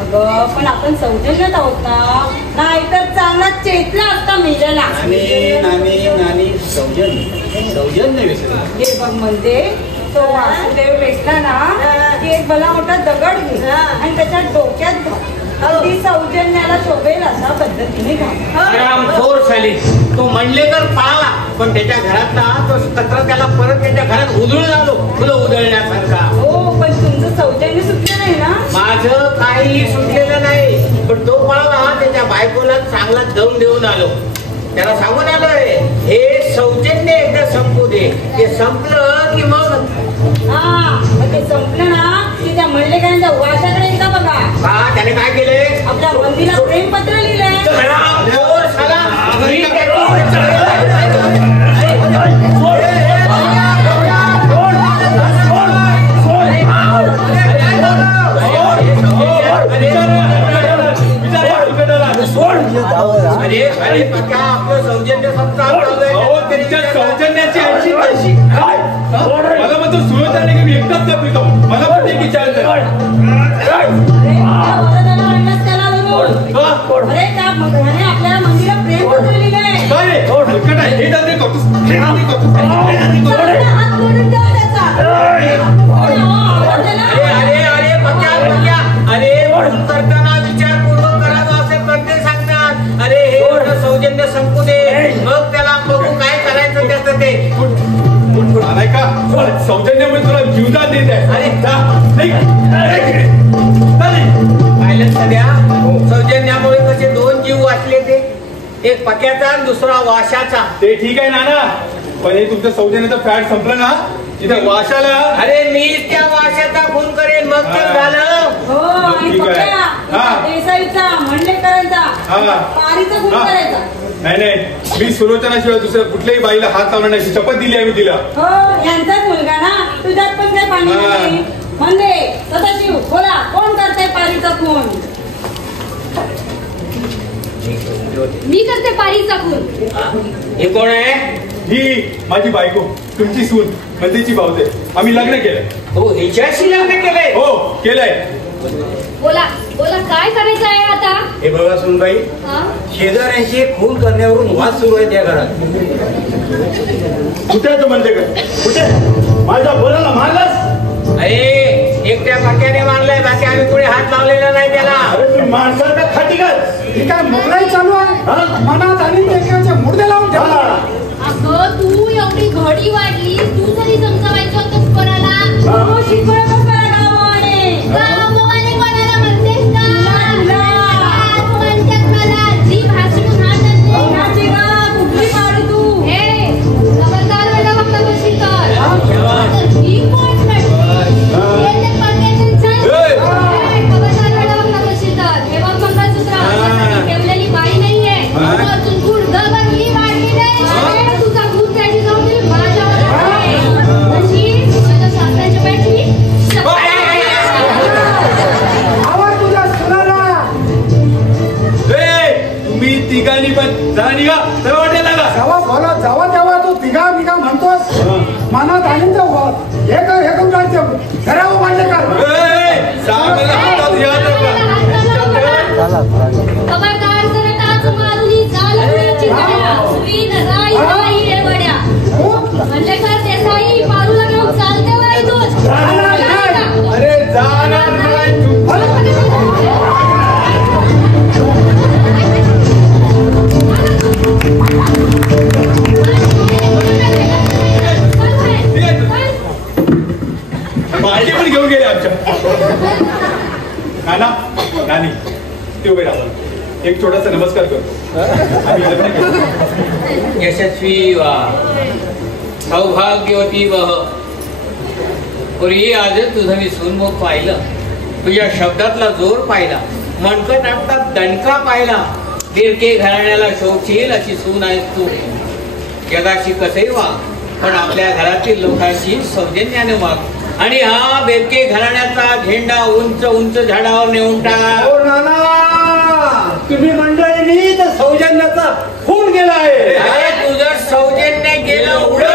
अगं पण आपण सौजन्यात आहोत ना, नाहीतर चांगला चेतला असता मेलेला. नानी सौजन्य विसरला. हे बघ म्हणजे तो वासुदेव भेटला ना की एक भला मोठा दगड घे आणि त्याच्या डोक्यात घाल. अगदी सौजन्याला शोभेल अशा पद्धतीने घाल. रामखोर साली तो मंडलेकर पळाला, पण त्याच्या घरात ना तो कचरा त्याला परत त्याच्या घरात उधळून आलो, फुलं उधळण्यासारखा. हो पण तुमचं सौजन्य सुटलं नाही ना? माझं काहीही सुटलेलं नाही, पण तो पळाला त्याच्या बायकोला चांगला दम देऊन आलो. त्याला सांगून आलोय, हे सौजन्य एकदा संपू दे. ते संपलं की मग ते संपलं ना की त्या मंडलेकरांच्या वाशाकडे एकदा बघा. हा त्याने काय केले? आपल्या बंदीला प्रेमपत्र लिहिलंय. अरे पक्का आपलं सौजन्य सौजन्याची ऐशी पैशी मला मग तो सुरत की मी एकटाच का पितो. मला पण एक विचारायचं. अरे त्या मगराने आपल्याला मंदिरात प्रेमपत्र लिहिलंय. काय हलकट आहे हे धंदे करतोस. हात मोडून ठेव त्याचा. अरे पक्या अरे फोन करताना विचारपूर्वक करावं असे करते सांगतात. अरे हे सौजन्य संपू दे, मग त्याला बघू काय करायचं त्याचं ते. आलाय का सौजन्यामुळे तुला जीवदान देत आहे. पाहिलं सध्या सौजन्यामुळे कसे दोन जीव वाचले ते, एक पक्याचा आणि दुसरा वाशाचा. ते ठीक आहे नाना, पण हे तुमचं सौजन्याचं फॅट संपलं ना तिथे वाशाला. अरे मी त्या वाशाचा खून करेन मग ते झालं. हो आणि पक्या देसाईचा मंडलेकरांचा पारीचा खून करायचा. नाही मी सुलोचनाशिवाय दुसऱ्या कुठल्याही बाईला हात लावणार नाही शपथ दिली आहे मी तिला. हो यांचाच मुलगा ना, तुझ्यात पण काही पाणी नाही. म्हणजे सदाशिव बोला, कोण करते पारीचा खून? मी करते पारीचा खून. हे कोण आहे? ही माझी बायको, तुमची सून मंदेची भावते. आम्ही लग्न केलंय. हो हिच्याशी लग्न केलंय? हो केलंय. बोला बोला काय करायचं आहे आता? हे बघा सुनबाई, शेजाऱ्यांशी खून करण्यावरून वाद सुरू आहे त्या घरात. कुठे तो म्हणते का? कुठे माझ्या बोलाला मारलास? अरे एकट्या पक्याने मारलाय, बाकी आम्ही कुठे हात लावलेला नाही त्याला. अरे तुम्ही माणसाला खाटी का? ही काय मोगलाई चालू आहे? मनात आणि एकाचे मुर्दे लावून ठेवला. अगं तू एवढी घडी वाढली, तू जरी समजावायचं होतं कोणाला. शिकवण करा गावाने. गावाने कोणाला म्हणतेस का? म्हणतात मला जी भाषण कुठली पारू तू? हे खबरदार वेळा बघता बसशील तर. ही कोण म्हणते? हे ते पक्याचं सांग. खबरदार वेळा बघता बसशील तर. हे बघ मंगळसूत्र आपल्यासाठी ठेवलेली बाई नाहीये. अजून गुडघाभर ही वाढली नाही. तुझा भूत त्याची जाऊन दिली माझ्यावर आहे. अशी माझ्या सासऱ्याच्या पेटली. आवाज तुझ्या सुनाला. तुम्ही तिघांनी पण जरा निघा वाटेल ना. जावा तेव्हा तू तिघा बिघा म्हणतोस. मनात आणि हे करून काढते घरावर मांडले का? खबरदार जरा टाच मारली चाल पुढची कड्या. सुईन राई राई रे वड्या. म्हणजे कर देसाई पारूला घेऊन चालते वा इथून. अरे जा ना. माझी पण घेऊन गेले आमच्या नाना नानी ते उभे राहा. एक छोटासा नमस्कार करतो. आम्ही लग्न केलं. यशस्वी सौभाग्यवती वह. पूर्वी आजच तुझं मी सुनमुख पाहिलं, तुझ्या शब्दातला जोर पाहिला, मनकट आपतात दणका पाहिला. बिरके घराण्याला शोभशील अशी सून आहेस तू. जगाशी कसे वा पण आपल्या घरातील लोकांची सौजन्याने वाग आणि हा बेरके घराण्याचा झेंडा उंच उंच झाडावर नेऊन टाक. हो नाना, तुम्ही मंडळींनी तर सौजन्याचा खून केला आहे. अरे तुझं सौजन्य गेलं उडत.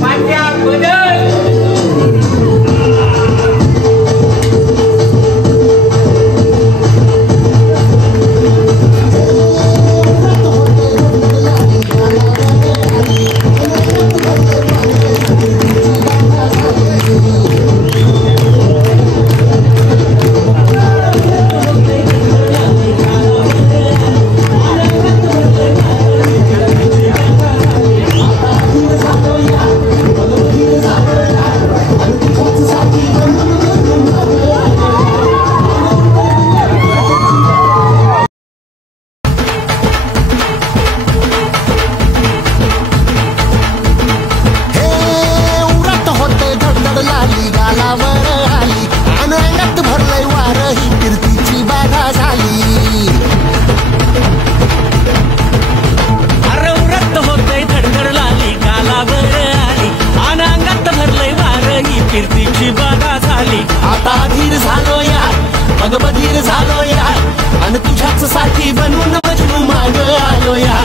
पाट्या बदल. कीर्तीची बाधा झाली. आता धीर झालो या, मग बधीर झालो या, आणि तुझ्याच साठी बनून मजनू माग आलो या.